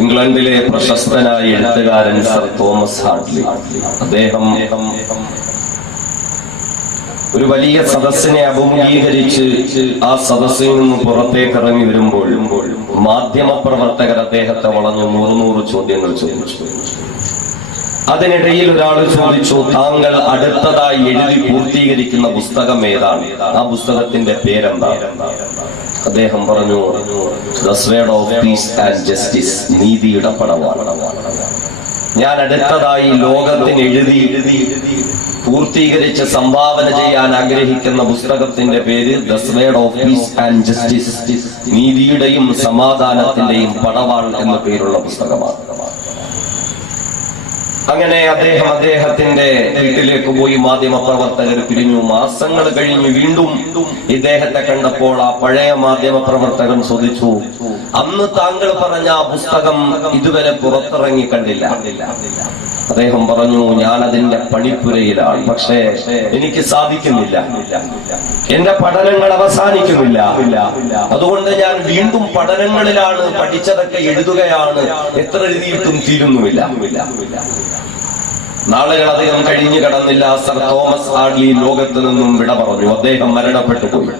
ഇംഗ്ലണ്ടിലെ പ്രശസ്തനായ എഴുത്തുകാരൻ സർ തോമസ് ഹാർട്ട്ലി, അദ്ദേഹം ഒരു വലിയ സദസ്സിനെ അഭിമുഖീകരിച്ച് ആ സദസ്സിൽ നിന്ന് പുറത്തേക്ക് ഇറങ്ങി വരുമ്പോൾ മാധ്യമപ്രവർത്തകർ അദ്ദേഹത്തെ വളഞ്ഞു 100 ചോദ്യങ്ങൾ ചോദിച്ചു. അതിനിടയിൽ ഒരാൾ ചോദിച്ചു, താങ്കൾ അടുത്തതായി എഴുതി പൂർത്തീകരിക്കുന്ന പുസ്തകം ഏതാണ്? ആ പുസ്തകത്തിന്റെ പേരെന്താ? അദ്ദേഹം പറഞ്ഞു, the sword of peace and justice, നീതിയുടെ പടവാൾ. ഞാൻ അടുത്തതായി ലോകത്തിന് എഴുതി പൂർത്തീകരിച്ച് സംഭാവന ചെയ്യാൻ ആഗ്രഹിക്കുന്ന പുസ്തകത്തിന്റെ പേര് the sword of peace and justice, നീതിയുടെയും സമാധാനത്തിന്റെയും പടവാൾ എന്ന പേരുള്ള പുസ്തകമാണ്. അങ്ങനെ അദ്ദേഹത്തിന്റെ വീട്ടിലേക്ക് പോയി. മാധ്യമപ്രവർത്തകർ പിരിഞ്ഞു. മാസങ്ങൾ കഴിഞ്ഞ് വീണ്ടും ഇദ്ദേഹത്തെ കണ്ടപ്പോൾ ആ പഴയ മാധ്യമപ്രവർത്തകൻ ചോദിച്ചു, അന്ന് താങ്കൾ പറഞ്ഞ ആ പുസ്തകം ഇതുവരെ പുറത്തിറങ്ങി കണ്ടില്ല. അദ്ദേഹം പറഞ്ഞു, ഞാൻ അതിന്റെ പണിപ്പുരയിലാണ്, പക്ഷേ എനിക്ക് സാധിക്കുന്നില്ല, എന്റെ പഠനങ്ങൾ അവസാനിക്കുന്നില്ല. അതുകൊണ്ട് ഞാൻ വീണ്ടും പഠനങ്ങളിലാണ്, പഠിച്ചതൊക്കെ എഴുതുകയാണ്, എത്ര എഴുതിയിട്ടും തീരുന്നുമില്ല. നാളുകൾ അധികം കഴിഞ്ഞു കടന്നില്ല. സർ തോമസ് ഹാർട്ട്ലി ലോകത്ത് നിന്നും വിട പറഞ്ഞു. അദ്ദേഹം മരണപ്പെട്ടു പോയി.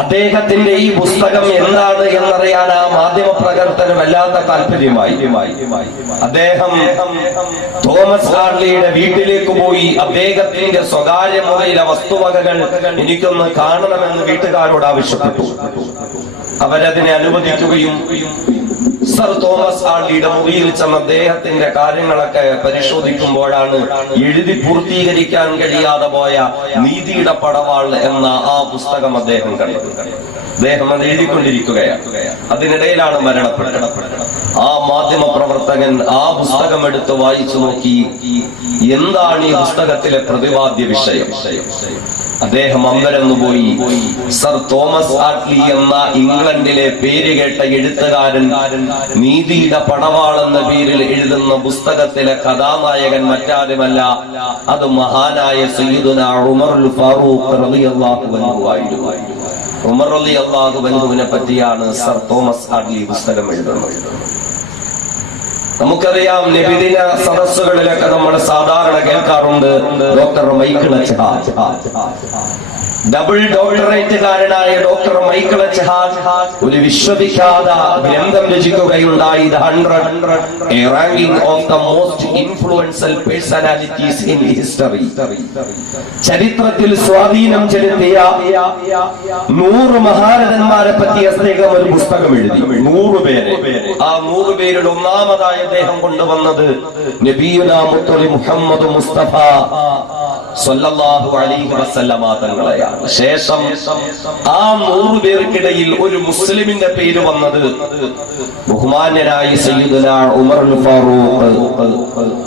അദ്ദേഹത്തിന്റെ ഈ പുസ്തകം എന്താണ് എന്നറിയാൻ ആ മാധ്യമപ്രവർത്തനം വല്ലാത്ത താല്പര്യമായി. അദ്ദേഹം തോമസ് ഹാർട്ട്ലിയുടെ വീട്ടിലേക്ക് പോയി. അദ്ദേഹത്തിന്റെ സ്വകാര്യ മുറിയിലെ വസ്തുവകകൾ എനിക്കൊന്ന് കാണണമെന്ന് വീട്ടുകാരോട് ആവശ്യപ്പെട്ടു. അവരതിനെ അനുവദിക്കുകയും സർ തോമസ് ഹാർട്ട്ലിയുടെ മുറിയിൽ ചെന്ന് അദ്ദേഹത്തിന്റെ കാര്യങ്ങളൊക്കെ പരിശോധിക്കുമ്പോഴാണ് എഴുതി പൂർത്തീകരിക്കാൻ കഴിയാതെ പോയ നീതിയുടെ പടവാൾ എന്ന ആ പുസ്തകം അദ്ദേഹം കണ്ടത്. അദ്ദേഹം അത് എഴുതിക്കൊണ്ടിരിക്കുകയാണ്. അതിനിടയിലാണ് മരണപ്പെട്ടത്. ആ മാധ്യമ പ്രവർത്തകൻ ആ പുസ്തകം എടുത്ത് വായിച്ചു നോക്കി. എന്താണ് ഈ പുസ്തകത്തിലെ പ്രതിപാദ്യ വിഷയം? അദ്ദേഹം അമ്പരന്നുപോയി. സർ തോമസ് ഹാർട്ട്ലി എന്ന ഇംഗ്ലണ്ടിലെ പേര് കേട്ട എഴുത്തുകാരൻ നീതിയുടെ പടവാൾ എന്ന പേരിൽ എഴുതുന്ന പുസ്തകത്തിലെ കഥാനായകൻ മറ്റാരുമല്ല, അത് മഹാനായ സയ്യിദുനാ ഉമറുൽ ഫാറൂഖ് റളിയല്ലാഹു അൻഹു ആയിരുന്നു. ഉമർ റളിയല്ലാഹു അൻഹുവിനെ പറ്റിയാണ് സർ തോമസ് ഹാർട്ട്ലി പുസ്തകം എഴുതുന്നത്. നമുക്കറിയാം, നബിദിന സദസ്സുകളിലൊക്കെ നമ്മൾ സാധാരണ കേൾക്കാറുണ്ട് ഡോക്ടർ മൈക്കിൾ എച്ച് ഡബിൾ ഡോക്ടറേറ്റുകാരനായ ഡോക്ടർ മൈക്കിൾ എച്ച് ഒരു വിശ്വവിഖ്യാത ഗ്രന്ഥം രചിക്കുകയുണ്ടായി. The 100 a ranking of the most influential personalities in history. ചരിത്രത്തിൽ സ്വാധീനം ചെലുത്തിയ 100 മഹാരഥന്മാരെ പറ്റി അദ്ദേഹം ഒരു പുസ്തകം എഴുതി. 100 പേര്. ആ 100 പേരിൽ ഒന്നാമതായി അദ്ദേഹം കൊണ്ടുവന്നത് നബിയുനാ മുത്തലി മുഹമ്മദ് മുസ്തഫ സ്വല്ലല്ലാഹു അലൈഹി വസല്ലമ തങ്ങളെയാണ്. ശേഷം ആ 100 പേർക്കിടയിൽ ഒരു മുസ്ലിമിന്റെ പേര് വന്നത് ബഹുമാന്യനായ സയ്യിദുനാ ഉമറുൽ ഫാറൂഖ്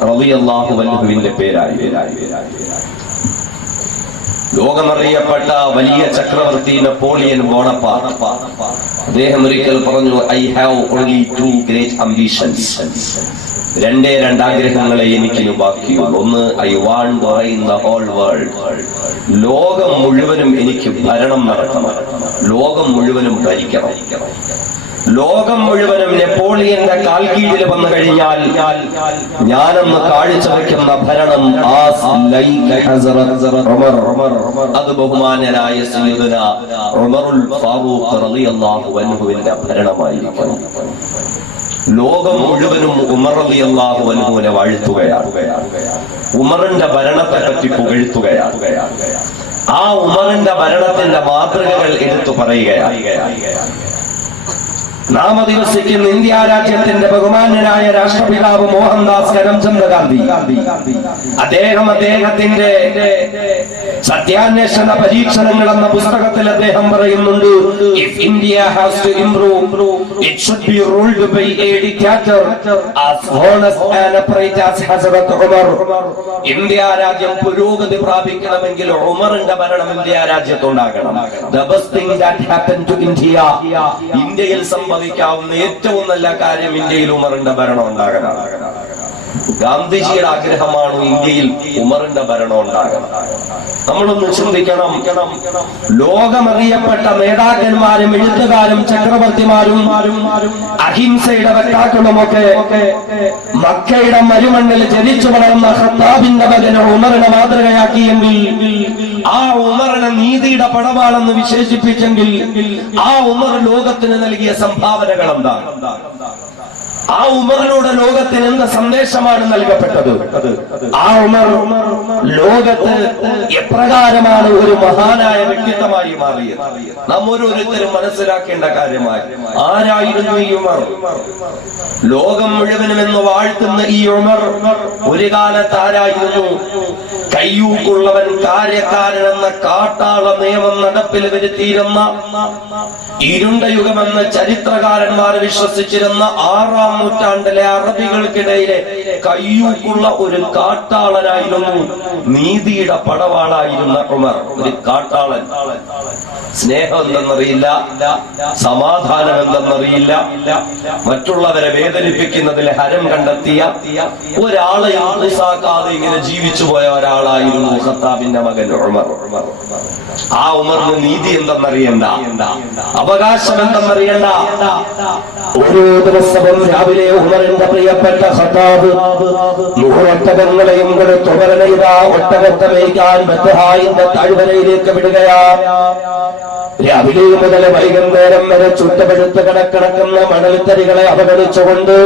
റളിയല്ലാഹു അൻഹുവിന്റെ പേരായി. ലോകമറിയപ്പെട്ട വലിയ ചക്രവർത്തി നെപ്പോളിയൻ ബോണപ്പാർട്ട് അദ്ദേഹം ഒരിക്കൽ പറഞ്ഞു, I have only 2 great ambitions. 2 ആഗ്രഹങ്ങളെ എനിക്ക് ബാക്കിയുള്ളൂ. ഒന്ന്, I want to reign the whole world. ലോകം മുഴുവനും എനിക്ക് ഭരണം നടത്തണം, ലോകം മുഴുവനും ഭരിക്കണം. ലോകം മുഴുവനും നെപ്പോളിയന്റെ കാൽക്കീഴിൽ വന്നു കഴിഞ്ഞാൽ ഞാനൊന്ന് കാഴ്ചവെക്കുന്ന ഭരണം അത് ബഹുമാന്യനായ സയ്യിദുനാ ഉമറുൽ ഫാറൂഖ് റളിയല്ലാഹു അൻഹുവിന്റെ ഭരണമായിരിക്കണം. ലോകം മുഴുവനും ഉമർ റളിയല്ലാഹു അൻഹുവിനെ വാഴ്ത്തുകയാണ്, ഉമറിന്റെ ഭരണത്തെ പറ്റി പുകഴ്ത്തുകയാണ്. ആ ഉമറിന്റെ ഭരണത്തിന്റെ മാതൃകകൾ എടുത്തു പറയുകയാണ്. നാം അധിവസിക്കുന്ന ഇന്ത്യ രാജ്യത്തിന്റെ ബഹുമാന്യനായ രാഷ്ട്രപിതാവ് മോഹൻദാസ് കരംചന്ദ് ഗാന്ധി, അദ്ദേഹത്തിന്റെ സത്യാന്വേഷണ പരീക്ഷണങ്ങൾ എന്ന പുസ്തകത്തിൽ അദ്ദേഹം പറയുന്നുണ്ട്, if India has to improve, it should be ruled by a dictator as honest and upright as Hazrat Umar. India രാജ്യം പുരോഗതി പ്രാപിക്കണമെങ്കിൽ ഉമറിന്റെ ഭരണം India രാജ്യത്തുണ്ടാകണം. The best thing that happened to India, ഇന്ത്യയിൽ സംഭവിക്കാവുന്ന ഏറ്റവും നല്ല കാര്യം ഇന്ത്യയിൽ ഉമറിന്റെ ഭരണം ഉണ്ടാകണം. ഗാന്ധിജിയുടെ ആഗ്രഹമാണ് ഇന്ത്യയിൽ ഉമറിന്റെ ഭരണം ഉണ്ടാകണം. നമ്മളൊന്ന് ചിന്തിക്കണം. ലോകമറിയപ്പെട്ട നേതാക്കന്മാരും എഴുത്തുകാരും ചക്രവർത്തിമാരും അഹിംസയുടെ വക്താക്കളുമൊക്കെ മക്കയുടെ മരുമണ്ണിൽ ജനിച്ചു വളർന്ന ഖത്താബിന്റെ മകനെ ഉമറിനെ മാതൃകയാക്കിയെങ്കിൽ, ആ ഉമറിനെ നീതിയുടെ പടവാളെന്ന് വിശേഷിപ്പിച്ചെങ്കിൽ, ആ ഉമർ ലോകത്തിന് നൽകിയ സംഭാവനകൾ എന്താണ്? ആ ഉമറിലൂടെ ലോകത്തിന് എന്ത് സന്ദേശമാണ് നൽകപ്പെട്ടത്? ആ ഉമർ ലോകത്ത് എപ്രകാരമാണ് ഒരു മഹാനായ വ്യക്തിത്വമായി മാറിയത്? നാം ഓരോരുത്തരും മനസ്സിലാക്കേണ്ട കാര്യമായി. ആരായിരുന്നു ഈ ഉമർ? ലോകം മുഴുവനും എന്ന് വാഴ്ത്തുന്ന ഈ ഉമർ ഒരു കാലത്ത് ആരായിരുന്നു? കയ്യൂക്കുള്ളവൻ കാര്യക്കാരൻ എന്ന കാട്ടാള നിയമം നടപ്പിൽ വരുത്തിയിരുന്ന, ഇരുണ്ട യുഗമെന്ന് ചരിത്രകാരന്മാർ വിശ്വസിച്ചിരുന്ന 6-ാം നൂറ്റാണ്ടിലെ അറബികൾക്കിടയിലെ കയ്യൂക്കുള്ള ഒരു കാട്ടാളനായിരുന്നു, നീതിയുടെ പടവാളായിരുന്ന ഉമർ. ഒരു കാട്ടാളൻ. സ്നേഹം എന്തെന്നറിയില്ല, സമാധാനം എന്തെന്നറിയില്ല, മറ്റുള്ളവരെ വേദനിപ്പിക്കുന്നതിൽ ഹരം കണ്ടെത്തിയ ഒരാളെ ആളിസാക്കാതെ ഇങ്ങനെ ജീവിച്ചു പോയ ഒരാളായിരുന്നു ഖത്താബിന്റെ മകൻ ഉമർ. ആ ഉമറിന് നീതി എന്തെന്നറിയണ്ട, അവകാശം എന്തെന്നറിയണ്ട. ഓരോ ദിവസവും രാവിലെ ഉമറിന്റെ പ്രിയപ്പെട്ട ഖത്താബ് 100 ഒട്ടകങ്ങളെയും കൊടുത്ത് ഉമറിനെ ഇതാ ഒട്ടകത്തെ മേയ്ക്കാൻ ബത്ഹായിന്റെ താഴ്വരയിലേക്ക് വിടുകയാ. രാവിലെ മുതൽ വൈകുന്നേരം വരെ ചുട്ടുപഴുത്ത് കിടക്കുന്ന മണൽത്തരികളെ അവഗണിച്ചുകൊണ്ട്,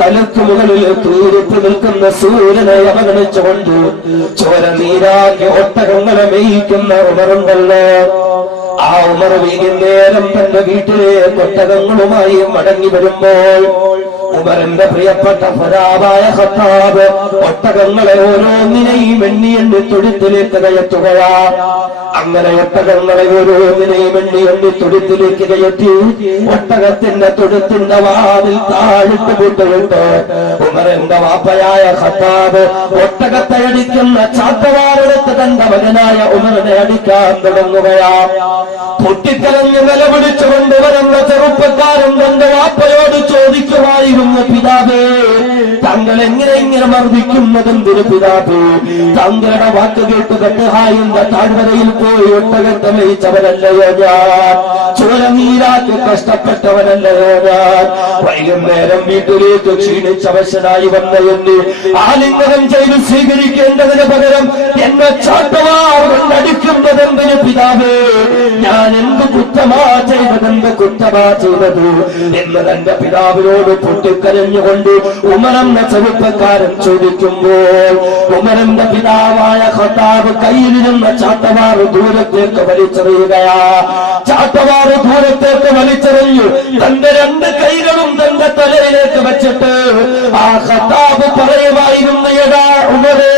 തലക്ക് മുകളിൽ തൂരിട്ട് നിൽക്കുന്ന സൂര്യനെ അവഗണിച്ചുകൊണ്ട് ചോര നീരാക്കി ഒട്ടകങ്ങളെ മേയിക്കുന്ന ഉമറുണ്ടല്ലോ, ആ ഉമർ വൈകുന്നേരം തന്റെ വീട്ടിലെ ഒട്ടകങ്ങളുമായി മടങ്ങി വരുമ്പോൾ ഉമറിന്റെ പ്രിയപ്പെട്ട ഫരാവായ ഖത്താബ് ഒട്ടകങ്ങളെ ഓരോന്നിനെയും എണ്ണി തൊഴുത്തിലേക്ക് കയറ്റുകയാ. അങ്ങനെ ഒട്ടകങ്ങളെ ഓരോന്നിനെയും എണ്ണി തൊഴുത്തിലേക്ക് കയറ്റി ഒട്ടകത്തിന്റെ തൊഴുത്തിന്റെ വാതിൽ താഴിട്ട് കൂട്ടുവിട്ട് ഉമറിന്റെ വാപ്പയായ ഖത്താബ് ഒട്ടകത്തെ അടിക്കുന്ന ചാട്ടവാറെടുത്ത് തന്റെ മകനായ ഉമറിനെ അടിക്കാൻ തുടങ്ങുകയാ. പൊട്ടിക്കരഞ്ഞ് നിലവിളിച്ചുകൊണ്ട് വരുന്ന ചെറുപ്പക്കാരൻ തന്റെ വാപ്പയോട് ചോദിക്കുമായിരുന്നു, പിതാവേ, താങ്കൾ ഇങ്ങനെ മർദ്ദിക്കുന്നതെന്തിന് പിതാവേ? താങ്കളുടെ വാക്ക് കേട്ട് ബത്ഹായിന്റെ താഴ്വരയിൽ പോയി ഒട്ടകത്തെ മേയിച്ചവനല്ലയോ ഞാൻ? ചോര നീരാക്കി കഷ്ടപ്പെട്ടവനല്ലയോ ഞാൻ? വൈകുന്നേരം വീട്ടിലേക്ക് ക്ഷീണിച്ചവശനായി വന്ന എന്നെ ആലിംഗനം ചെയ്ത് സ്വീകരിക്കേണ്ടതിന് പകരം എന്നെ ചാട്ടവാർ അടിക്കുന്നതെന്തിന് പിതാവേ? ഞാൻ എന്ത് കുറ്റമാ ചെയ്തത് എന്ന് തന്റെ പിതാവിനോട് പൊട്ടിക്കരഞ്ഞുകൊണ്ട് ഉമറെന്ന ചെറുപ്പക്കാരൻ ചോദിക്കുമ്പോൾ, ഉമറിന്റെ പിതാവായ ഖത്താബ് കയ്യിലിരുന്ന ചാട്ടവാറ് ദൂരത്തേക്ക് വലിച്ചെറിയുകയാ. ചാട്ടവാറ് ദൂരത്തേക്ക് വലിച്ചെറിഞ്ഞു തന്റെ 2 കൈകളും തന്റെ തലയിലേക്ക് വെച്ചിട്ട് ആ ഖത്താബ് പറയുമായിരുന്നു, എടാ ഉമറേ,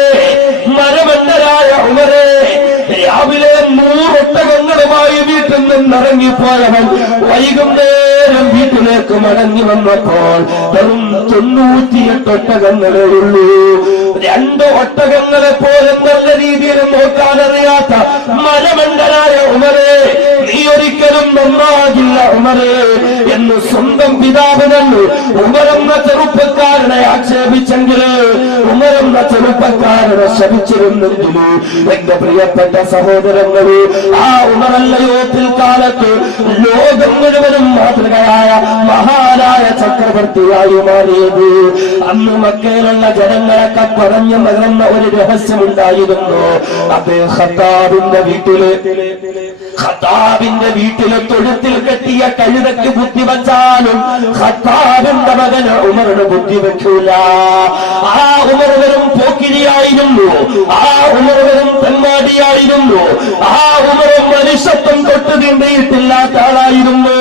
മരമന്നരായ ഉമറേ, രാവിലെ 100 ഒട്ടകങ്ങളുമായി വീട്ടിൽ നിന്നിറങ്ങിപ്പോയവൻ വൈകുന്നേരം വീട്ടിലേക്ക് മടങ്ങി വന്നപ്പോൾ വെറും 98 ഒട്ടകങ്ങളേ ഉള്ളൂ. 2 ഒട്ടകങ്ങളെ പോലെ നല്ല രീതിയിൽ നോക്കാനറിയാത്ത മരമണ്ടനായ ഉമറേ, നീ ഒരിക്കലും നന്നാകില്ല ഉമറേ എന്ന് സ്വന്തം പിതാവ് തന്നെ ഉമറെന്ന ചെറുപ്പക്കാരനെ ആക്ഷേപിച്ചെങ്കിൽ, ഉമറെന്ന ചെറുപ്പക്കാരനെ ശപിച്ചിരുന്നെങ്കിൽ, എന്റെ പ്രിയപ്പെട്ട സഹോദരങ്ങളെ, ആ ഉമറല്ലയോ പിൽക്കാലത്ത് ലോകം മുഴുവനും മാതൃകയായ മഹാനായ ചക്രവർത്തിയായി മാറിയത്? അന്ന് മക്കയിലുള്ള ജനങ്ങളൊക്കെ പറഞ്ഞു നകർന്ന ഒരു രഹസ്യമുണ്ടായിരുന്നു. അത് ഖത്താബിന്റെ വീട്ടിലെ തൊഴുത്തിൽ കെട്ടിയ കഴുതയ്ക്ക് ബുദ്ധി വച്ചാലും ഖത്താബിന്റെ മകന് ഉമറിന് ബുദ്ധി വെക്കൂല. ആ ഉമർ വെറും പോക്കിരിയായിരുന്നു, ആ ഉമർ വെറും തെമ്മാടിയായിരുന്നു, ആ ഉമർ മനുഷ്യത്വം തൊട്ട് തിണ്ടിയിട്ടില്ലാത്ത ആളായിരുന്നു.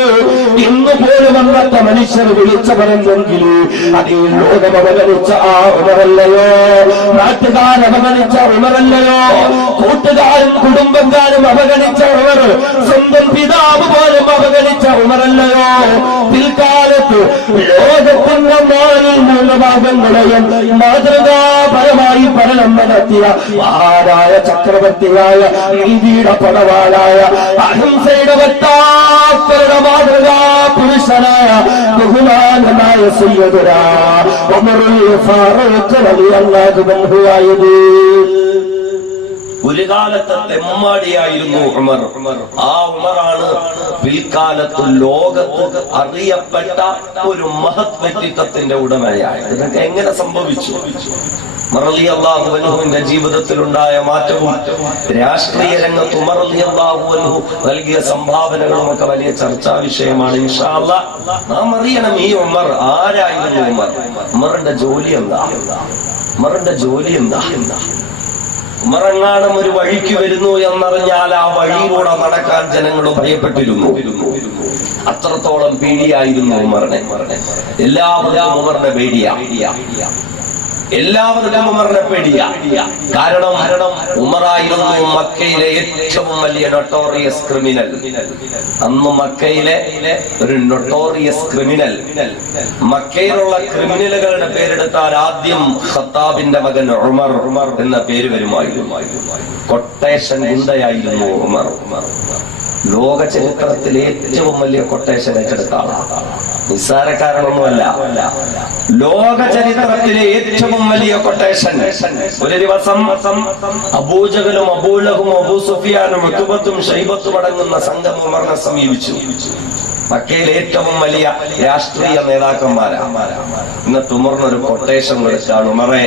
ഇന്ന് പോലും അന്നത്തെ മനുഷ്യർ വിളിച്ചു പറഞ്ഞെങ്കിൽ അതേ ലോകം അവഗണിച്ച ആ ഉമറല്ലയോ, നാട്ടുകാർ അവഗണിച്ച ഉമറല്ലയോ, കൂട്ടുകാരും കുടുംബക്കാരും അവഗണിച്ച ഉമർ, സ്വന്തം പിതാവ് പോലും അവഗണിച്ച ഉമറല്ലയോ? പിൽക്കാലത്ത് ലോകത്തിന്റെ 4 മൂല സമഭാഗങ്ങളെയും മാതൃകാപരമായി ഭരണം നടത്തിയ മഹാനായ ചക്രവർത്തിയായ നീതിയുടെ പടവാളായ അഹിംസയുടെ വട്ടാത്തരുടെ മാതൃകാ പുരുഷനായ ബഹുമാനനായ സയ്യിദുനാ ഉമറുൽ ഫാറൂഖ് റളിയല്ലാഹു അൻഹു ആയത്. ഒരു കാലത്തെ തെമ്മാടിയായിരുന്നു ഉമർ. ആ ഉമറാണ് പിൽക്കാലത്ത് ലോകത്ത് അറിയപ്പെട്ട ഒരു മഹത് വ്യക്തിത്വത്തിന്റെ ഉടമയായത്. ഇതൊക്കെ എങ്ങനെ സംഭവിച്ചു? ഉമർ റളിയല്ലാഹു അൻഹുവിന്റെ ജീവിതത്തിലുണ്ടായ മാറ്റവും രാഷ്ട്രീയ രംഗത്ത് ഉമർ റളിയല്ലാഹു അൻഹു നൽകിയ സംഭാവനകളും ഒക്കെ വലിയ ചർച്ചാ വിഷയമാണ്. ഇൻഷാ അല്ലാഹ് നാം അറിയണം ഈ ഉമർ ആരായിരുന്നു. ഉമറിന്റെ ജോലി എന്താ? ഉമറങ്ങാനും ഒരു വഴിക്ക് വരുന്നു എന്നറിഞ്ഞാൽ ആ വഴിയിലൂടെ നടക്കാൻ ജനങ്ങൾ ഭയപ്പെട്ടിരുന്നു. അത്രത്തോളം പേടിയായിരുന്നു ഉമറിനെ. എല്ലാവരും ഉമറിനെ പേടിയാ. കാരണം ഉമറായിരുന്നു മക്കയിലെ ഏറ്റവും വലിയ നൊട്ടോറിയസ് ക്രിമിനൽ. അന്ന് മക്കയിലെ ഒരു നൊട്ടോറിയസ് ക്രിമിനൽ. മക്കയിലുള്ള ക്രിമിനലുകളുടെ പേരെടുത്താൽ ആദ്യം ഖത്താബിന്റെ മകൻ ഉമർ എന്ന പേര് വരുമായിരുന്നു. കൊട്ടേഷൻ ഗുണ്ടയായിരുന്നു ഉമർ. ലോക ചരിത്രത്തിലെ ഏറ്റവും വലിയ കൊട്ടേഷൻ ഏറ്റെടുത്ത ആളാണ്. നിസ്സാരക്കാരനൊന്നുമല്ല. ലോക ചരിത്രത്തിലെ ഏറ്റവും വലിയ കൊട്ടേഷൻ. ഒരു ദിവസം അബൂജഹലും അബൂലഹും അബൂ സുഫിയാനും ഉത്ബത്തും ശൈബത്തും അടങ്ങുന്ന സംഘം ഉമറിനെ സമീപിച്ചു. മക്കയിലെ ഏറ്റവും വലിയ രാഷ്ട്രീയ നേതാക്കന്മാരാണ്. ഇന്നത്തെ ഉമറിനൊരു കൊട്ടേഷൻ കൊടുത്താണ്. ഉമറെ,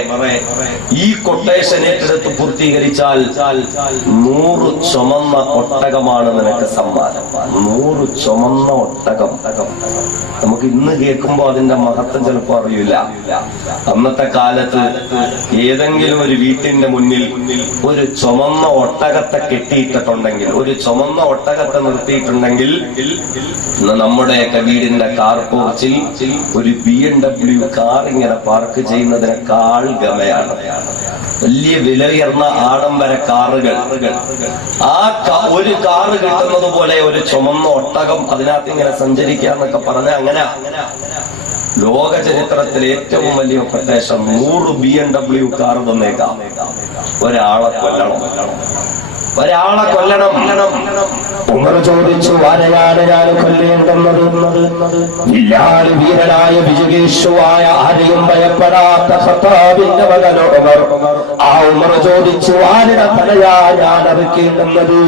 ഈ കൊട്ടേഷൻ ഏറ്റെടുത്ത് പൂർത്തീകരിച്ചാൽ 100 ചുമന്ന ഒട്ടകമാണ് നിനക്ക് സമ്മാനം. 100 ചുമന്ന ഒട്ടകം. നമുക്ക് ഇന്ന് കേൾക്കുമ്പോ അതിന്റെ മഹത്വം ചിലപ്പോ അറിയില്ല. അന്നത്തെ കാലത്ത് ഏതെങ്കിലും ഒരു വീട്ടിന്റെ മുന്നിൽ ഒരു ചുമന്ന ഒട്ടകത്തെ കെട്ടിയിട്ടിട്ടുണ്ടെങ്കിൽ, ഒരു ചുമന്ന ഒട്ടകത്തെ നിർത്തിയിട്ടുണ്ടെങ്കിൽ നമ്മുടെയൊക്കെ വീടിന്റെ കാർ പോർച്ചിൽ ഒരു BMW കാർ ഇങ്ങനെ പാർക്ക് ചെയ്യുന്നതിനേക്കാൾ ഗമയാണ്. വലിയ വിലയുയർന്ന ആഡംബര കാറുകൾ. ആ ഒരു കാറ് കിട്ടുന്നത് പോലെ ഒരു ചുമന്ന ഒട്ടകം അതിനകത്ത് ഇങ്ങനെ സഞ്ചരിക്കാന്നൊക്കെ പറഞ്ഞ അങ്ങനെ ലോക ചരിത്രത്തിലെ ഏറ്റവും വലിയ കൊട്ടേഷൻ 100 BMW കാർ തന്നേക്കാം. ഒരാളെ കൊല്ലണം. ഉമർ ചോദിച്ചു, ആരെയാണ് ഞാൻ കൊല്ലേണ്ടുന്നത്? വീരനായ വിജയേഷുവായ ആരെയും ഭയപ്പെടാത്ത ഖത്താബിന്റെ മകൻ ഉമർ. ആ ഉമർ ചോദിച്ചു, ആരുടെ തലയാ ഞാൻ അറുക്കേണ്ടുന്നത്?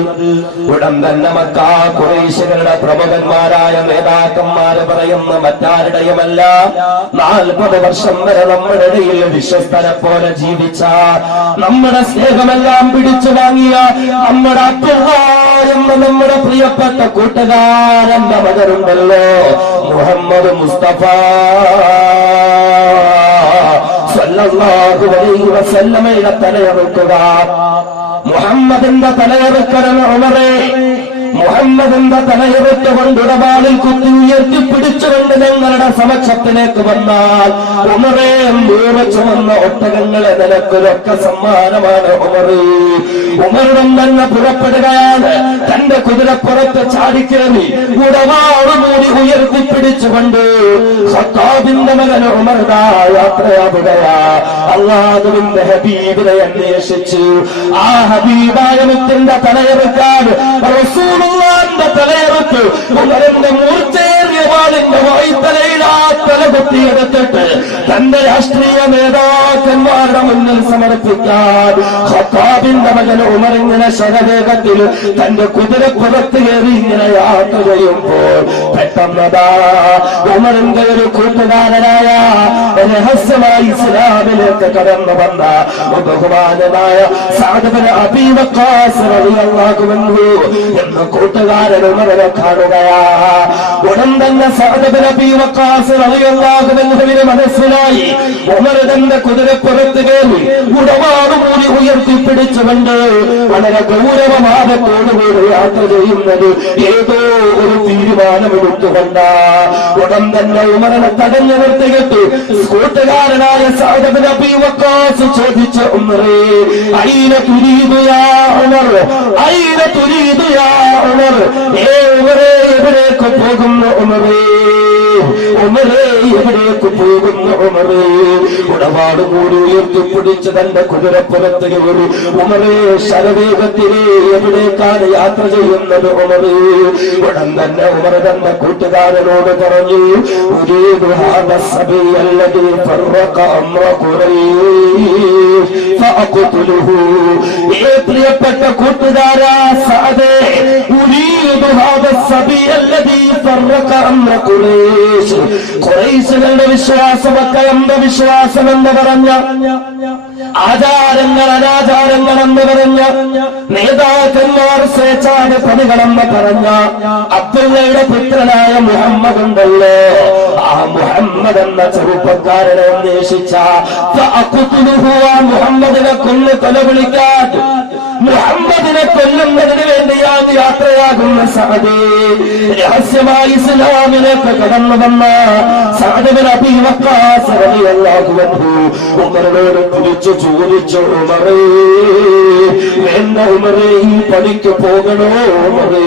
ഉടൻ തന്നെ മക്ക ഖുറൈശികളുടെ പ്രമുഖന്മാരായ നേതാക്കന്മാര് പറയുന്ന മറ്റാരുടെയുമല്ല, 40 വർഷം വരെ നമ്മുടെ ഇടയിൽ വിശ്വസ്തനെ പോലെ ജീവിച്ച, നമ്മുടെ സ്നേഹമെല്ലാം പിടിച്ചു വാങ്ങിയ നമ്മുടെ എന്ന നമ്മുടെ പ്രിയപ്പെട്ട കൂട്ടുകാരന്റെ മകനുണ്ടല്ലോ, മുഹമ്മദ് മുസ്തഫ സല്ലല്ലാഹു അലൈഹി വസല്ലമയുടെ തലയെറുക്കുക. മുഹമ്മദിന്റെ തലയെറുക്കണം ഉമറേ. മുഹമ്മദിന്റെ തലയെറുത്തുകൊണ്ട് ഉടവാളിൽ കുത്തി ഉയർത്തിപ്പിടിച്ചുകൊണ്ട് ഞങ്ങളുടെ സമക്ഷത്തിലേക്ക് വന്നാൽ ഉമറേ, 100 ചുമന്ന ഒട്ടകങ്ങളെ നിനക്കൊരൊക്കെ സമ്മാനമാണ് ഉമറേ. ഉമറും തന്നെ പുറപ്പെടുകയാണ്. തന്റെ കുതിരപ്പുറത്ത് ചാടിക്കേറി ഉടവാള് മൂടി ഉയർത്തിപ്പിടിച്ചുകൊണ്ട് ഖത്താബിന്റെ മകൻ ഉമർദാ യാത്രയാവുകയാ. അല്ലാഹുവിന്റെ ഹബീബിനെ അന്വേഷിച്ചു. ആ ഹബീബായ മുത്തിന്റെ തലയെറുക്കാൻ റസൂലുള്ളാഹിന്റെ തലയെറുത്ത് ഉമറിന്റെ മൂർച്ചയേറിയ വാളിന്റെ വായ്ത്തലയിൽ ആ തല കുത്തിയെടുത്തിട്ട് തന്റെ രാഷ്ട്രീയ നേതാക്കന്മാരുടെ മുന്നിൽ സമർപ്പിക്കാൻ ഖത്താബിന്റെ മകൻ ഉമർ ഇങ്ങനെ ശരവേഗത്തിൽ തന്റെ കുതിരപ്പുറത്ത് കയറി ഇങ്ങനെ യാത്ര ചെയ്യുമ്പോൾ പെട്ടെന്നതാ ഉമറിന്റെ ഒരു കൂട്ടുകാരനായ രഹസ്യമായി ഇസ്ലാമിലേക്ക് കടന്നു വന്ന ബഹുമാനനായ സഅദ് ഇബ്നു അബീ വഖാസ് റളിയല്ലാഹു അൻഹു എന്ന കൂട്ടുകാരൻ ഉമറിനെ കാണുകയാ. ഉടൻ തന്നെ സഅദ് ഇബ്നു അബീ വഖാസ് റളിയല്ലാഹു അൻഹുവിന് മനസ്സിലായി ഉമർ തന്റെ കുതിരപ്പുറത്ത് കയറി ഉടവാട് മൂടി ഉയർത്തിപ്പിടിച്ചുകൊണ്ട് വളരെ ഗൗരവമാനത്തോടുകൂടി യാത്ര ചെയ്യുന്നത് ഏതോ ഒരു തീരുമാനമെടുത്തുകൊണ്ട. ഉടൻ തന്നെ ഉമറിനെ തടഞ്ഞു നിർത്തിയിട്ട് കൂട്ടുകാരനായ സഅദ് ഇബ്നു അബീ വഖാസ് ചോദിച്ചു, ഉമറേ, അയ്ന തുരീദു യാ ഉമർ? അയ്ന തുരീദു യാ ഉമർ? ഉമറേ, എവിടേക്ക് പോകുന്നു ഉമറേ? ഉമറേ എവിടേക്ക് പോകുന്നു ഉമറേ? ഉടവാട് കൂടി ഉയർത്തിപ്പിടിച്ച് തന്റെ കുതിരപ്പുറത്ത് കയറി ഉമറേ ശരവേഗത്തിലെ എവിടേക്കാണ് യാത്ര ചെയ്യുന്നത് ഉമറേ? ഉടൻ തന്നെ ഉമർ തന്റെ കൂട്ടുകാരനോട് പറഞ്ഞു, പ്രിയപ്പെട്ട കൂട്ടുകാരാ സഅദേ, ഖുറൈശുകളുടെ വിശ്വാസമൊക്കെ അന്ധവിശ്വാസം എന്ന് പറഞ്ഞ, ആചാരങ്ങൾ അനാചാരങ്ങൾ എന്ന് പറഞ്ഞ, നേതാക്കന്മാർ സ്വേച്ഛാട് പണികളെന്ന് പറഞ്ഞ അബ്ദുള്ളയുടെ പുത്രനായ മുഹമ്മദ് ഉണ്ടല്ലോ, ആ മുഹമ്മദ് എന്ന ചെറുപ്പക്കാരനെ അന്വേഷിച്ച മുഹമ്മദിനെ കൊന്ന് കൊല വിളിക്കാൻ, മുഹമ്മദിനെ കൊല്ലുന്നതിന് വേണ്ടിയാണ് യാത്രയാകുന്ന സഅദേ. രഹസ്യമായി ഇസ്ലാമിലേക്ക് കടന്നു വന്ന സഅദ് ബിൻ അബീ വഖാസ് റളിയല്ലാഹു അൻഹു ഉമറിനോട് തിരിച്ചു ചോദിച്ചു, ഉമറേ വേണ്ട ഉമറേ, ഈ പണിക്ക് പോകണോ ഉമറേ?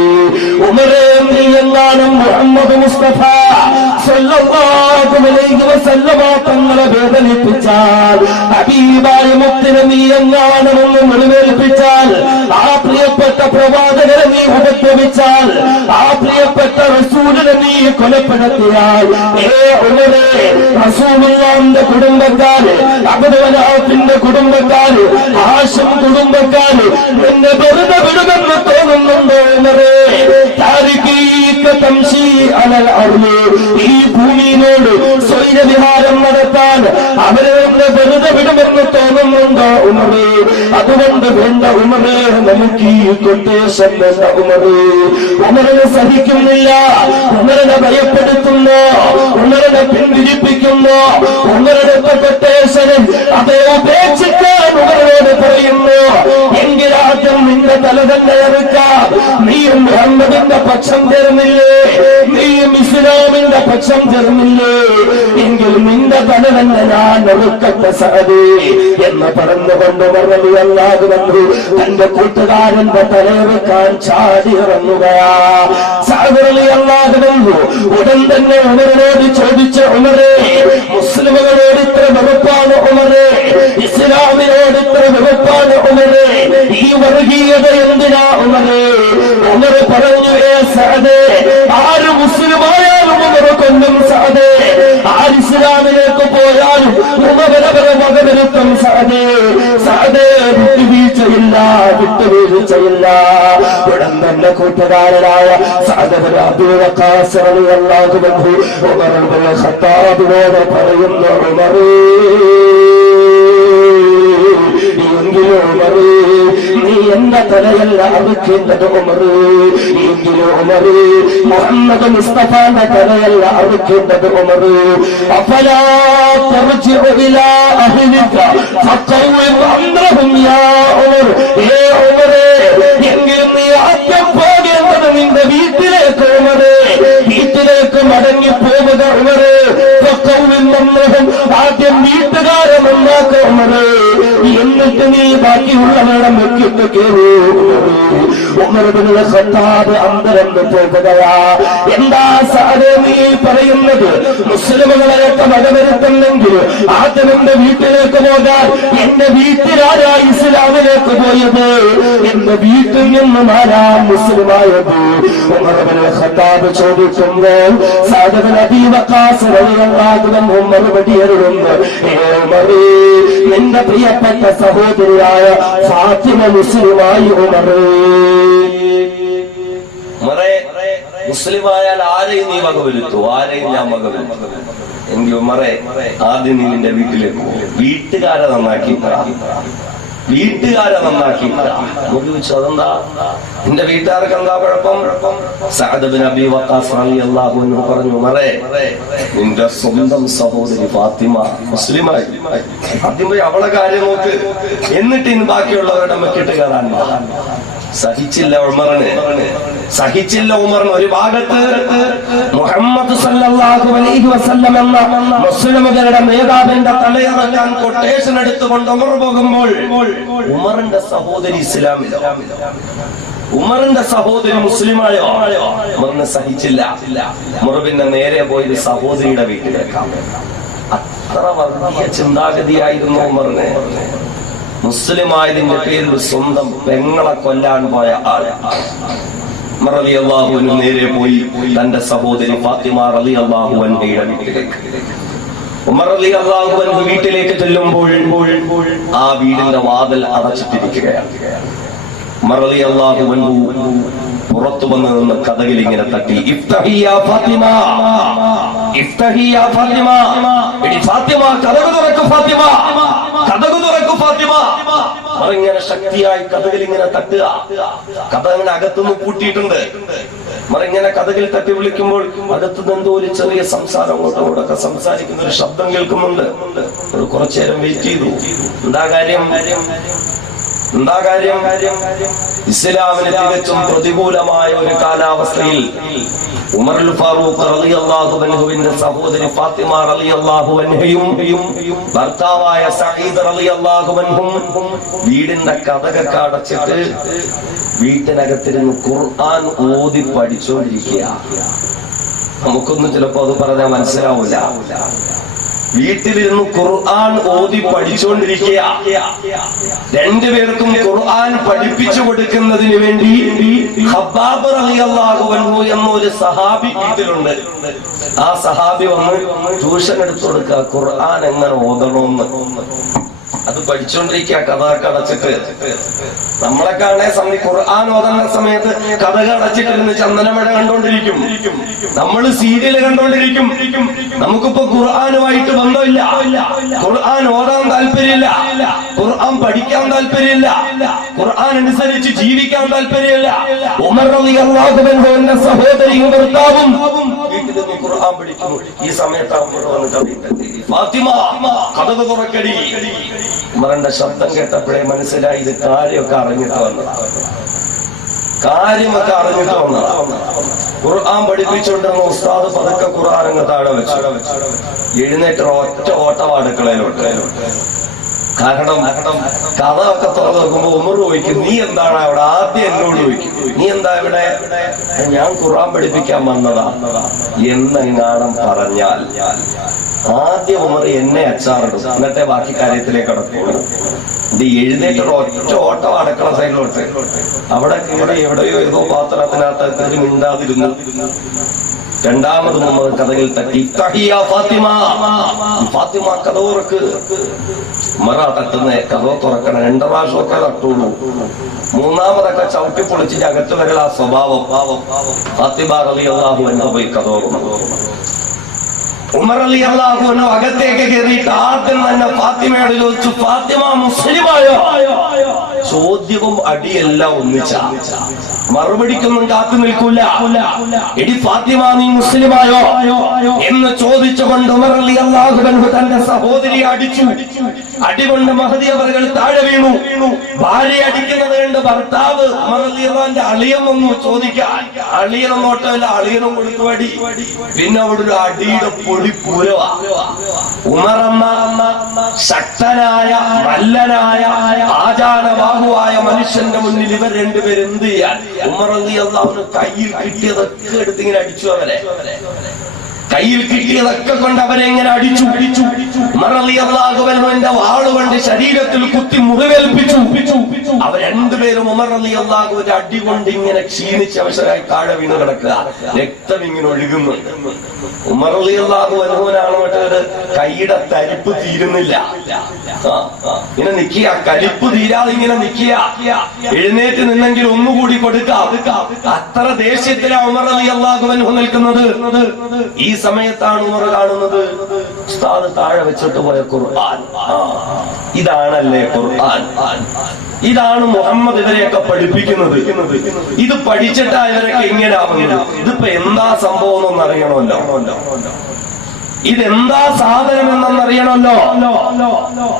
ഉമറേ നീ എങ്ങാനും മുഹമ്മദ് മുസ്തഫ സല്ലല്ലാഹു അലൈഹി വസല്ലമ തങ്ങളെ വേദനിപ്പിച്ചാൽ, ഹബീബായ മുത്തിനെ നീ എങ്ങാനും ഒന്ന് മുഴുവേൽപ്പിച്ചാൽ, ആ പ്രിയപ്പെട്ട പ്രവാചകരെ നീ ഉപദ്രവിച്ചാൽ, ആ പ്രിയപ്പെട്ട റസൂലിനെ നീ കൊലപ്പെടുത്തിയാൽ, ഉമറേ റസൂലുള്ളാഹിന്റെ കുടുംബക്കാര്, അബ്ദു മനാഫിന്റെ കുടുംബക്കാര്, ഹാശിം കുടുംബക്കാര് നിന്നെ വെറുതെ വിടുമെന്ന് തോന്നുന്നുണ്ടോ ഉമറേ? ഈ ഭൂമിയിനോട് സ്വൈരവിഹാരം നടത്താൻ അവരെ വെറുതെ വിടുമെന്ന് തോന്നുന്നുണ്ടോ ഉമറേ? അതുകൊണ്ട് വേണ്ട ഉമറേ, നമുക്ക് ഈ കൊട്ടേഷൻ വേണ്ട ഉമറേ. ഉമറിനെ സഹിക്കുന്നില്ല, ഉമറിനെ ഭയപ്പെടുത്തുന്നു, ഉമറിനെ പിന്തിരിപ്പിക്കുന്നു, ഉമറുടെ കൊട്ടേഷനിൽ അതേ ഉപേക്ഷിക്കാൻ ഉമറിനോട് പറയുന്നു. എങ്കിലാദ്യം നിന്റെ തല തന്നെ ഇറക്കാം. നീയും മുഹമ്മദിന്റെ പക്ഷം ചേർന്നില്ലേ, നീയും ഇസ്ലാമിന്റെ പക്ഷം ചേർന്നില്ലേ, എങ്കിൽ നിന്റെ തല തന്നെ ഞാൻ ഒറുക്കട്ടെ സഅദേ എന്ന് പറഞ്ഞുകൊണ്ട് റളിയല്ലാഹു അൻഹു തന്റെ കൂട്ടുകാരന്റെ തലയെറുക്കാൻ ചാടി ഇറങ്ങുകയാ. സഅദ് റളിയല്ലാഹു അൻഹു ഉടൻ തന്നെ ഉമറിനോട് ചോദിച്ച, ഉമറേ മുസ്ലിമുകളോട് ഇത്ര വെറുപ്പാണ് ഉമറേ, ഇസ്ലാമിനോട് ഇത്ര വെറുപ്പാണ് ഉമറേ, ഈ വർഗീയത എന്തിനാ ഉമറേ? ഉമർ പറഞ്ഞു, സഅദേ ആര് മുസ്ലിമായാലും ഉമർ കൊല്ലും സഅദേ, ആര് ഇസ്ലാമിലേക്ക് പോയാലും ഉമരവരെ വകവരുത്തും സഅദേ. സഅദേ വിട്ടുവീഴ്ചയില്ല, വിട്ടുവീഴ്ചയില്ല. ഉടൻ തന്നെ കൂട്ടുകാരനായ സഅദ് ബിൻ അബീ വഖാസ് റളിയല്ലാഹു അൻഹു ഉമർ ഇബ്നുൽ ഖത്താബിനോട് പറയുന്നു, ഉമറേ എങ്കിലും ഉമറേ നീ എന്റെ തലയല്ല അറുക്കേണ്ടത് ഉമറേ, എങ്കിലും ഉമറേ മുഹമ്മദ് മുസ്തഫാന്റെ തലയല്ല അറുക്കേണ്ടത് ഉമറേ. അഫലാ തർജിഉ ഇലാ അഹ്ലിക ഫഖവ്വിം അംറഹും യാ ഉമർ. ഉമറേ എങ്കിലും നീ ആദ്യം പോകേണ്ടത് നിന്റെ വീട്ടിലേക്ക് ഉമറേ, വീട്ടിലേക്ക് മടങ്ങി പോവുക ഉമറേ. ഫഖവ്വിം അംറഹും, ആദ്യം വീട്ടുകാരെ നന്നാക്കുക ഉമറേ, എന്നിട്ട് നീ ബാക്കിയുള്ളവരുടെ മുഖ്യത്ത് കയറൂ. ഉമർ ഇബ്നുൽ ഖത്താബ് അന്തരം പോകുകയാ. എന്താ സഅദേ നീ പറയുന്നത്? മുസ്ലിമുകളെയൊക്കെ വകവരുത്തുന്നെങ്കിൽ ആദ്യം എന്റെ വീട്ടിലേക്ക് പോകാൻ, എന്റെ വീട്ടിലാരാ ഇസ്ലാമിലേക്ക് പോയത്? എന്റെ വീട്ടിൽ നിന്നും ആരാ മുസ്ലിമായത്? ഉമർ ഇബ്നുൽ ഖത്താബ് ചോദിക്കുമ്പോൾ സഅദ് ബിൻ അബീ വഖാസ് റളിയല്ലാഹു അൻഹു മറുപടി അരുളുന്നു, ഉമറേ നിന്റെ പ്രിയപ്പെട്ട സഹോദരിയായ ഫാത്തിമ മുസ്ലിമായി ഉമറേ. മുസ്ലിമായാൽ ആരെയും നീ വകവരുത്തു, ആരെയും ഞാൻ വകവരുത്തു. എങ്കിൽ ഉമറേ ആദ്യം നീ നിന്റെ വീട്ടിലേക്ക് പോകും, വീട്ടുകാരെ നന്നാക്കിയിട്ടാ, വീട്ടുകാരെ നന്നാക്കിയിട്ടാ. അതെന്താ നിന്റെ വീട്ടുകാർക്ക് എന്താ കുഴപ്പം? സഅദ് ബിൻ അബീ വഖാസ് റളിയല്ലാഹു അൻഹു പറഞ്ഞു, ഉമറേ നിന്റെ സ്വന്തം സഹോദരി ഫാത്തിമ മുസ്ലിമായി, ആദ്യം പോയി അവളെ കാര്യം നോക്ക്, എന്നിട്ട് ഇന്ന് ബാക്കിയുള്ളവരുടെ മക്കിട്ട് കയറാൻ. സഹിച്ചില്ല ഉമറിന്, സഹിച്ചില്ല ഉമറിന്. ഒരു ഭാഗത്ത് മുഹമ്മദ് സല്ലല്ലാഹു അലൈഹി വസല്ലം എന്ന മുസ്ലിമുകളുടെ നേതാവിന്റെ തലയിറക്കാൻ കൊട്ടേഷൻ എടുത്തുകൊണ്ട് ഉമർ പോകുമ്പോൾ ഉമറിന്റെ സഹോദരി ഇസ്ലാമിലോ, ഉമറിന്റെ സഹോദരി മുസ്ലിമായോ? ഉമറിന് സഹിച്ചില്ല. ഉമർ പിന്നെ നേരെ പോയത് സഹോദരിയുടെ വീട്ടിലേക്കാണ്. അത്ര വർഗീയ ചിന്താഗതിയായിരുന്നു ഉമറിന്. മുസ്ലിമായതിന്റെ പേരിൽ സ്വന്തം പെങ്ങളെ കൊല്ലാൻ പോയ ആൾ. ഉമർ റളിയല്ലാഹു അൻഹു നേരെ പോയി തന്റെ സഹോദരി ഫാത്തിമ റളിയല്ലാഹു അൻഹയുടെ വീട്ടിലേക്ക്. ഉമർ റളിയല്ലാഹു അൻഹു വീട്ടിലേക്ക് ചെല്ലുമ്പോൾ ആ വീടിന്റെ വാതിൽ അടച്ചിട്ടിരിക്കുകയാണ്. ഉമർ റളിയല്ലാഹു അൻഹു പുറത്തു വന്ന് നിന്ന് കതകിൽ ഇങ്ങനെ തട്ടി, ഇഫ്തഹി യാ ഫാത്തിമ, ഇഫ്തഹി യാ ഫാത്തിമ, എടി ഫാത്തിമ കതക് തുറക്കു ഫാത്തിമ, കതക് തുറക്കു ഫാത്തിമ. ഇങ്ങനെ ശക്തിയായി കതകിൽ ഇങ്ങനെ തട്ടുക. കഥ ഇങ്ങനെ അകത്തുനിന്ന് പൂട്ടിയിട്ടുണ്ട്. ഇങ്ങനെ കഥകിൽ തട്ടി വിളിക്കുമ്പോൾ അകത്തുനിന്ന് എന്തോ ഒരു ചെറിയ സംസാരം അങ്ങോട്ടോടൊക്കെ സംസാരിക്കുന്ന ഒരു ശബ്ദം കേൾക്കുന്നുണ്ട്. കുറച്ചു നേരം വെയിറ്റ് ചെയ്തു. എന്താ കാര്യം? ഇസ്ലാമിന് തികച്ചും പ്രതികൂലമായ ഒരു കാലാവസ്ഥയിൽ ഉമറുൽ ഫാറൂഖ് റളിയല്ലാഹു അൻഹുവിന്റെ സഹോദരി ഫാത്തിമ റളിയല്ലാഹു അൻഹയും ഭർത്താവായ സഈദ് റളിയല്ലാഹു അൻഹും വീടിന്റെ കതകൊക്കെ അടച്ചിട്ട് വീട്ടിനകത്തിരുന്ന് ഖുർആൻ ഓതി പഠിച്ചുകൊണ്ടിരിക്കുക. നമുക്കൊന്നും ചിലപ്പോ അത് പറഞ്ഞാൽ മനസ്സിലാവില്ല. വീട്ടിലിരുന്ന് ഖുർആൻ ഓതി പഠിച്ചുകൊണ്ടിരിക്കുക. രണ്ടുപേർക്കും ഖുർആൻ പഠിപ്പിച്ചു കൊടുക്കുന്നതിന് വേണ്ടി ഖബ്ബാബ് റളിയല്ലാഹു അൻഹു എന്നൊരു സഹാബി വീട്ടിലുണ്ട്. ആ സഹാബി വന്ന് ട്യൂഷൻ എടുത്തു കൊടുക്കുക, ഖുർആൻ എങ്ങനെ ഓതണമെന്ന്. അത് പഠിച്ചുകൊണ്ടിരിക്കുക കഥ അടച്ചിട്ട്. നമ്മളെ കാണേ സമയം ഖുർആൻ ഓതുന്ന സമയത്ത് കഥകൾ അടച്ചിട്ടിരുന്ന് ചന്ദനമഴ കണ്ടോണ്ടിരിക്കും, നമ്മള് സീരിയല് കണ്ടോണ്ടിരിക്കും. നമുക്കിപ്പോ ഖുർആനുമായിട്ട് ബന്ധമില്ല, ഖുർആൻ ഓതാൻ താല്പര്യമില്ല, ഖുർആൻ പഠിക്കാൻ താല്പര്യമില്ല, ഖുർആൻ അനുസരിച്ച് ജീവിക്കാൻ താല്പര്യമില്ല. ഉമർ റളിയല്ലാഹു അൻഹുവിന്റെ സഹോദരിയും ഭർത്താവും വീട്ടിൽ നിന്ന് ഖുർആൻ പഠിക്കുന്നു. ഈ സമയത്താണ് ഫാത്തിമ കതക് തുറക്കടി. ഉമറിന്റെ ശബ്ദം കേട്ടപ്പോഴേ മനസ്സിലായി ഇത് കാര്യമൊക്കെ അറിഞ്ഞിട്ട് വന്നതാണ്. ഖുർആൻ പഠിപ്പിച്ചുകൊണ്ടിരുന്ന ഉസ്താദ് പതുക്കെ ഖുർആൻ അങ്ങ് താഴെ വെച്ചു. എഴുന്നേറ്റ് ഒറ്റ ഓട്ടം അടുക്കളയിലോട്ട്. കാരണം കഥ ഒക്കെ തുറന്നു നോക്കുമ്പോ ഉമർ ചോദിക്കും, നീ എന്താണ് അവിടെ? ആദ്യം എന്നോട് ചോദിക്കും, നീ എന്താ ഇവിടെ? ഞാൻ ഖുർആൻ പഠിപ്പിക്കാൻ വന്നതാ എന്നെങ്ങാണം പറഞ്ഞാൽ ആദ്യം ഉമർ എന്നെ അച്ചാറിടും, എന്നിട്ടേ ബാക്കി കാര്യത്തിലേക്ക് കടക്കുള്ളൂ. ഇത് എഴുന്നേറ്റ് ഒറ്റ ഓട്ടം അടുക്കള സൈഡിലോട്ട്. അവിടെ എവിടെയോ ഏതോ പാത്രത്തിനകത്ത് മിണ്ടാതിരുന്നു. രണ്ടാമത് ഉമർ കഥകിൽ തട്ടി, ഇഫ്തഹിയാ ഫാത്തിമ, ഫാത്തിമ കഥ തുറക്ക്. ഉമറ തട്ടുന്നേ, കഥ തുറക്കണം. 2 പ്രാവശ്യമൊക്കെ തട്ടുള്ളൂ. മൂന്നാമതൊക്കെ ചവിട്ടി പൊളിച്ചിട്ട് അകത്ത് വരൽ ആ സ്വഭാവം. ഫാത്തിമ റളിയല്ലാഹു അൻഹ പോയി കഥ തുറന്നു. ഉമർ റളിയല്ലാഹു അൻഹു അകത്തേക്ക് കയറിയിട്ട് ആദ്യം തന്നെ ഫാത്തിമയോട് ചോദിച്ചു, ഫാത്തിമ മുസ്ലിമായോ? ചോദ്യവും അടിയെല്ലാം ഒന്നിച്ച. മറുപടിക്കൊന്നും കാത്തു നിൽക്കൂല. എടി ഫാത്തിമ നീ മുസ്ലിമായോ എന്ന് ചോദിച്ചുകൊണ്ട് ഉമർ റളിയല്ലാഹു അൻഹു തന്റെ സഹോദരിയെ അടിച്ചു. അടികൊണ്ട് മഹദി അവர்கள் താഴെ വീണു. ഭാര്യ അടിക്കുന്നത് കണ്ട് ഭർത്താവ് ഉമർ റളിയല്ലാഹുവിന്റെ അളിയൻ വന്നു ചോദിക്കാൻ. അളിയനൊന്നോട്ടല്ല, അളിയനും കൊടുത്തു അടി. പിന്നെ അവിടെ ഒരു അടിയുടെ പൊടിപ്പൂരവാ. ഉമറമ്മ ശക്തനായ മല്ലനായ ആചാരബാഹുവായ മനുഷ്യന്റെ മുന്നിൽ ഇവർ രണ്ടുപേരും എന്ത് ചെയ്യാൻ? ഉമർ റളിയല്ലാഹു കയ്യിൽ കിട്ടിയതൊക്കെ എടുത്തിങ്ങനെ അടിച്ചു. അവരെ കയ്യിൽ കിട്ടിയതൊക്കെ കൊണ്ട് അവരെ ഇങ്ങനെ അടിച്ചു. ഉമർ റളിയല്ലാഹു അൻഹുവിന്റെ വാളുകൊണ്ട് ശരീരത്തിൽ കുത്തി മുറിവേൽപ്പിച്ചു. അവർ രണ്ടുപേരും ഉമർ റളിയല്ലാഹുവിന്റെ അടി കൊണ്ട് ഇങ്ങനെ ക്ഷീണിച്ച് അവശരായി താഴെ വീണ് കിടക്കുക. രക്തം ഇങ്ങനെ ഒഴുകുന്നുണ്ട്. ഉമർ റളിയല്ലാഹു അൻഹുവിനാണ് മറ്റൊരു കൈയുടെ തരിപ്പ് തീരുന്നില്ല. ഇങ്ങനെ നിക്കുക, കലിപ്പ് തീരാതെ ഇങ്ങനെ നിക്കുക. എഴുന്നേറ്റ് നിന്നെങ്കിൽ ഒന്നുകൂടി കൊടുക്കാം. അത്ര ദേഷ്യത്തിലാ ഉമർ റളിയല്ലാഹു അൻഹു നിൽക്കുന്നത്. ഈ സമയത്താണ് ഉമർ കാണുന്നത് ഉസ്താദ് താഴെ വെച്ചിട്ട് പോയ ഖുർആൻ. ഇതാണല്ലേ ഖുർആൻ? ഇതാണ് മുഹമ്മദ് ഇവരെയൊക്കെ പഠിപ്പിക്കുന്നത്. ഇത് പഠിച്ചിട്ടാ ഇവരൊക്കെ ഇങ്ങനെ ആവുന്നത്. ഇതിപ്പോ എന്താ സംഭവം എന്നറിയണമല്ലോ, ഇതെന്താ സാധനം എന്നറിയണമല്ലോ.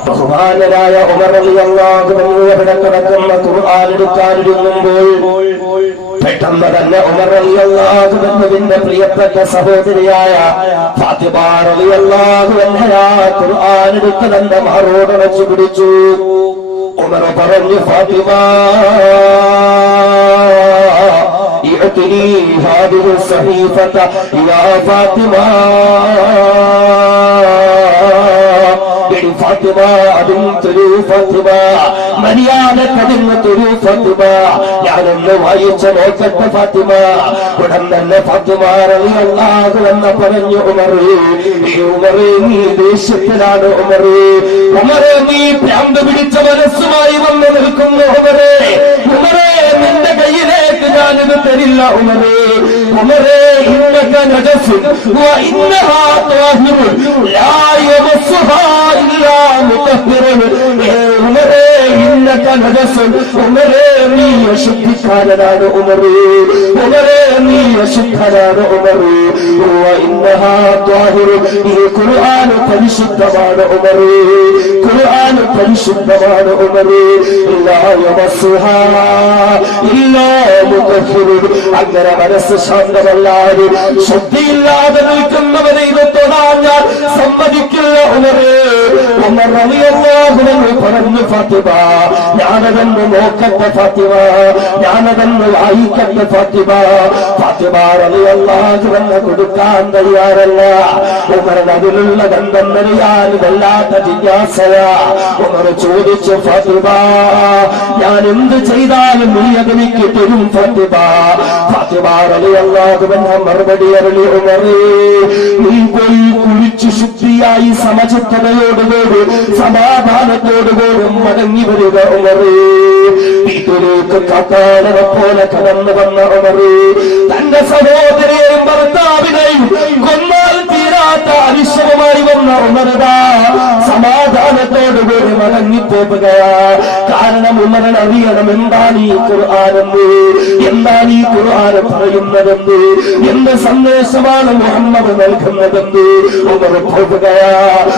ബഹുമാനരായ ഉമർ റളിയല്ലാഹു അൻഹു അവിടെ കിടക്കുന്ന ഖുർആൻ എടുക്കാനിരുന്നുമ്പോൾ പെട്ടെന്ന് തന്നെ ഉമർ റളിയല്ലാഹു അൻഹുവിന്റെ പ്രിയപ്പെട്ട സഹോദരിയായ ഫാത്തിമ റളിയല്ലാഹു അൻഹ ഖുർആൻ എടുത്ത് തന്റെ മാറോട് വെച്ച് പിടിച്ചു. ഉമർ പറഞ്ഞു, ഫാത്തിമ أعطني هذه الصحيفة يا فاطمة ഫാത്തിമ അതും തരൂ ഫാത്തിമ മര്യാദക്കതിന് തരൂ ഫാത്തിമ ഞാനൊന്ന് വായിച്ച നോക്കട്ടെ ഫാത്തിമ ഉടൻ തന്നെ ഫാത്തിമ റളിയല്ലാഹു അൻഹ പറഞ്ഞു ഉമറേ നീ ദേഷ്യത്തിലാണ് ഉമറേ നീ ഭ്രാന്ത് പിടിച്ച മനസ്സുമായി വന്ന് നിൽക്കുന്നു ഉമറേ നിന്റെ കയ്യിലേക്ക് ഞാനിത് തരില്ല ഉമറേ ഇന്നക നജസുൻ വ ഇന്നഹാ ത്വാഹിറുൻ ലാ യമസ്സുഹാ ഇല്ലാ മുതഹ്ഹിറുൻ ഉമറേ ഇന്നക നജസുൻ ഉമറേ നീ അശുദ്ധിക്കാരനാണ് ഉമറേ നീ അശുദ്ധനാണ് വ ഇന്നഹാ ത്വാഹിറുൻ ഈ ഖുർആൻ പരിശുദ്ധമാണ് ഖുർആൻ പരിശുദ്ധമാണ് ലാ യമസ്സുഹാ ഇല്ലാ മുതഹ്ഹിറുൻ അങ്ങനെ മനസ്സ് ശാന്തമല്ലാതെ ശുദ്ധിയില്ലാതെ നിൽക്കുന്നവരെ ഇത് തൊടാൻ ഞാൻ സമ്മതിക്കില്ല ഉമർ റളിയല്ലാഹു അൻഹു പറഞ്ഞു ഫാത്തിമ ഞാനതൊന്ന് നോക്കട്ടെ ഫാത്തിമ ഞാനതൊന്ന് വായിക്കട്ടെ ഫാത്തിമ റളിയല്ലാഹു അൻഹു കൊടുക്കാൻ തയ്യാറല്ല ഉമറിന് അതിലുള്ള ബന്ധം അറിയാൻ വല്ലാത്ത ജിജ്ഞാസയാ ഉമർ ചോദിച്ചു ഫാത്തിമ ഞാൻ എന്ത് ചെയ്താലും നീ അതെനിക്ക് തരും ഫാത്തിമ റളിയല്ലാഹു അൻഹ മറുപടി അരുളി ഉമറേ നീ പോയി കുളിച്ചു ശുദ്ധിയായി സമചിത്തതയോടുകൂടി സമാധാനത്തോടുകൂടി മടങ്ങി വരിക ഉമറേ വീട്ടിലേക്ക് കാട്ടാളനെ പോലെ കടന്നു വന്ന ഉമറേ തന്റെ സഹോദരിയെയും ഭർത്താവിനെയും കൊന്നാൽ തീരാത്ത അരിശവുമായി വന്ന ഉമറതാ സമാധാനത്തോടുകൂടി മടങ്ങിപ്പോകുകയാ കാരണം ഉമറിന് അറിയണം എന്താണ് ഈ ഖുർആനെന്ന് എന്താണ് ഈ ഖുർആൻ പറയുന്നതെന്ന് എന്ത് സന്ദേശമാണ് മുഹമ്മദ് നൽകുന്നതെന്ന് ഉമർ പോകുകയാ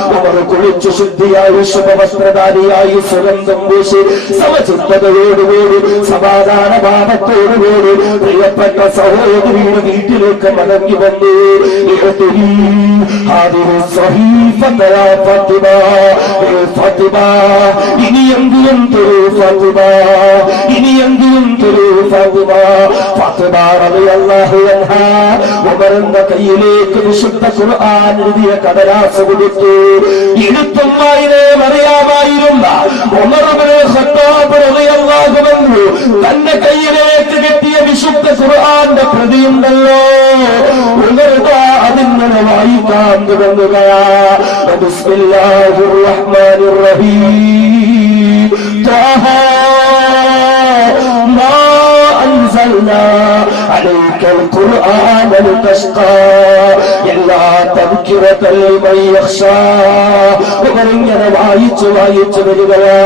ഉമർ കുളിച്ചു ശുദ്ധിയായി ശുഭവസ്ത്രധാരിയായി സുഗന്ധം പൂശി സമചിത്തതയോടുകൂടി സമാധാന ഭാവത്തോടുകൂടി പ്രിയപ്പെട്ട സഹോദരിയുടെ വീട്ടിലേക്ക് മടങ്ങി വന്നു ഫാത്തിമ ഇനിയെങ്കിലും തരൂ ഫാത്തിമ റളിയല്ലാഹു അൻഹ ഉമറിന്റെ കയ്യിലേക്ക് വിശുദ്ധ ഖുർആൻ എഴുതിയ കടലാസ് കൊടുത്തു എഴുത്തും വായനയും അറിയാമായിരുന്ന ഉമർ ഇബ്നു ഖത്താബ് റളിയല്ലാഹു അൻഹു തന്റെ കയ്യിലേക്ക് കിട്ടിയ വിശുദ്ധ ഖുർആന്റെ പ്രതിയുണ്ടല്ലോ ഉമർ അതിങ്ങനെ വായിക്കാൻ തുടങ്ങുകയാ ബിസ്മില്ലാഹിർ റഹ്മാനിർ റഹീം ത്വാഹ മാ അൻസൽനാ അലൈക്കൽ ഖുർആന ലിതശ്ഖാ ഇല്ലാ തദ്കിറതൽ ലിമൻ യഖ്ശാ ഇങ്ങനെ വായിച്ചു വരികയാ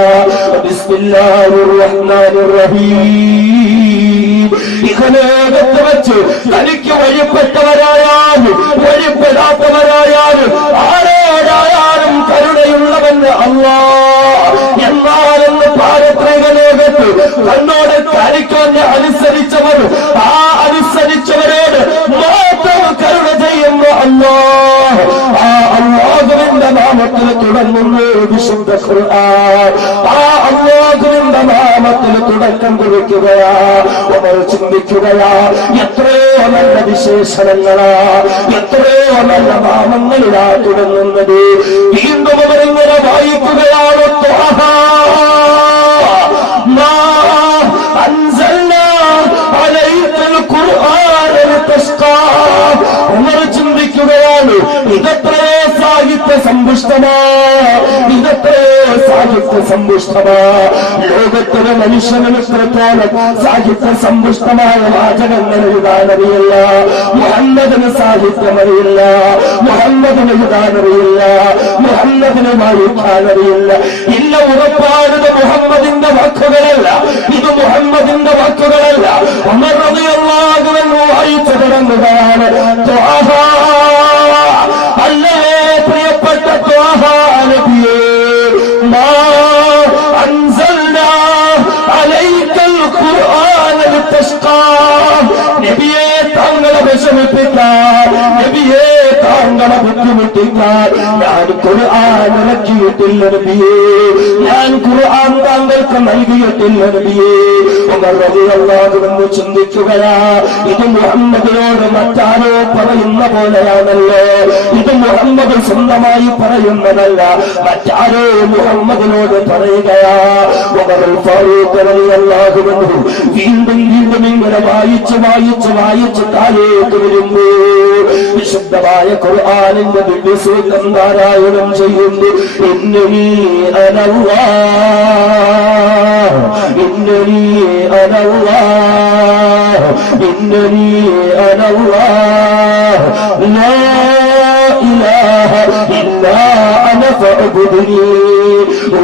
ബിസ്മില്ലാഹിർ റഹ്മാനിർ റഹീം ഇഖലോകത്ത് വെച്ച് തനിക്ക് വഴിപ്പെട്ടവരായാലും വഴിപ്പെടാത്തവരായാലും ആരോടായാലും കരുണയുള്ളവന് അല്ലാഹ് എന്നാലെന്ന് പാരത്രിക ലോകത്ത് തന്നോട് തനിക്കൊന്ന് അനുസരിച്ചവർ ആ അനുസരിച്ചവരോട് മാത്രം കരുണ ചെയ്യുന്ന അല്ലാഹ് ആ അല്ലാഹുവിന്റെ നാമത്തിൽ തുടങ്ങുന്നു വിശുദ്ധ ഖുർആൻ ആ അല്ലാഹുവിന്റെ നാമത്തിൽ തുടക്കം കുറിക്കുകയാ ഉമർ ചിന്തിക്കുകയാ എത്രയോ നല്ല വിശേഷണങ്ങളാ എത്രയോ നല്ല നാമങ്ങളിലാ തുടങ്ങുന്നത് വീണ്ടും അവരിങ്ങനെ വായിക്കുകയാണ് ത്വാഹ മാ അൻസൽനാ അലൈക്കൽ ഖുർആന ലിതശ്ഖാ ഉമർ ചിന്തിക്കുകയാണ് ഇതെത്രയോ സാഹിത്യ സമ്പുഷ്ടമാ ലോകത്തിലെ മനുഷ്യന് എത്രത്തോളം സാഹിത്യ സമ്പുഷ്ടമായ വാചകങ്ങൾ എഴുതാനറിയില്ല മുഹമ്മദിന് സാഹിത്യം അറിയില്ല മുഹമ്മദിന് എഴുതാനറിയില്ല മുഹമ്മദിന് വായിക്കാനറിയില്ല ഇല്ല ഉറപ്പാടുന്ന മുഹമ്മദിന്റെ വാക്കുകളല്ല ഇത് മുഹമ്മദിന്റെ വാക്കുകളല്ല ഉമർ റളിയല്ലാഹു അൻഹു വായിച്ചു തുടങ്ങുകയാണ് ത്വാഹ അല്ലേ പ്രിയപ്പെട്ട ത്വാഹ നബിയേ മാ അൻസൽനാ അലൈക്കൽ ഖുർആന ലിതശ്ഖാ നബിയേ താങ്കളെ വിഷമിപ്പിക്കാൻ നബിയേ താങ്കളെ ബുദ്ധിമുട്ടിക്കാൻ ഞാൻ ഖുർആൻ ഇറക്കിയിട്ടില്ല നബിയേ ഞാൻ ഖുർആൻ താങ്കൾക്ക് നൽകിയിട്ടില്ല നബിയേ ഉമർ റളിയല്ലാഹു അൻഹു ചിന്തിക്കുകയാ, ഇത് മുഹമ്മദിനോട് മറ്റാരോ പറയുന്ന പോലെയാണല്ലോ, ഇത് മുഹമ്മദ് സ്വന്തമായി പറയുന്നതല്ല, മറ്റാരോ മുഹമ്മദിനോട് പറയുകയാ. ഉമറുൽ ഫാറൂഖ് റളിയല്ലാഹു അൻഹു വീണ്ടും വീണ്ടും ഇങ്ങനെ വായിച്ച് താഴേക്ക് വരുമ്പോ വിശുദ്ധമായ ഖുർആനിന്റെ ദിവ്യസൂക്തം പാരായണം ചെയ്യുന്നു. ഇന്നനീ അനല്ലാഹ്, ഇന്നനീ അനല്ലാഹ്, ഇന്നനീ അനല്ലാഹ്, ലാ ഇലാഹ ഇല്ലാ അന ഫഅബ്ദുനി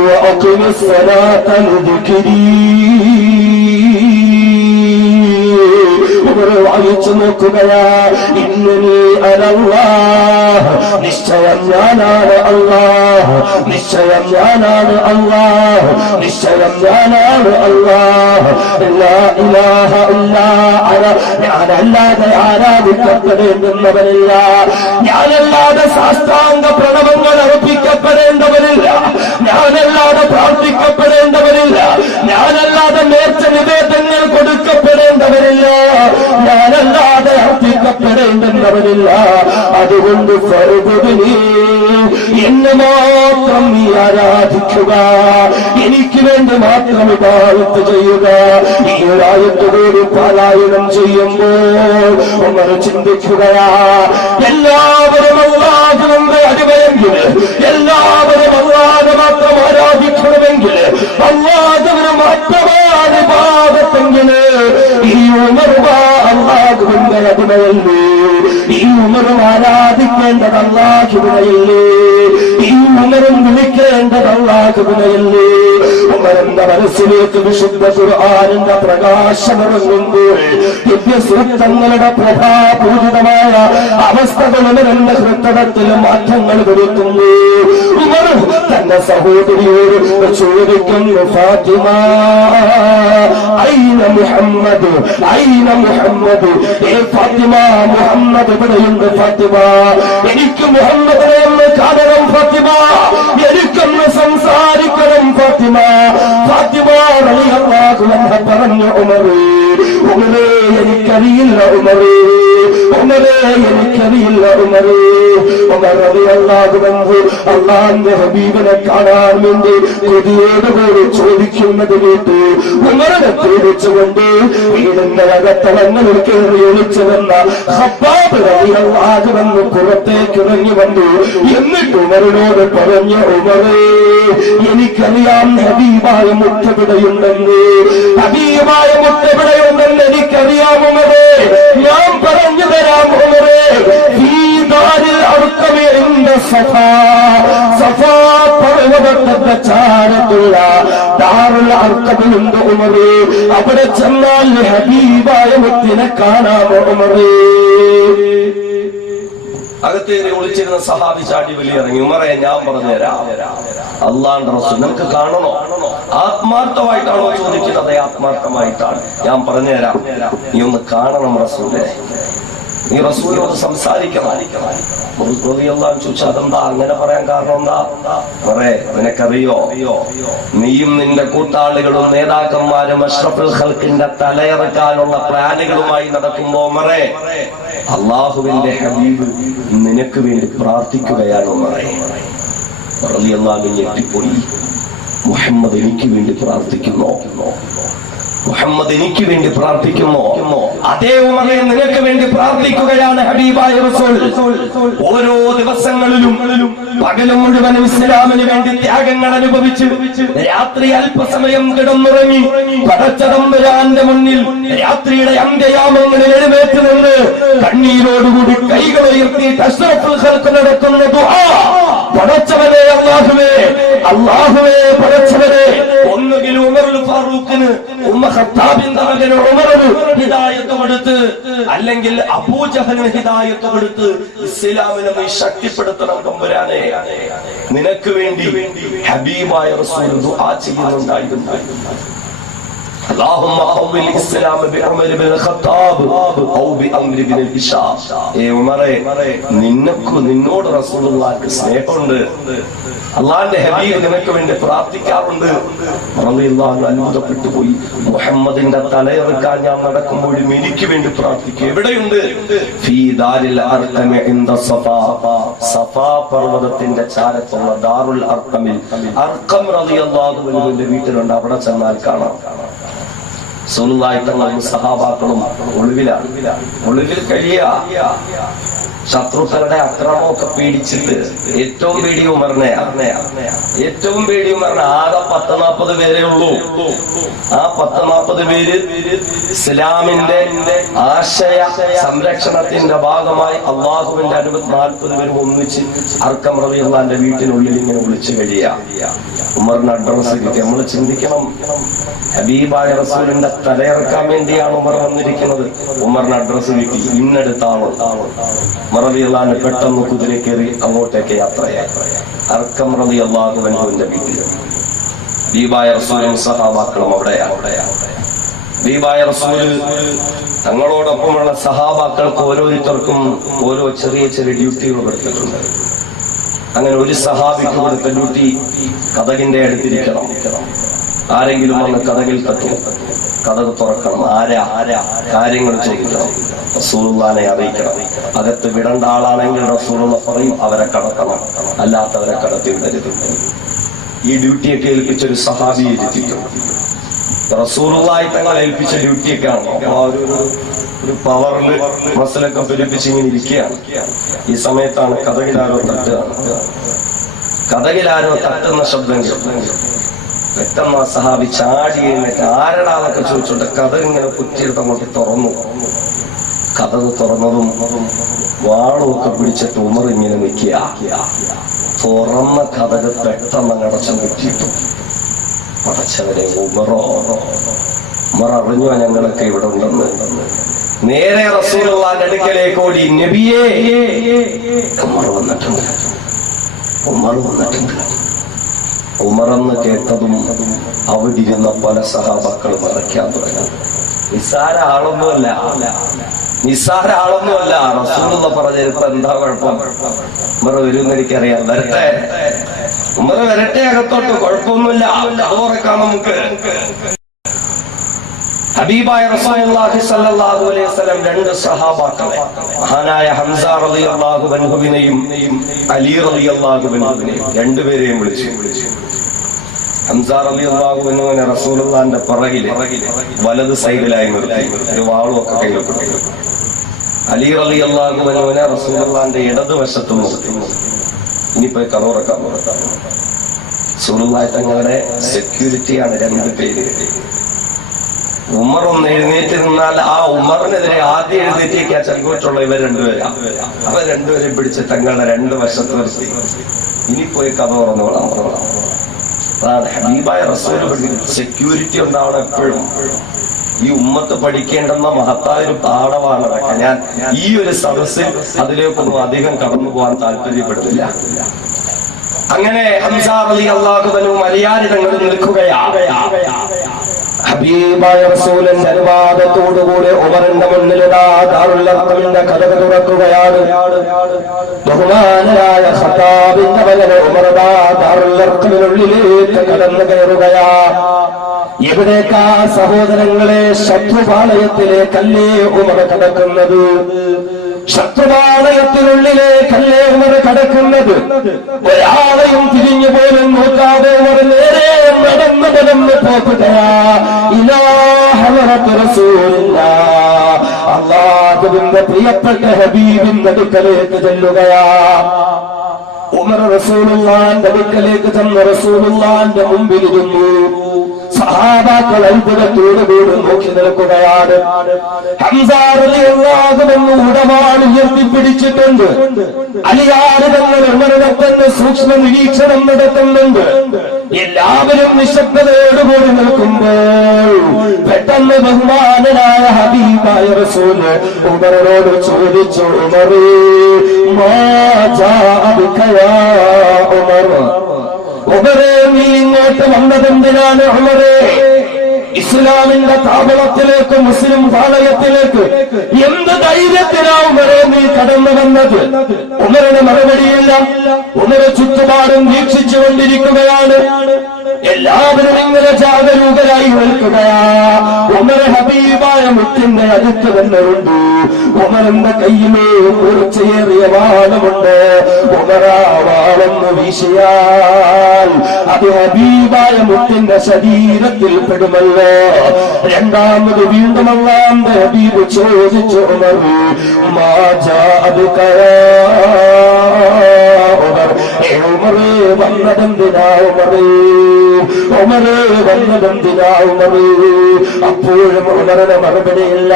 വഅഖിമിസ് സ്വലാത ലിദ്ക്രി. വായിച്ചു നോക്കുകയാ, ഇന്നനീ അനല്ലാഹ്, നിശ്ചയം ഞാനാണ് അല്ലാഹ്, നിശ്ചയം ഞാനാണ് അല്ലാഹ്, നിശ്ചയം ഞാനാണ് അല്ലാഹ്, ലാ ഇലാഹ ഇല്ലാ അന, ഞാനല്ലാതെ ആരാധിക്കപ്പെടേണ്ടുന്നവരില്ല, ഞാനല്ലാതെ സാഷ്ടാംഗ പ്രണവങ്ങൾ അർപ്പിക്കപ്പെടേണ്ടവരില്ല, ഞാനല്ലാതെ പ്രാർത്ഥിക്കപ്പെടേണ്ടവരില്ല, ഞാനല്ലാതെ നേർച്ച നിവേദനങ്ങൾ കൊടുക്കപ്പെടേണ്ടവരില്ല, ഞാനല്ലാതെ അർപ്പിക്കപ്പെടേണ്ടുന്നവരില്ല. അതുകൊണ്ട് ഫഅബ്ദുനി, എന്നെ മാത്രം നീ ആരാധിക്കുക, എനിക്ക് വേണ്ടി മാത്രം ഇബാദത്ത് ചെയ്യുക. ഈ ഒരായത്തോട് പാരായണം ചെയ്യുമ്പോൾ ഉമർ ചിന്തിക്കുകയാ, എല്ലാവരും അല്ലാഹുവിന്റെ അടിമയെങ്കിൽ, എല്ലാവരും അല്ലാഹുവിനെ മാത്രം ആരാധിക്കണമെങ്കിൽ, അല്ലാഹുവിന് മാത്രമാണ് ഇബാദത്തെങ്കിൽ, ഈ ഉമർ അല്ലാഹുവിന്റെ അടിമയല്ലേ, ഈ ഉമറും ആരാധിക്കേണ്ടത് അല്ലാഹുവിനെയല്ലേ, ഈ ഉമറും വിളിക്കേണ്ടത് അല്ലാഹുവിനെയല്ലേ. ഉമറിന്റെ മനസ്സിലേക്ക് വിശുദ്ധ ഖുർആനിന്റെ പ്രകാശമിറങ്ങുമ്പോൾ ദിവ്യസൂക്തങ്ങളുടെ പ്രഭാപൂരിതമായ അവസ്ഥകൾ ഉമറിന്റെ ഹൃദയത്തിൽ മാറ്റങ്ങൾ വരുത്തുന്നു. ഉമർ തന്റെ സഹോദരിയോട് ചോദിക്കുന്നു, ഫാത്തിമ ഐന മുഹമ്മദ്, ഐന മുഹമ്മദ്, ഏ ഫാത്തിമ, മുഹമ്മദ് എവിടെയുണ്ട് ഫാത്തിമ, എനിക്ക് മുഹമ്മദിനെ ഒന്ന് കാണണം ഫാത്തിമ, എനിക്കൊന്ന് സംസാരിക്കണം ഫാത്തിമ. ഫാത്തിമ റളിയല്ലാഹു അൻഹ പറഞ്ഞു, ഉമറേ, ഉമറേ എനിക്കറിയില്ല ഉമറേ, ഉമറേ എനിക്കറിയില്ല ഉമറേ. ഉമർ റളിയല്ലാഹു അൻഹു അല്ലാഹുവിന്റെ ഹബീബിനെ കാണാൻ വേണ്ടി കൊതിയോടുകൂടി ചോദിക്കുന്നത് കേട്ട് ഉമറിനെ പേടിച്ചുകൊണ്ട് വീടിന്റെ അകത്തളങ്ങളിൽ കയറി ഒളിച്ചു വന്ന ഖബ്ബാബ് റളിയല്ലാഹു അൻഹു പുറത്തേക്ക് ഇറങ്ങി വന്നു. എന്നിട്ട് ഉമറിനോട് പറഞ്ഞു, ഉമറേ എനിക്കറിയാം ഹബീബായ മുത്തവിടെയുണ്ടെന്ന്, ഹബീബായ മുത്തവിടെയുണ്ടെന്ന് എനിക്കറിയാം ഉമറേ, ഞാൻ പറഞ്ഞു തരാം ഉമറേ. ഈ ദാരിൽ അർക്കമിന്റെ സഫാ, സഫാ പർവ്വതത്തിന്റെ ചാരത്തുള്ള ദാറുൽ അർക്കമിലുണ്ട് ഉമറേ, അവിടെ ചെന്നാൽ ഹബീബായ മുത്തിനെ കാണാമോ ഉമറേ. അകത്തേറി ഒളിച്ചിരുന്ന സഹാബി ചാടി വലിയിറങ്ങി, ഉമറേ ഞാൻ പറഞ്ഞുതരാം, അല്ലാഹുവിന്റെ റസൂൽ നമുക്ക് കാണണോ, ആത്മാർത്ഥമായിട്ടാണോ ചോദിക്കുന്നത്? അതെ ആത്മാർത്ഥമായിട്ടാണ്, ഞാൻ പറഞ്ഞുതരാം, നീ ഒന്ന് കാണണം റസൂലെ, നീ റസൂലിനോട് സംസാരിക്കണം. ചോദിച്ചാൽ അതെന്താ അങ്ങനെ പറയാൻ കാരണം എന്താ? പറേ, നിനക്കറിയോ, നീയും നിന്റെ കൂട്ടാളികളും നേതാക്കന്മാരും അഷ്റഫുൽ ഖൽഖിന്റെ തലയിറക്കാനുള്ള പ്ലാനുകളുമായി നടക്കുമ്പോ മറേ അള്ളാഹുവിന്റെ ഹബീബ് നിനക്ക് വേണ്ടി പ്രാർത്ഥിക്കുകയാണ് മറേ. റളിയല്ലാഹു ഞെട്ടിപ്പോയി. മുഹമ്മദ് എനിക്ക് വേണ്ടി പ്രാർത്ഥിക്കുന്നു, മുഹമ്മദ് എനിക്ക് വേണ്ടി പ്രാർത്ഥിക്കുമോ? അതേ ഉമറേ നിനക്ക് വേണ്ടി പ്രാർത്ഥിക്കുകയാണ് ഹബീബായ റസൂൽ. ഓരോ ദിവസങ്ങളിലും പകലും മുഴുവനും ഇസ്ലാമിന് വേണ്ടി ത്യാഗങ്ങൾ അനുഭവിച്ച് രാത്രി അല്പസമയം കിടന്നുറങ്ങി പടച്ചതമ്പുരാന്റെ മുന്നിൽ രാത്രിയുടെ അന്ത്യയാമങ്ങളിൽ എഴുന്നേറ്റ് നിന്ന് കണ്ണീരോടുകൂടി കൈകൾ ഉയർത്തി അഷ്റഫുൽ ഖൽഖ് നടത്തുന്ന ദുആ, പടച്ചവനെ അല്ലാഹുവേ, അല്ലാഹുവേ പടച്ചവനെ, ഒന്നുകിൽ ഉമറുൽ ഫാറൂഖിന് ഉമ്മ ഖത്താബിന്റെ മകന് ഉമറിന് ഹിദായത്ത് കൊടുത്ത്, അല്ലെങ്കിൽ അബൂജഹലിന് ഹിദായത്ത് കൊടുത്ത് ഇസ്ലാമിനെ നീ ശക്തിപ്പെടുത്തണം തമ്പുരാനെ. നിനക്ക് വേണ്ടി ഹബീബായ റസൂൽ ദുആ ചെയ്യുന്നുണ്ടായിരുന്നു. اللهم قوّ الإسلام بعمر بن الخطاب أو بأمر بن الهشام. ഉമറേ, നിന്നോട് റസൂലുള്ളാഹിക്ക് സ്നേഹമുണ്ട്, അള്ളാന്റെ ഹബീബ് നിനക്ക് വേണ്ടി പ്രാർത്ഥിക്കാറുണ്ട്. റളിയല്ലാഹു അത്ഭുതപ്പെട്ടു പോയി. മുഹമ്മദിന്റെ തലയെറുക്കാൻ ഞാൻ നടക്കുമ്പോഴും എനിക്ക് വേണ്ടി പ്രാർത്ഥിക്കും. എവിടെയുണ്ട്? ഫീ ദാരിൽ അർഖം ഇൻദ സഫാ, സഫാ പർവതത്തിന്റെ ചാരത്തുള്ള ദാറുൽ അർഖമിൽ അർഖം റളിയല്ലാഹു അൻഹുവിന്റെ വീട്ടിലുണ്ട്. അവിടെ ചെന്നാൽ കാണാം റസൂലുള്ളാഹി തങ്ങളും സഹാബാക്കളും ഒളിവിൽ കഴിയുക. ശത്രുക്കളുടെ അക്രമമൊക്കെ പേടിച്ചിട്ട് ഏറ്റവും പേടി ഉമറിനെയാണ്. ആകെ 10-40 പേരേ ഉള്ളൂ. ആ 10-40 പേര് ഇസ്ലാമിന്റെ ആശയ സംരക്ഷണത്തിന്റെ ഭാഗമായി അള്ളാഹുവിന്റെ 40 പേരും ഒന്നിച്ച് അർഖം റളിയല്ലാഹുവിന്റെ വീട്ടിനുള്ളിൽ ഇങ്ങനെ വിളിച്ചു കഴിയുക. ഉമറിന് അഡ്രസ് കിട്ടി. നമ്മൾ ചിന്തിക്കണം, ഹബീബായ റസൂലിന്റെ തലയിറക്കാൻ വേണ്ടിയാണ് ഉമർ വന്നിരിക്കുന്നത്. ഉമറിന് അഡ്രസ് കിട്ടി, ഇന്നടുത്താണ്. റളിയല്ലാഹു പെട്ടെന്ന് കുതിര കയറി അങ്ങോട്ടേക്ക് യാത്രയായി. അർഖം റളിയല്ലാഹു അൻഹുവിന്റെ വീട്ടിൽ ഹബീബായ റസൂലും സഹാബാക്കളും അവിടെയാണ്. ഹബീബായ റസൂൽ തങ്ങളോടൊപ്പമുള്ള സഹാബാക്കൾക്ക് ഓരോരുത്തർക്കും ഓരോ ചെറിയ ഡ്യൂട്ടികൾ കൊടുത്തിട്ടുണ്ട്. അങ്ങനെ ഒരു സഹാബിക്ക് കൊടുത്ത ഡ്യൂട്ടി കതകിന്റെ അടുത്തിരിക്കണം. ആരെങ്കിലും വന്ന് കതകിൽ തട്ടും, കതക് തുറക്കണം. ആരാ കാര്യങ്ങൾ ചോദിക്കണം, റസൂലുള്ളാഹിനെ അറിയിക്കണം. അകത്ത് വിടേണ്ട ആളാണെങ്കിൽ റസൂലുള്ള പറയും അവരെ കടത്തണം, അല്ലാത്തവരെ കടത്തി വിടരുത്. ഈ ഡ്യൂട്ടിയൊക്കെ ഏൽപ്പിച്ചൊരു സഹാബിയെ ഇരുത്തിക്കും. റസൂലുള്ളാഹി തങ്ങൾ ഏൽപ്പിച്ച ഡ്യൂട്ടിയൊക്കെയാണ്. ഒരു പവറിൽ മസിലൊക്കെ പെരുപ്പിച്ച് ഇങ്ങനെ ഇരിക്കുകയാണ്. ഈ സമയത്താണ് കതകിലാരോ തട്ടുന്ന ശബ്ദം കേട്ടു. പെട്ടെന്ന് ആ സഹാബി ചാടി എഴുന്നേറ്റ് ആരടാന്നൊക്കെ ചോദിച്ചോണ്ട് കതക് ഇങ്ങനെ കുറ്റിയെടുത്ത് അങ്ങോട്ട് തുറന്നു. കതക് തുറന്നതും വാളും ഒക്കെ പിടിച്ചിട്ട് ഉമർ ഇങ്ങനെ നിൽക്കുക. തുറന്ന കതക് പെട്ടെന്ന് അടച്ചു കുറ്റിയിട്ടു. പടച്ചവരെ, ഉമർ അറിഞ്ഞോ ഞങ്ങളൊക്കെ ഇവിടെ ഉണ്ടെന്ന്. നേരെ റസൂലുള്ളാഹിന്റെ അടുക്കലേക്ക് ഓടി, നബിയേ ഉമർ വന്നിട്ടുണ്ട്. ഉമറെന്ന് കേട്ടതും അവിടെ ഇരുന്ന പല സഹാബാക്കൾ മറയ്ക്കാൻ തുടങ്ങി. നിസ്സാര ആളൊന്നുമല്ല. റസൂലുള്ള പറഞ്ഞിരുപ്പ എന്താ കുഴപ്പം? ഉമർ വരുമെന്ന് എനിക്കറിയാം. ഉമർ വരട്ടെ അകത്തോട്ട്, കുഴപ്പമൊന്നുമില്ല, അതുറക്കാം നമുക്ക്. ഹബീബായ റസൂലുള്ളാഹി സ്വല്ലല്ലാഹു അലൈഹി വസല്ലം 2 സഹാബാക്കളെ, മഹാനായ ഹംസ റളിയല്ലാഹു അൻഹുവിനെയും അലി റളിയല്ലാഹു അൻഹുവിനെയും രണ്ടുപേരെയും വിളിച്ചു. ഹംസ റളിയല്ലാഹു അൻഹുവിനെ റസൂലുള്ളാഹിന്റെ പിറകിൽ വലത് സൈഡിലായി നിർത്തി, ഒരു വാളും ഒക്കെ കയ്യിലിട്ടു. അലി റളിയല്ലാഹു അൻഹുവിനെ റസൂലുള്ളാഹിന്റെ ഇടതുവശത്ത് നിർത്തി. ഇനിയിപ്പോ കതോറക്കാൻ റസൂലുള്ളാഹി തങ്ങളുടെ സെക്യൂരിറ്റിയാണ് 2 പേര്. ഉമർ ഒന്ന് എഴുന്നേറ്റ് നിന്നാൽ ആ ഉമറിനെതിരെ ആദ്യം എഴുന്നേറ്റേക്കാ ചങ്കൂറ്റുള്ള ഇവർ രണ്ടുപേരാ. അവർ രണ്ടുപേരും പിടിച്ച് തങ്ങളുടെ 2 വശത്ത് നിർത്തി. ഇനി പോയി കഥ തുറന്നോളാം. അതാണ് ഹബീബായ റസൂൽ. സെക്യൂരിറ്റി ഉണ്ടാവണം എപ്പോഴും. ഈ ഉമ്മത്ത് പഠിക്കേണ്ടെന്ന മഹത്തായ ഒരു പാഠമാണ് അതൊക്കെ. ഞാൻ ഈ ഒരു സദസ്സിൽ അതിലേക്കൊന്നും അധികം കടന്നു പോകാൻ താല്പര്യപ്പെടുന്നില്ല. അങ്ങനെ ഹംസ റളിയല്ലാഹു അൻഹു മലയാളിതങ്ങളിൽ നിൽക്കുകയാണ്. ഹബീബായ റസൂലിന്റെ അനുവാദത്തോടുകൂടെ ഉമറിന്റെ മുന്നിലിതാ ദാറുൽ അർഖമിന്റെ കതക് തുറക്കുകയാണ്. ബഹുമാനരായ ഖത്താബിന്റെ മകൻ ഉമർ ദാറുൽ അർഖമിനുള്ളിലേക്ക് കടന്നു കയറുകയാ. എവിടേക്കാ സഹോദരങ്ങളെ? ശത്രുപാളയത്തിലേക്കല്ലേ ഉമർ കടക്കുന്നത്? ശത്രുപാളയത്തിനുള്ളിലേക്കല്ലേ ഉമർ കടക്കുന്നത്? ഒരാളെയും തിരിഞ്ഞു പോലും നോക്കാതെ ഉമർ നേരെ നടന്നു പോക്കുകയാ. അല്ലാഹുവിന്റെ പ്രിയപ്പെട്ട ഹബീബിന്റെ അടുക്കലേക്ക് ചെല്ലുകയാ. ഉമർ റസൂലുള്ളാഹിന്റെ അടുക്കലേക്ക് ചെന്ന് റസൂലുള്ളാഹിന്റെ മുമ്പിലിരുന്നു. സഹാബാക്കൾ അത്ഭുതത്തോടുകൂടി നോക്കി നിൽക്കുകയാണ്. ഹംസ റളിയല്ലാഹു അൻഹു ഉടവാൾ ഉയർത്തിപ്പിടിച്ചിട്ടുണ്ട്. അലിയാര് തങ്ങൾ ഉമറിനെ തന്നെ സൂക്ഷ്മ നിരീക്ഷണം നടത്തുന്നുണ്ട്. എല്ലാവരും നിശബ്ദതയോടുകൂടി നിൽക്കുമ്പോൾ പെട്ടെന്ന് ബഹുമാനനായ ഹബീബായ റസൂൽ ഉമറിനോട് ചോദിച്ചു, ഉമറേ മാ ജാഅ ബിക യാ ഉമർ? ഉമറേ, നീ ഇങ്ങോട്ട് വന്നതെന്തിനാണ്? ഉമറേ, ഇസ്ലാമിന്റെ താവളത്തിലേക്ക്, മുസ്ലിം പാളയത്തിലേക്ക് എന്ത് ധൈര്യത്തിനാവും വരെ നീ കടന്നു വന്നത്? ഉമറിന് മറുപടിയില്ല. ഉമറ് ചുറ്റുപാടും വീക്ഷിച്ചുകൊണ്ടിരിക്കുകയാണ്. എല്ലാവരും ഇങ്ങനെ ജാഗരൂകരായി നിൽക്കുകയാ. ഉമർ ഹബീബായ മുത്തിന്റെ അടുത്ത് തന്നെയുണ്ട്. ഉമറിന്റെ കയ്യിലേ കുറിച്ചേറിയ വാളമുണ്ട്. ഉമറാ വാളൊന്ന് വീശിയാൽ അത് ഹബീബായ മുത്തിന്റെ ശരീരത്തിൽ പെടുമല്ലോ. രണ്ടാമത് വീണ്ടും അല്ലാന്റെ ഹബീബ് ചോദിച്ചു, ഉമർ മാ ജാഅബികയാ ഉമർ, ഉമറേ വന്നതെന്തിനാ ഉമറേ, ഉമറേ വന്നതെന്തിനാ ഉമറേ? അപ്പോഴും ഉമറുടെ മറുപടിയില്ല.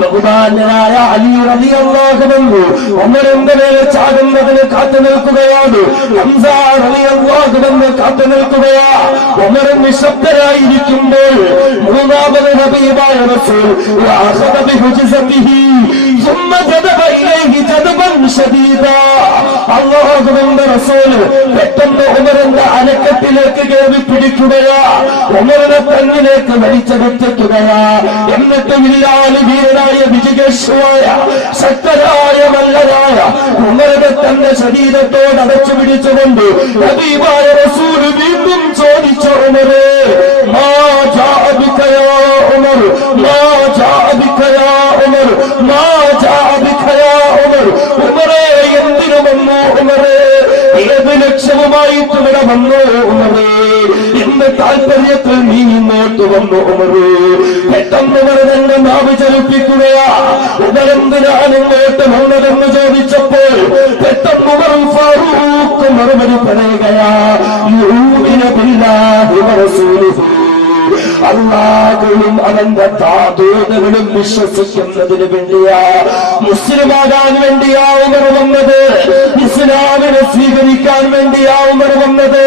ബഹുമാന്യനായ അലി റളിയല്ലാഹു അൻഹു ഉമറിന്റെ മേലെ ചാടുന്നതിന് കാത്തു നിൽക്കുകയാണ്. ഹംസ റളിയല്ലാഹു അൻഹു കാത്തു നിൽക്കുകയാ. ഉമർ നിശബ്ദരായിരിക്കുമ്പോൾ മൂന്നാമത് ഹബീബായ റസൂൽ വഅഖദ ബിഹുജ്സതിഹി ثم جذب إليه جذبا شديدا. അല്ലാഹുവിന്റെ റസൂൽ പെട്ടെന്ന് ഉമറിന്റെ അരക്കത്തിലേക്ക് കയറി പിടിക്കുകയാ. ഉമറിനെ തന്നിലേക്ക് വലിച്ചെടുക്കുകയാ. എന്നിട്ട് വില്ലാളി വീരനായ വിജയശ്വായ ശക്തരായ മല്ലരായ ഉമറിനെ തന്റെ ശരീരത്തോട് അടച്ചു പിടിച്ചുകൊണ്ട് ഹബീബായ റസൂൽ വീണ്ടും ചോദിച്ചു, ഉമറേ മാ ജാഅബികയാ ഉമർ, മാ ജാഅബികയാ ഉമർ, മാ ജാഅബികയാ ഉമർ? ഉമറേ എന്തിനു വന്നു ഉമറേ? ഏത് ലക്ഷ്യവുമായിട്ട് ഇവിടെ വന്നു ഉമറേ? എന്ത് താല്പര്യത്തിൽ നീ ഇങ്ങോട്ട് വന്നു ഉമറേ? പെട്ടെന്ന് പറഞ്ഞ നാവ് ചലിപ്പിക്കുകയാ. ഉമരെന്തിനാണ് ഇങ്ങോട്ട് വന്നതെന്ന് ചോദിച്ചപ്പോൾ പെട്ടെന്ന് ഉമർ ഫാറൂഖ് മറുപടി പറയുകയാ, യുമിനു ബില്ലാഹി വറസൂലിഹി, അല്ലാഹുവും അവന്റെ ദൂതകളും വിശ്വസിക്കുന്നതിന് വേണ്ടിയാ, മുസ്ലിമാകാൻ വേണ്ടിയാ ഉമർ വന്നത്, ഇസ്ലാമിനെ സ്വീകരിക്കാൻ വേണ്ടിയാ ഉമർ വന്നത്.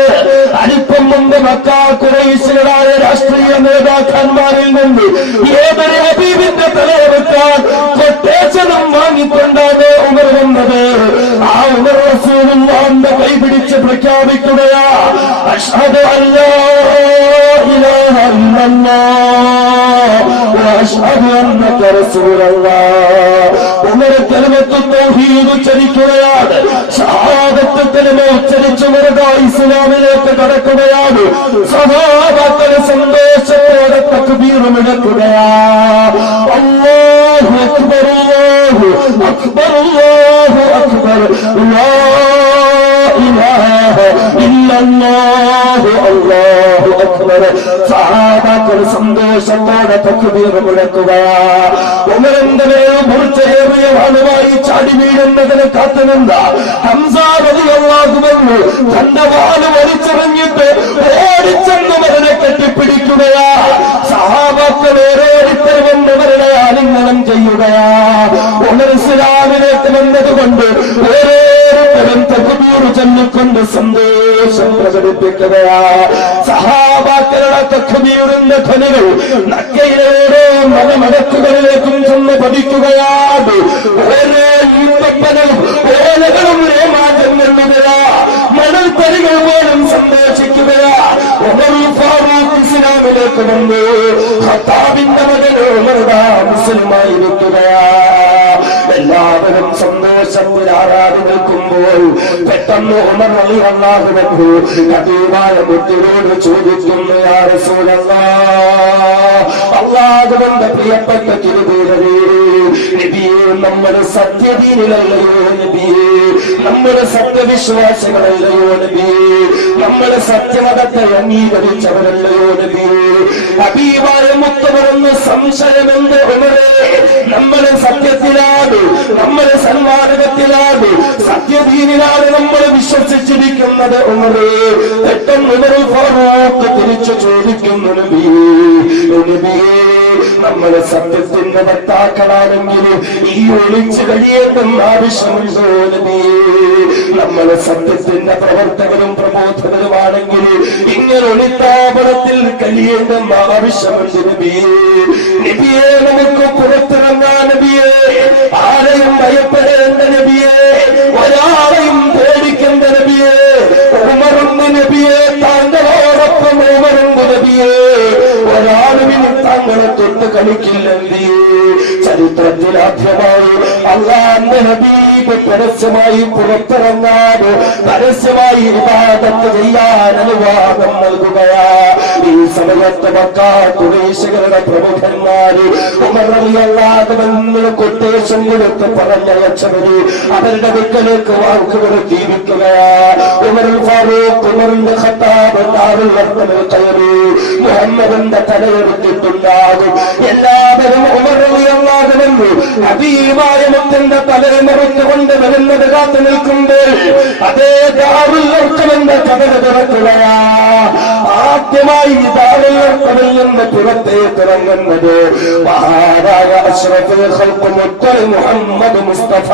അല്പം മുമ്പ് മക്ക ഖുറൈശികളായ രാഷ്ട്രീയ നേതാക്കന്മാരിൽ നിന്ന് ഏതൊരു ഹബീബിന്റെ തലയെടുക്കാൻ കൊട്ടേഷനും വാങ്ങിക്കൊണ്ടാണ് ഉമർ വന്നത്. ആ ഉമർ റസൂലുള്ളാഹിന്റെ കൈപിടിച്ച് പ്രഖ്യാപിക്കുകയാ, അഷ്ഹദു അല്ലാ ഇലാഹ ഇല്ലല്ലാഹ് വഅഷ്ഹദു അന്നക റസൂലുള്ളാഹ്. ഉമർ കലിമത്തു തൗഹീദ് ഉച്ചരിക്കുകയാണ്. ഷഹാദത്ത് കലിമ ഉച്ചരിച്ചു ഉമർ ഇസ്ലാമിലേക്ക് കടക്കുകയാണ്. സഹാബാക്കൾ സന്തോഷത്തോടെ തക്ബീർ മുഴക്കുകയാ. അല്ലാഹു അക്ബർ, അല്ലാഹു അക്ബർ, അല്ലാഹു അക്ബർ, ലാ ഇലാഹ ഇല്ലല്ലാഹു, അല്ലാഹു അക്ബർ. സഹാബാക്കൾ സന്തോഷത്തോടെ തക്ബീർ മുഴക്കുകയാ. ഉമറിന്റെ മേൽ മൂർച്ചയേറിയ വാളുമായി ചാടി വീഴുന്നതിന് കാത്തുനിന്ന ഹംസ റളിയല്ലാഹു അൻഹു തന്റെ വാല് വലിച്ചെറിഞ്ഞിട്ട് ഓടിച്ചെന്ന് ഉമറിനെ കെട്ടിപ്പിടിക്കുകയാ. സഹാബാക്കൾ ഓരോരുത്തരും ഉമറിനെ ആലിംഗനം ചെയ്യുകയാ. ഉമർ ഇസ്ലാമിലേക്ക് വന്നതുകൊണ്ട് ഓരോരുത്തരും തക്ബീർ ചൊല്ലിക്കൊണ്ട് സന്തോഷം പ്രകടിപ്പിക്കുകയാ. സഹാബാക്കളുടെ തക്ബീറിന്റെ ധ്വനികൾ മക്കയിലെ ഓരോ മലമടക്കുകളിലേക്കും ചെന്ന് പതിക്കുകയാണ്. ഓരോ ഈത്തപ്പനവും ഓലകളും രോമാഞ്ചം നൽകുകയാ. മണൽത്തരികൾ പോലും സന്തോഷിക്കുകയാ. ഉമർ ഫാറൂഖ് ഇസ്ലാമിലേക്ക് വന്നു. ഖത്താബിന്റെ മകൻ ഉമർ മുസ്ലിമായിരിക്കുകയാ. എല്ലാവരും സന്തോഷത്തിൽ ആരാധി നിൽക്കുമ്പോൾ പെട്ടെന്ന് ഉമർ റളിയല്ലാഹു അൻഹു ഹബീബായ മുത്തിനോട് ചോദിക്കുന്നു, യാ റസൂലല്ലാഹ്, അല്ലാഹുവിന്റെ പ്രിയപ്പെട്ട തിരുദൂതരേ, നബിയേ, നമ്മൾ സത്യദീനിലല്ലയോ നബിയേ, നമ്മൾ സത്യവിശ്വാസികളല്ലയോ നബിയേ, നമ്മൾ സത്യമതത്തെ അംഗീകരിച്ചവരല്ലയോ നബിയേ? ഹബീബായ മുത്ത് പറഞ്ഞ സംശയമെന്ത് ഉമറേ? നമ്മൾ സത്യത്തിലാണ്, നമ്മൾ സന്മാർഗത്തിലാണ്, സത്യദീനിലാണ് നമ്മൾ വിശ്വസിച്ചിരിക്കുന്നത് ഉമറേ. പെട്ടെന്ന് ഉമർ ഫാറൂഖ് തിരിച്ചു ചോദിക്കുന്നു, നബിയേ, നബിയേ, നമ്മൾ സത്യത്തിന്റെ വക്താക്കളാണെങ്കിൽ ഈ ഒളിച്ചു കഴിയേണ്ടുന്ന ആവശ്യമുണ്ടോ നബിയേ? നമ്മൾ സത്യത്തിന്റെ പ്രവർത്തകരും പ്രബോധകരുമാണെങ്കിൽ ഇങ്ങനെ ഒളിത്താപനത്തിൽ കഴിയേണ്ടുന്ന ആവശ്യമുണ്ട് നബിയേ. നബിയെ, നമുക്ക് പുറത്തിറങ്ങാൻ നബിയേ, ആരെയും ഭയപ്പെടേണ്ട നബിയേ, ഒരാളെയും പേടിക്കേണ്ട നബിയേ. ഉമറുണ്ട് നബിയേ, താങ്കളോടൊപ്പം ഉമറുണ്ട് നബിയേ, ഒരാളും കളിക്കില്ലെന്തി. ചരിത്രത്തിൽ ആദ്യമായി അല്ലാഹുവിന്റെ ഹബീബ് പരസ്യമായി പുറത്തിറങ്ങാൻ, പരസ്യമായി ഇബാദത്ത് ചെയ്യാൻ അനുവാദം നൽകുകയാ. ഈ സമയത്ത് മക്കാ ഖുറൈശികളുടെ പ്രമുഖന്മാര് ഉമർ റളിയല്ലാഹു അൻഹു കൊട്ടേഷൻ കൊടുത്ത് പറഞ്ഞയച്ചവര് അവരുടെ വീട്ടിലേക്ക് വാക്കുകൾ ജീവിക്കുകയാ. ഉമർ ഫാറൂഖ്, ഉമറിന്റെ ഖത്താബ് ദാറുൽ അർഖമിൽ കയറി മുഹമ്മദിന്റെ തലയെടുത്തിട്ടുണ്ടാകും. എല്ലാവരും ഉമർ റളിയല്ലാഹു അൻഹു ഹബീബായ മുത്തിന്റെ തലയെ മറന്നുകൊണ്ട് വരുന്നത് കാത്തു നിൽക്കുമ്പോൾ അതേ ദാറുൽ അർഖമിന്റെ കതക് തുറക്കുകയാ. ആദ്യമായി ദാറുൽ അർഖമിൽ നിന്ന് പുറത്തേക്ക് ഇറങ്ങുന്നത് മഹാനായ അഷ്റഫുൽ ഖൽഖ് മുത്തൽ മുഹമ്മദ് മുസ്തഫ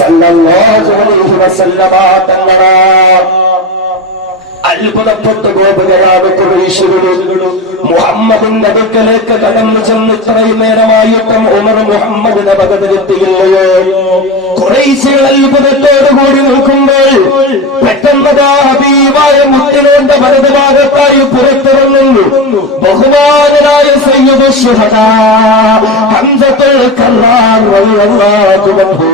സല്ലല്ലാഹു അലൈഹി വസല്ലമ തങ്ങളാ. അത്ഭുതപ്പെട്ട് പോവുകയാണ് ഖുറൈശികൾ. മുഹമ്മദിന്റെ അടുക്കലേക്ക് കടന്നു ചെന്ന് ഇത്രയും നേരമായിട്ടും ഉമർ മുഹമ്മദിനെ വകതിരുത്തിയില്ലയോ? ഖുറൈശികൾ അത്ഭുതത്തോടുകൂടി നിൽക്കുമ്പോൾ പെട്ടെന്നതാ ഹബീബായ മുത്തിനോന്റെ വലതുഭാഗത്തായി പുറത്തിറങ്ങുന്നു ബഹുമാനനായ സയ്യിദു ശുഹദാ ഹംസത്തുൽ കർറാർ റളിയല്ലാഹു അൻഹു.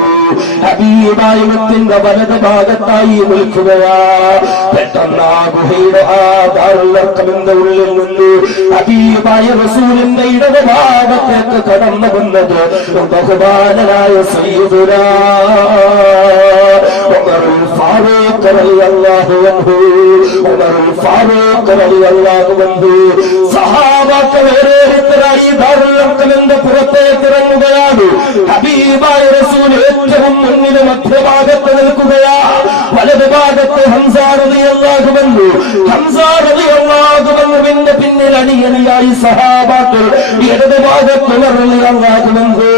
ഹബീബായ മുത്തിന്റെ വലത് ഭാഗത്തായി നിൽക്കുകയാ. പെട്ടെന്ന് ആ ഗുഹയുടെ ആ ദാറുൽ അർഖമിന്റെ ഉള്ളിൽ നിന്ന് ഹബീബായ റസൂലിന്റെ ഇടത് ഭാഗത്തേക്ക് കടന്നു വന്നത് ബഹുമാനനായ സയ്യിദുനാ ഉമറുൽ ഫാറൂഖ് റളിയല്ലാഹു അൻഹു. ഉമറുൽ ഫാറൂഖ് റളിയല്ലാഹു അൻഹു സഹാബാക്കൾ ഓരോരുത്തരായി ദാറുൽ അർഖമിന്റെ പുറത്തേക്ക് ഇറങ്ങുകയാണ്. ഹബീബായ റസൂൽ ഏറ്റവും മുന്നിലെ മധ്യഭാഗത്ത് നിൽക്കുകയാ. വലത് ഭാഗത്ത് ഹംസ റളിയല്ലാഹു അൻഹു. ഹംസ റളിയല്ലാഹു അൻഹുവിന്റെ പിന്നിൽ അണിയണിയായി സഹാബാക്കൾ. ഇടത് ഭാഗത്ത് ഉമർ റളിയല്ലാഹു അൻഹു.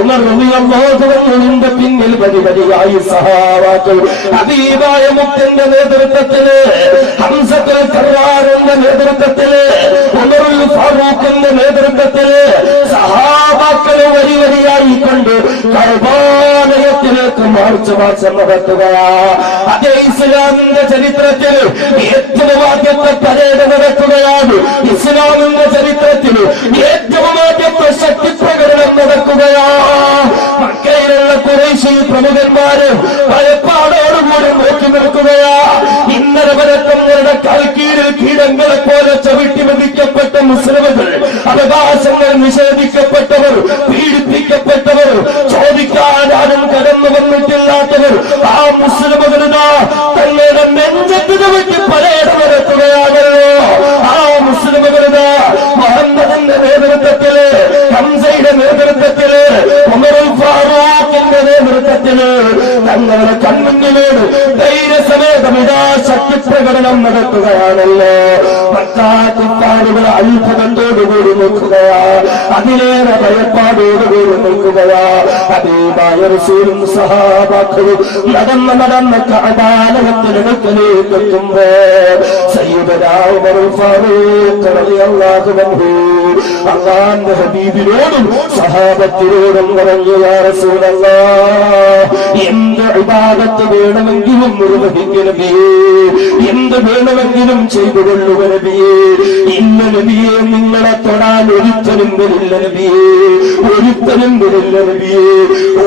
ഉമർ റളിയല്ലാഹു അൻഹുവിന്റെ പിന്നിൽ വരിവരിയായി സഹാബാക്കൾ. ഹബീബായ മുത്തിന്റെ നേതൃത്വത്തില്, ഹംസത്തുൽ കർറാറിന്റെ നേതൃത്വത്തില്, ഉമറുൽ ഫാറൂഖിന്റെ നേതൃത്വത്തില് സഹാബാക്കൾ വരിവരിയായി കൊണ്ട് കഅബാലയത്തിലേക്ക് മാർച്ച് നടത്തുകയാ. അതേ ഇസ്ലാമിന്റെ ചരിത്രത്തിൽ ഏറ്റവും ആദ്യത്തെ പരേഡ് നടക്കുകയാണ്. ഇസ്ലാമിന്റെ ചരിത്രത്തിൽ ഏറ്റവും ആദ്യത്തെ ശക്തി പ്രകടനം നടക്കുകയാ. മക്കയിലുള്ള ഖുറൈശി പ്രമുഖന്മാര് ഭയപ്പാടോടുകൂടി നോക്കി നിൽക്കുകയാ. ഇന്നലെ വരെ തങ്ങളുടെ കാൽക്കീഴിൽ കീടങ്ങളെ പോലെ ചവിട്ടി മെതിക്കപ്പെട്ട മുസ്ലിമുകൾ, അവകാശങ്ങൾ നിഷേധിക്കപ്പെട്ടവർ, പീഡിപ്പിക്കപ്പെട്ടവർ, ചോദിക്കാൻ ആരും കടന്നു വന്നിട്ടില്ലാത്തവർ, ആ മുസ്ലിമുകളുടെ തങ്ങളുടെ നെഞ്ചത്ത് ചവിട്ടി പരേഡ് നടത്തുകയാണല്ലോ. ആ മുസ്ലിമുകളുടെ മുഹമ്മദിന്റെ നേതൃത്വത്തില്, ഹംസയുടെ നേതൃത്വത്തില്, ഉമറുൽ ഫാറൂഖിന്റെ നേതൃത്വത്തില് തങ്ങളുടെ കൺമുന്നിലോട് ധൈര്യസമേതം ഇതാ ശക്തി പ്രകടനം നടത്തുകയാണല്ലോ. മക്കാത്തുപ്പാടുകൾ അത്ഭുതത്തോടുകൂടി നിൽക്കുകയാ. അതിലേറെ ഭയപ്പാടോടുകൂടി നിൽക്കുകയാ. ഹബീബായ റസൂലും സഹാബാക്കളും നടന്ന് കഅബാലയത്തിനടുക്കലേക്ക് എത്തുമ്പോ സയ്യിദുനാ ഉമറുൽ ഫാറൂഖ് റളിയല്ലാഹു അൻഹു അല്ലാഹുവിന്റെ ഹബീബിനോടും സഹാബത്തിനോടും പറഞ്ഞു, യാ റസൂലല്ലാഹ്, എന്ത് ഇബാദത്ത് വേണമെങ്കിലും നിർവഹിക്കുക നബിയേ, എന്ത് വേണമെങ്കിലും ചെയ്തുകൊള്ളുക നബിയേ. ഇന്ന നബിയെ, നിങ്ങളെ തൊടാൻ ഒരുത്തനും വരില്ല നബിയേ, ഒരുത്തനും വരില്ല നബിയേ.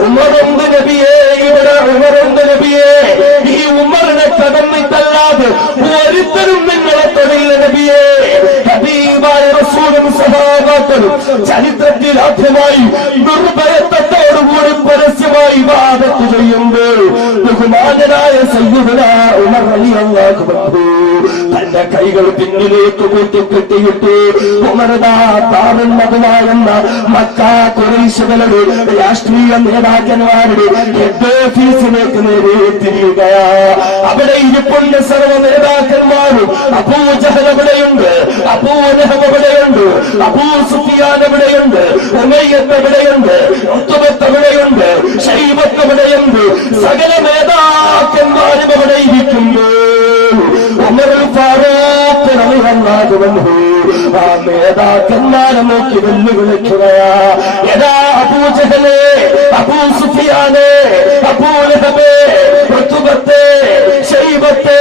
ഉമറുണ്ട് നബിയേ, ഇവിടെ ഉമറുണ്ട് നബിയേ. ഈ ഉമറിനെ കടന്നിട്ടല്ലാതെ ഒരുത്തരും നിങ്ങളെ തൊടില്ല നബിയേ. ഹബീബായ റസൂലും സഹാബാക്കളും ചരിത്രത്തിൽ ആദ്യമായി ദുർഭയത്തോടുകൂടി പരസ്യമായി ഇബാദത്ത് ചെയ്യുമ്പോൾ ബഹുമാനനായ സയ്യിദുനാ ഉമർ റളിയല്ലാഹു അൻഹു തന്റെ കൈകൾ പിന്നിലേക്ക് കൂട്ടിക്കെട്ടിയിട്ട് ഉമർദാ താറുൽ മദീനയെന്ന മക്കാ ഖുറൈശികളുടെ രാഷ്ട്രീയ നേതാക്കന്മാരുടെ ഹെഡ് ഓഫീസിലേക്ക് നേരെ തിരിയുകയാ. അവിടെ ഇരിപ്പുണ്ട് സർവ്വ നേതാക്കന്മാരും. അബൂ ജഹൽ അവിടെയുണ്ട്, അബൂ ലഹബ് അവിടെയുണ്ട്, അബൂ സുഫിയാൻ അവിടെയുണ്ട്, ഉമയ്യത്ത് അവിടെയുണ്ട്, ഉത്ബത്ത് അവിടെയുണ്ട്, ശൈബത്ത് അവിടെയുണ്ട്. സകല നേതാക്കന്മാരും അവിടെ ഇരിക്കുമ്പോൾ ഉമറുൽ ഫാറൂഖ് റളിയല്ലാഹു അൻഹു ആ നേതാക്കന്മാരെ നോക്കി വെല്ലുവിളിക്കുകയാ. എടാ അബൂ ജഹലേ, അബൂ സുഫിയാനേ, അബൂ ലഹബേ, ഉത്ബത്തേ, ശൈബത്തേ,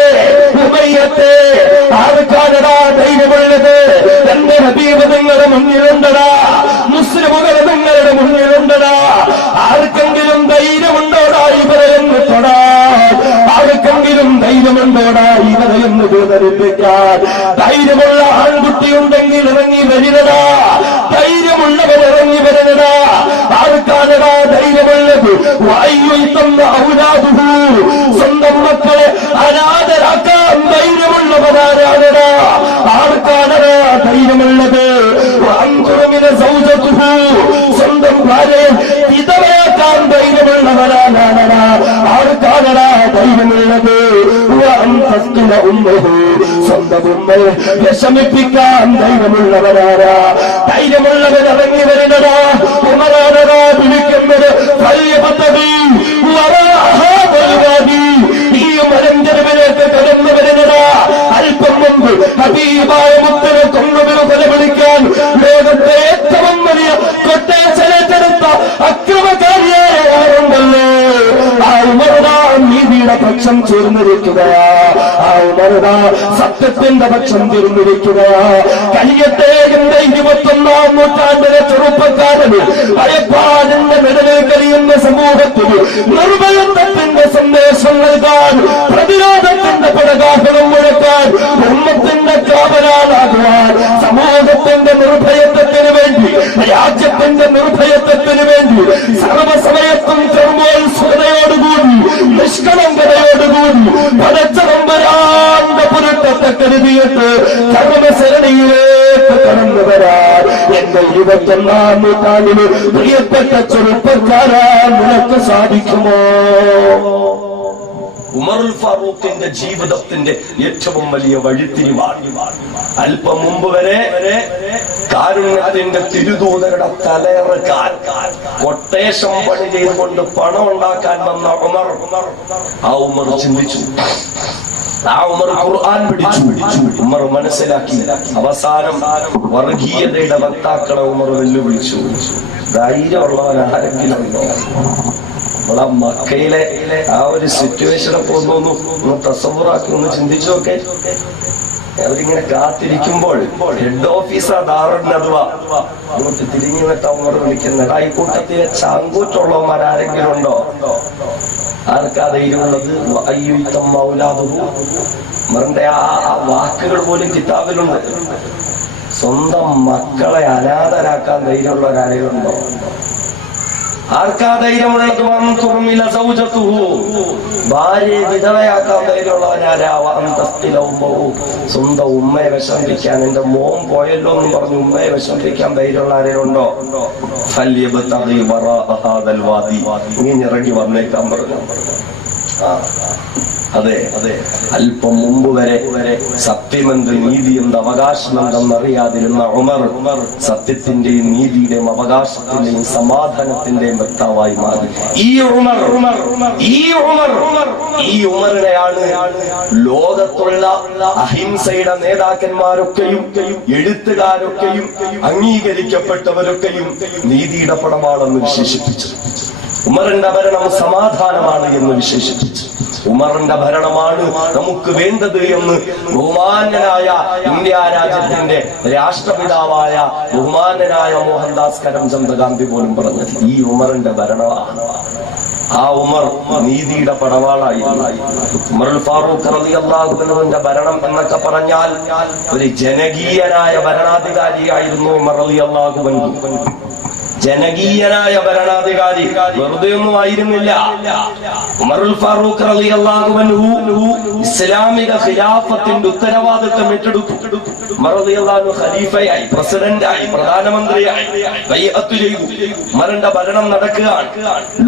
ഉമയ്യത്തേ, ആർക്കാണടാ ധൈര്യമുള്ളത്? എന്റെ ഹബീബ് നിങ്ങളുടെ മുന്നിലുണ്ടടാ. കണ്ടോടാ ഇവരെയൊന്ന് വേദനിപ്പിക്കാൻ ധൈര്യമുള്ള ആൺകുട്ടിയുണ്ടെങ്കിൽ ഇറങ്ങി വരുന്നതാ, ധൈര്യമുള്ളവർ ഇറങ്ങി വരുന്നതാ. ആർക്കാണടാ ധൈര്യമുള്ളത്? വായുത്തന്ന ഔലാദുഹു, സ്വന്തം മക്കളെ അനാഥരാക്കാൻ ധൈര്യമുള്ളവരാരാണടാ? ആർക്കാണടാ ധൈര്യമുള്ളത്? അൻതുറമിന സൗജതുഹു, സ്വന്തം ഭാര്യയെ വിധവയാക്കാൻ ധൈര്യമുള്ളവരാണടാ? ആർക്കാണടാ ധൈര്യമുള്ളത്? അൻതസ്കിന ഉമ്മഹു, സ്വന്തം ഉമ്മയെ വിഷമിപ്പിക്കാൻ ധൈര്യമുള്ളവരാരാ? ധൈര്യമുള്ളവർ ഇറങ്ങി വരുന്നതാ. ഉമറാണടാ വിളിക്കുന്നത്. ഈ മലഞ്ചെരുവിലേക്ക് കടന്നു വരുന്നതാ. അല്പം മുമ്പ് ഹബീബായ മുത്തനെ കൊന്നതിന് കൊലവിളിക്കാൻ ലോകത്തെ ഏറ്റവും വലിയ കൊട്ടേച്ചെടുത്ത അക്രമകാരിയായ ആരുണ്ടല്ലോ, ആ ഉമറുദാ നീതിയുടെ പക്ഷം ചേർന്നിരിക്കുകയാ. ആ ഉമറുദാ സത്യത്തിന്റെ പക്ഷം ചേർന്നിരിക്കുകയാ. കഴിയട്ടെ എന്റെ 21ാം നൂറ്റാണ്ടിലെ ചെറുപ്പക്കാരന് ഭയപ്പാടിന്റെ നിഴലിൽ കഴിയുന്ന സമൂഹത്തിന് നിർഭയത്വത്തിന്റെ സന്ദേശം നൽകാൻ, പ്രതിരോധത്തിന്റെ പടകാഹളം മുഴക്കാൻ, ഉമ്മത്തിന്റെ കാവലാളാകുവാൻ, സമൂഹത്തിന്റെ നിർഭയത്വത്തിന് വേണ്ടി, രാജ്യത്തിന്റെ നിർഭയത്വത്തിന് വേണ്ടി സർവസമയത്തും കർമ്മോത്സുകതയോടുകൂടി നിഷ്കളങ്കതയോടുകൂടി പടച്ചറമ്പരാന്റെ പുരട്ടത്തെ കരുതിയിട്ട് കർമ്മസരണിയിലേക്ക് കടന്നു വരാൻ എന്റെ 21ാം നൂറ്റാണ്ടിന് പ്രിയപ്പെട്ട ചെറുപ്പക്കാരാ നിനക്ക് സാധിക്കുമോ? ഉമറുൽ ഫാറൂഖിന്റെ ജീവിതത്തിന്റെ ഏറ്റവും വലിയ വഴിത്തിരിവാണ്. അല്പം മുമ്പ് വരെ കാരുണ്യത്തിന്റെ തിരുദൂതരുടെ തലയിറക്കാൻ കൊട്ടേഷൻ പണി ചെയ്തുകൊണ്ട് പണം ഉണ്ടാക്കാൻ വന്ന ഉമർ, ആ ഉമർ ചിന്തിച്ചു, ആ ഉമർ ഖുർആൻ പിടിച്ചു. ഉമർ മനസ്സിലാക്കി. അവസാനം വർഗീയതയുടെ വക്താക്കളെ ഉമർ വെല്ലുവിളിച്ചു. ധൈര്യമുള്ളവൻ ആരെങ്കിലും ഉണ്ടോ? നമ്മളെ മക്കയിലെ ആ ഒരു സിറ്റുവേഷനൊക്കെ ഒന്ന് തസവ്വുറാക്കി ഒന്ന് ചിന്തിച്ചു നോക്കെ. അവരിങ്ങനെ കാത്തിരിക്കുമ്പോൾ ഹെഡ് ഓഫീസർ ദാറുന്നതുവാ അങ്ങോട്ട് തിരിഞ്ഞു വെട്ട ഉമർ വിളിക്കുന്നത്. ഈ കൂട്ടത്തിലെ ചാങ്കൂറ്റുള്ളവന്മാരാരെങ്കിലും ഉണ്ടോ? ആർക്കാ ധൈര്യമുള്ളത്? ഉമറിന്റെ ആ വാക്കുകൾ പോലും കിതാബിലുണ്ട്. സ്വന്തം മക്കളെ അനാഥരാക്കാൻ ധൈര്യമുള്ളവരാരെങ്കിലും ഉണ്ടോ? ആർക്കാ ധൈര്യമുള്ളത്? ഭാര്യയെ വിധവയാക്കാൻ ധൈര്യമുള്ളവനാരാ? സ്വന്തം ഉമ്മയെ വിഷമിപ്പിക്കാൻ, എന്റെ മോൻ പോയല്ലോ എന്ന് പറഞ്ഞു ഉമ്മയെ വിഷമിപ്പിക്കാൻ ധൈര്യമുള്ള ആരെയുണ്ടോ? ഇങ്ങനെ ഇറങ്ങി വന്നേക്കാൻ പറഞ്ഞു. അതെ, അല്പം മുമ്പ് വരെ സത്യമെന്ത് നീതിയെന്ത് അവകാശമെന്തെന്നറിയാതിരുന്ന ഉമർ സത്യത്തിന്റെയും നീതിയുടെയും അവകാശത്തിന്റെയും സമാധാനത്തിന്റെയും വ്യക്താവായി മാറി. ഈ ഉമറിനെയാണ് ലോകത്തുള്ള അഹിംസയുടെ നേതാക്കന്മാരൊക്കെയും എഴുത്തുകാരൊക്കെയും അംഗീകരിക്കപ്പെട്ടവരൊക്കെയും നീതിയുടെ പടമാണെന്ന് വിശേഷിപ്പിച്ചു. ഉമറിന്റെ ഭരണം സമാധാനമാണ് എന്ന് വിശേഷിപ്പിച്ചു. ഉമറിന്റെ ഭരണമാണ് നമുക്ക് വേണ്ടത് എന്ന് ബഹുമാന്യനായ ഇന്ത്യ രാജ്യത്തിന്റെ രാഷ്ട്രപിതാവായ ബഹുമാന്യനായ മോഹൻദാസ് കരംചന്ദ് ഗാന്ധി പോലും പറഞ്ഞത് ഈ ഉമറിന്റെ ഭരണമാണ്. ആ ഉമർ നീതിയുടെ പടവാളായി. ഉമറുൽ ഫാറൂഖ് റളിയല്ലാഹു അൻഹുവിന്റെ ഭരണം എന്നൊക്കെ പറഞ്ഞാൽ ഒരു ജനകീയനായ ഭരണാധികാരിയായിരുന്നു ഉമർ റളിയല്ലാഹു അൻഹു. ജനകീയനായ ഭരണാധികാരി, വെറുതെ ഒന്നും ആയിരുന്നില്ല. ഉമറുൽ ഫാറൂഖ് റളിയല്ലാഹു അൻഹു ഇസ്ലാമിക ഖിലാഫത്തിന്റെ ഉത്തരവാദിത്തം ഏറ്റെടുത്തു. ഉമർ റളിയല്ലാഹു അൻഹു ഖലീഫയായി, പ്രസിഡന്റായി, പ്രധാനമന്ത്രിയായി ബൈഅത്ത് ചെയ്തു. ഉമറിന്റെ ഭരണം നടക്കുകയാണ്.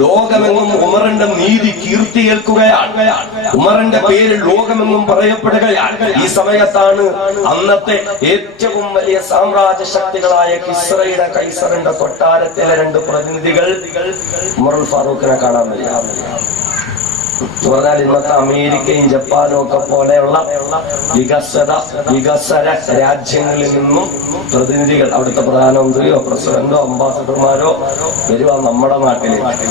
ലോകമെങ്ങും ഉമറിന്റെ നീതി കീർത്തി കേൾക്കുകയാണ്. ഉമറിന്റെ പേര് ലോകമെങ്ങും പറയപ്പെടുകയാണ്. ഈ സമയത്താണ് അന്നത്തെ ഏറ്റവും വലിയ സാമ്രാജ്യ ശക്തികളായ കിസ്റയുടെ കൈസറിന്റെ കൊട്ടാരത്തിലെ 2 പ്രതിനിധികൾ ഉമറുൽ ഫാറൂഖിനെ കാണാൻ വരിക. പറഞ്ഞാൽ ഇന്നത്തെ അമേരിക്കയും ജപ്പാനും ഒക്കെ പോലെയുള്ള വികസന രാജ്യങ്ങളിൽ നിന്നും പ്രതിനിധികൾ, അവിടുത്തെ പ്രധാനമന്ത്രിയോ പ്രസിഡന്റോ അംബാസഡർമാരോ വരുക നമ്മുടെ നാട്ടിലേക്ക്,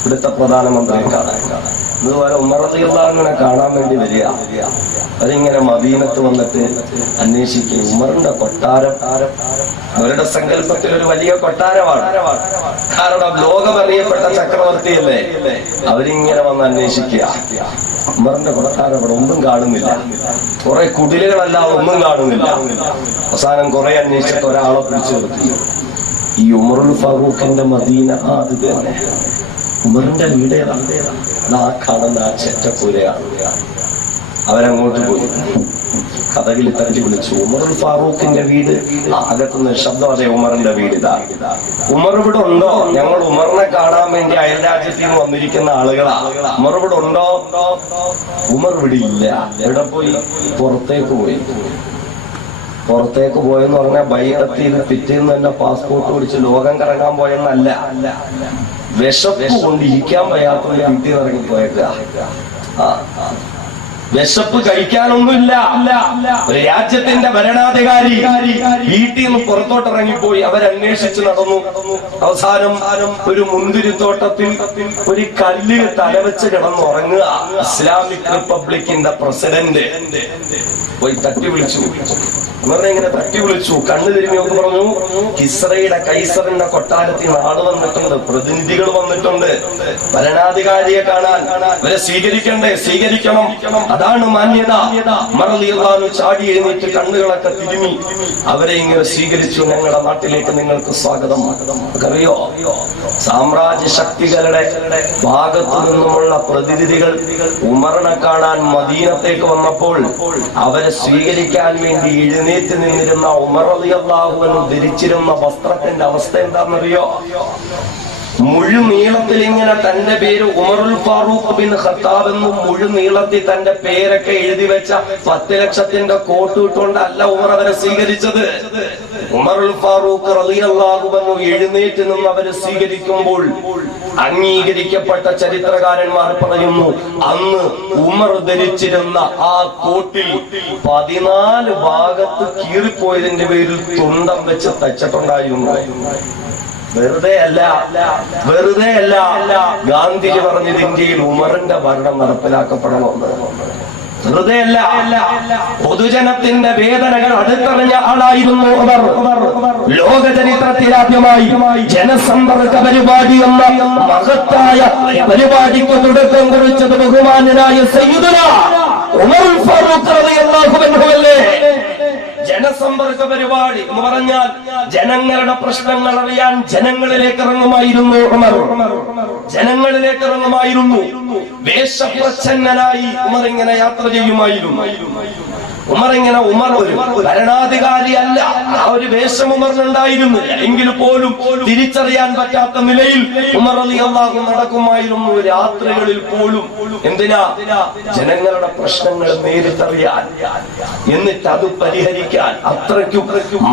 ഇവിടുത്തെ പ്രധാനമന്ത്രിയെ കാണാൻ. അതുപോലെ ഉമർ റളിയല്ലാഹു അൻഹുവിനെ കാണാൻ വേണ്ടി വരിക. അവരിങ്ങനെ മദീനത്ത് വന്നിട്ട് അന്വേഷിക്കും. ഉമറിന്റെ കൊട്ടാരം അവരുടെ സങ്കല്പത്തിൽ ഒരു വലിയ കൊട്ടാരമാണ്. കാരണം ലോകമറിയപ്പെട്ട ചക്രവർത്തിയല്ലേ. അവരിങ്ങനെ വന്ന് അന്വേഷിക്കുക. ഉമറിന്റെ കൊട്ടാരം ഇവിടെ ഒന്നും കാണുന്നില്ല. കുറെ കുടിലുകളല്ലാതെ ഒന്നും കാണുന്നില്ല. അവസാനം കുറെ അന്വേഷിച്ചിട്ട് ഒരാളെ പിടിച്ചു നിർത്തി. ഈ ഉമറുൽ ഫാറൂഖിന്റെ മദീന അത് തന്നെ. ഉമറിന്റെ വീട് ആ കാണുന്ന ആ ചെറ്റപ്പൂരയാണ്. അവരങ്ങോട്ട് പോയി കഥകിൽ തട്ടി വിളിച്ചു. ഉമറുൽ ഫാറൂഖിന്റെ വീട്. അകത്തുനിന്ന് ശബ്ദം, അതെ ഉമറിന്റെ വീട് ഇതാ. ഉമർ ഇവിടെ ഉണ്ടോ? ഞങ്ങൾ ഉമറിനെ കാണാൻ വേണ്ടി അയൽ രാജ്യത്തിൽ നിന്ന് വന്നിരിക്കുന്ന ആളുകളാ. ഉമർ ഇവിടെ ഉണ്ടോ? ഉമർ ഇവിടെ ഇല്ല. എവിടെ പോയി? പുറത്തേക്ക് പോയി. പുറത്തേക്ക് പോയെന്ന് പറഞ്ഞാൽ ബൈഅത്തിൽ പിറ്റേന്ന് തന്നെ പാസ്പോർട്ട് പിടിച്ച് ലോകം കറങ്ങാൻ പോയെന്നല്ല. വിശപ്പ് കൊണ്ട് ഇരിക്കാൻ വയ്യാത്ത വീട്ടിൽ ഇറങ്ങിപ്പോയേക്കുക. വിശപ്പ് കഴിക്കാനൊന്നുമില്ല. ഒരു രാജ്യത്തിന്റെ ഭരണാധികാരി വീട്ടിൽ നിന്ന് പുറത്തോട്ട് ഇറങ്ങിപ്പോയി. അവരന്വേഷിച്ച് നടന്നു. അവസാനം ഒരു മുന്തിരിത്തോട്ടത്തിൽ ഒരു കല്ലിൽ തലവെച്ച് കിടന്നുറങ്ങുക. ഇസ്ലാമിക് റിപ്പബ്ലിക്കിന്റെ പ്രസിഡന്റ് പോയി തട്ടി വിളിച്ചു. ഇങ്ങനെ തട്ടി വിളിച്ചു. കണ്ണു തിരുമ്മി നോക്കി പറഞ്ഞു, കിസ്രയുടെ കൈസറിന്റെ കൊട്ടാരത്തിൽ നാട് വന്നിട്ടുണ്ട്, പ്രതിനിധികൾ വന്നിട്ടുണ്ട്, ഭരണാധികാരിയെ കാണാൻ. ഇവരെ സ്വീകരിക്കണ്ടേ? സ്വീകരിക്കണം, അതാണ് മാന്യത. മറലിയല്ലാന്ന് ചാടി എഴുന്നേറ്റ് കണ്ണുകളൊക്കെ തിരുമി അവരെ ഇങ്ങനെ സ്വീകരിച്ചു. ഞങ്ങളുടെ നാട്ടിലേക്ക് നിങ്ങൾക്ക് സ്വാഗതം. അറിയോ, സാമ്രാജ്യ ശക്തികളുടെ ഭാഗത്തു നിന്നുമുള്ള പ്രതിനിധികൾ ഉമറിനെ കാണാൻ മദീനത്തേക്ക് വന്നപ്പോൾ അവരെ സ്വീകരിക്കാൻ വേണ്ടി എഴുന്നേറ്റ് നിന്നിരുന്ന ഉമർ റളിയല്ലാഹു അൻഹു ധരിച്ചിരുന്ന വസ്ത്രത്തിന്റെ അവസ്ഥ എന്താണെന്നറിയോ? മുഴുനീളത്തിൽ ഇങ്ങനെ തന്റെ പേര് ഉമറുൽ ഫാറൂഖ് ബിൻ ഖത്താബ് എന്നും മുഴുനീളത്തിൽ തന്റെ പേരൊക്കെ എഴുതി വെച്ച 10 ലക്ഷത്തിന്റെ കോട്ട് ഇട്ടുകൊണ്ടല്ല ഉമർ അവരെ സ്വീകരിച്ചത്. ഉമറുൽ ഫാറൂഖ് റളിയല്ലാഹു അൻഹു എഴുന്നേറ്റ് നിന്ന് അവരെ സ്വീകരിക്കുമ്പോൾ അംഗീകരിക്കപ്പെട്ട ചരിത്രകാരന്മാർ പറയുന്നു, അന്ന് ഉമർ ധരിച്ചിരുന്ന ആ കോട്ടിൽ 14 ഭാഗത്ത് കീറിപ്പോയതിന്റെ പേരിൽ തുണ്ടം വെച്ച് തച്ചിട്ടുണ്ടായിരുന്നു. വെറുതെ അല്ല ഗാന്ധിജി പറഞ്ഞത് ഇന്ത്യയിൽ ഉമറിന്റെ ഭരണം നടപ്പിലാക്കപ്പെടണമെന്ന്. വെറുതെ അല്ല, പൊതുജനത്തിന്റെ വേദനകൾ അടുത്തറിഞ്ഞ ആളായിരുന്നു ഉമർ. ലോക ചരിത്രത്തിലാദ്യമായി ജനസമ്പർക്ക പരിപാടി എന്ന മഹത്തായ പരിപാടിക്ക് തുടക്കം കുറിച്ചത് ബഹുമാനനായ സയ്യിദുനാ ഉമറുൽ ഫാറൂഖ് റളിയല്ലാഹു അൻഹു അല്ലേ. ജനസമ്പർക്ക പരിപാടി എന്ന് പറഞ്ഞാൽ ജനങ്ങളുടെ പ്രശ്നങ്ങൾ അറിയാൻ ജനങ്ങളിലേക്ക് ഇറങ്ങുമായിരുന്നു ഉമർ. ജനങ്ങളിലേക്ക് ഇറങ്ങുമായിരുന്നു. വേഷപ്രച്ഛന്നനായി ഉമർ ഇങ്ങനെ യാത്ര ചെയ്യുമായിരുന്നു. ഉമർ ഒരു ഭരണാധികാരി അല്ല, ആ ഒരു വേഷം ഉമറിനുണ്ടായിരുന്നില്ല. എങ്കിൽ പോലും തിരിച്ചറിയാൻ പറ്റാത്ത നിലയിൽ ഉമർ റളിയല്ലാഹു നടക്കുമായിരുന്നു രാത്രികളിൽ പോലും. എന്തിനാ? ജനങ്ങളുടെ പ്രശ്നങ്ങൾ നേരിട്ടറിയാൻ, എന്നിട്ട് അത് പരിഹരിക്കാൻ. അത്രയ്ക്കും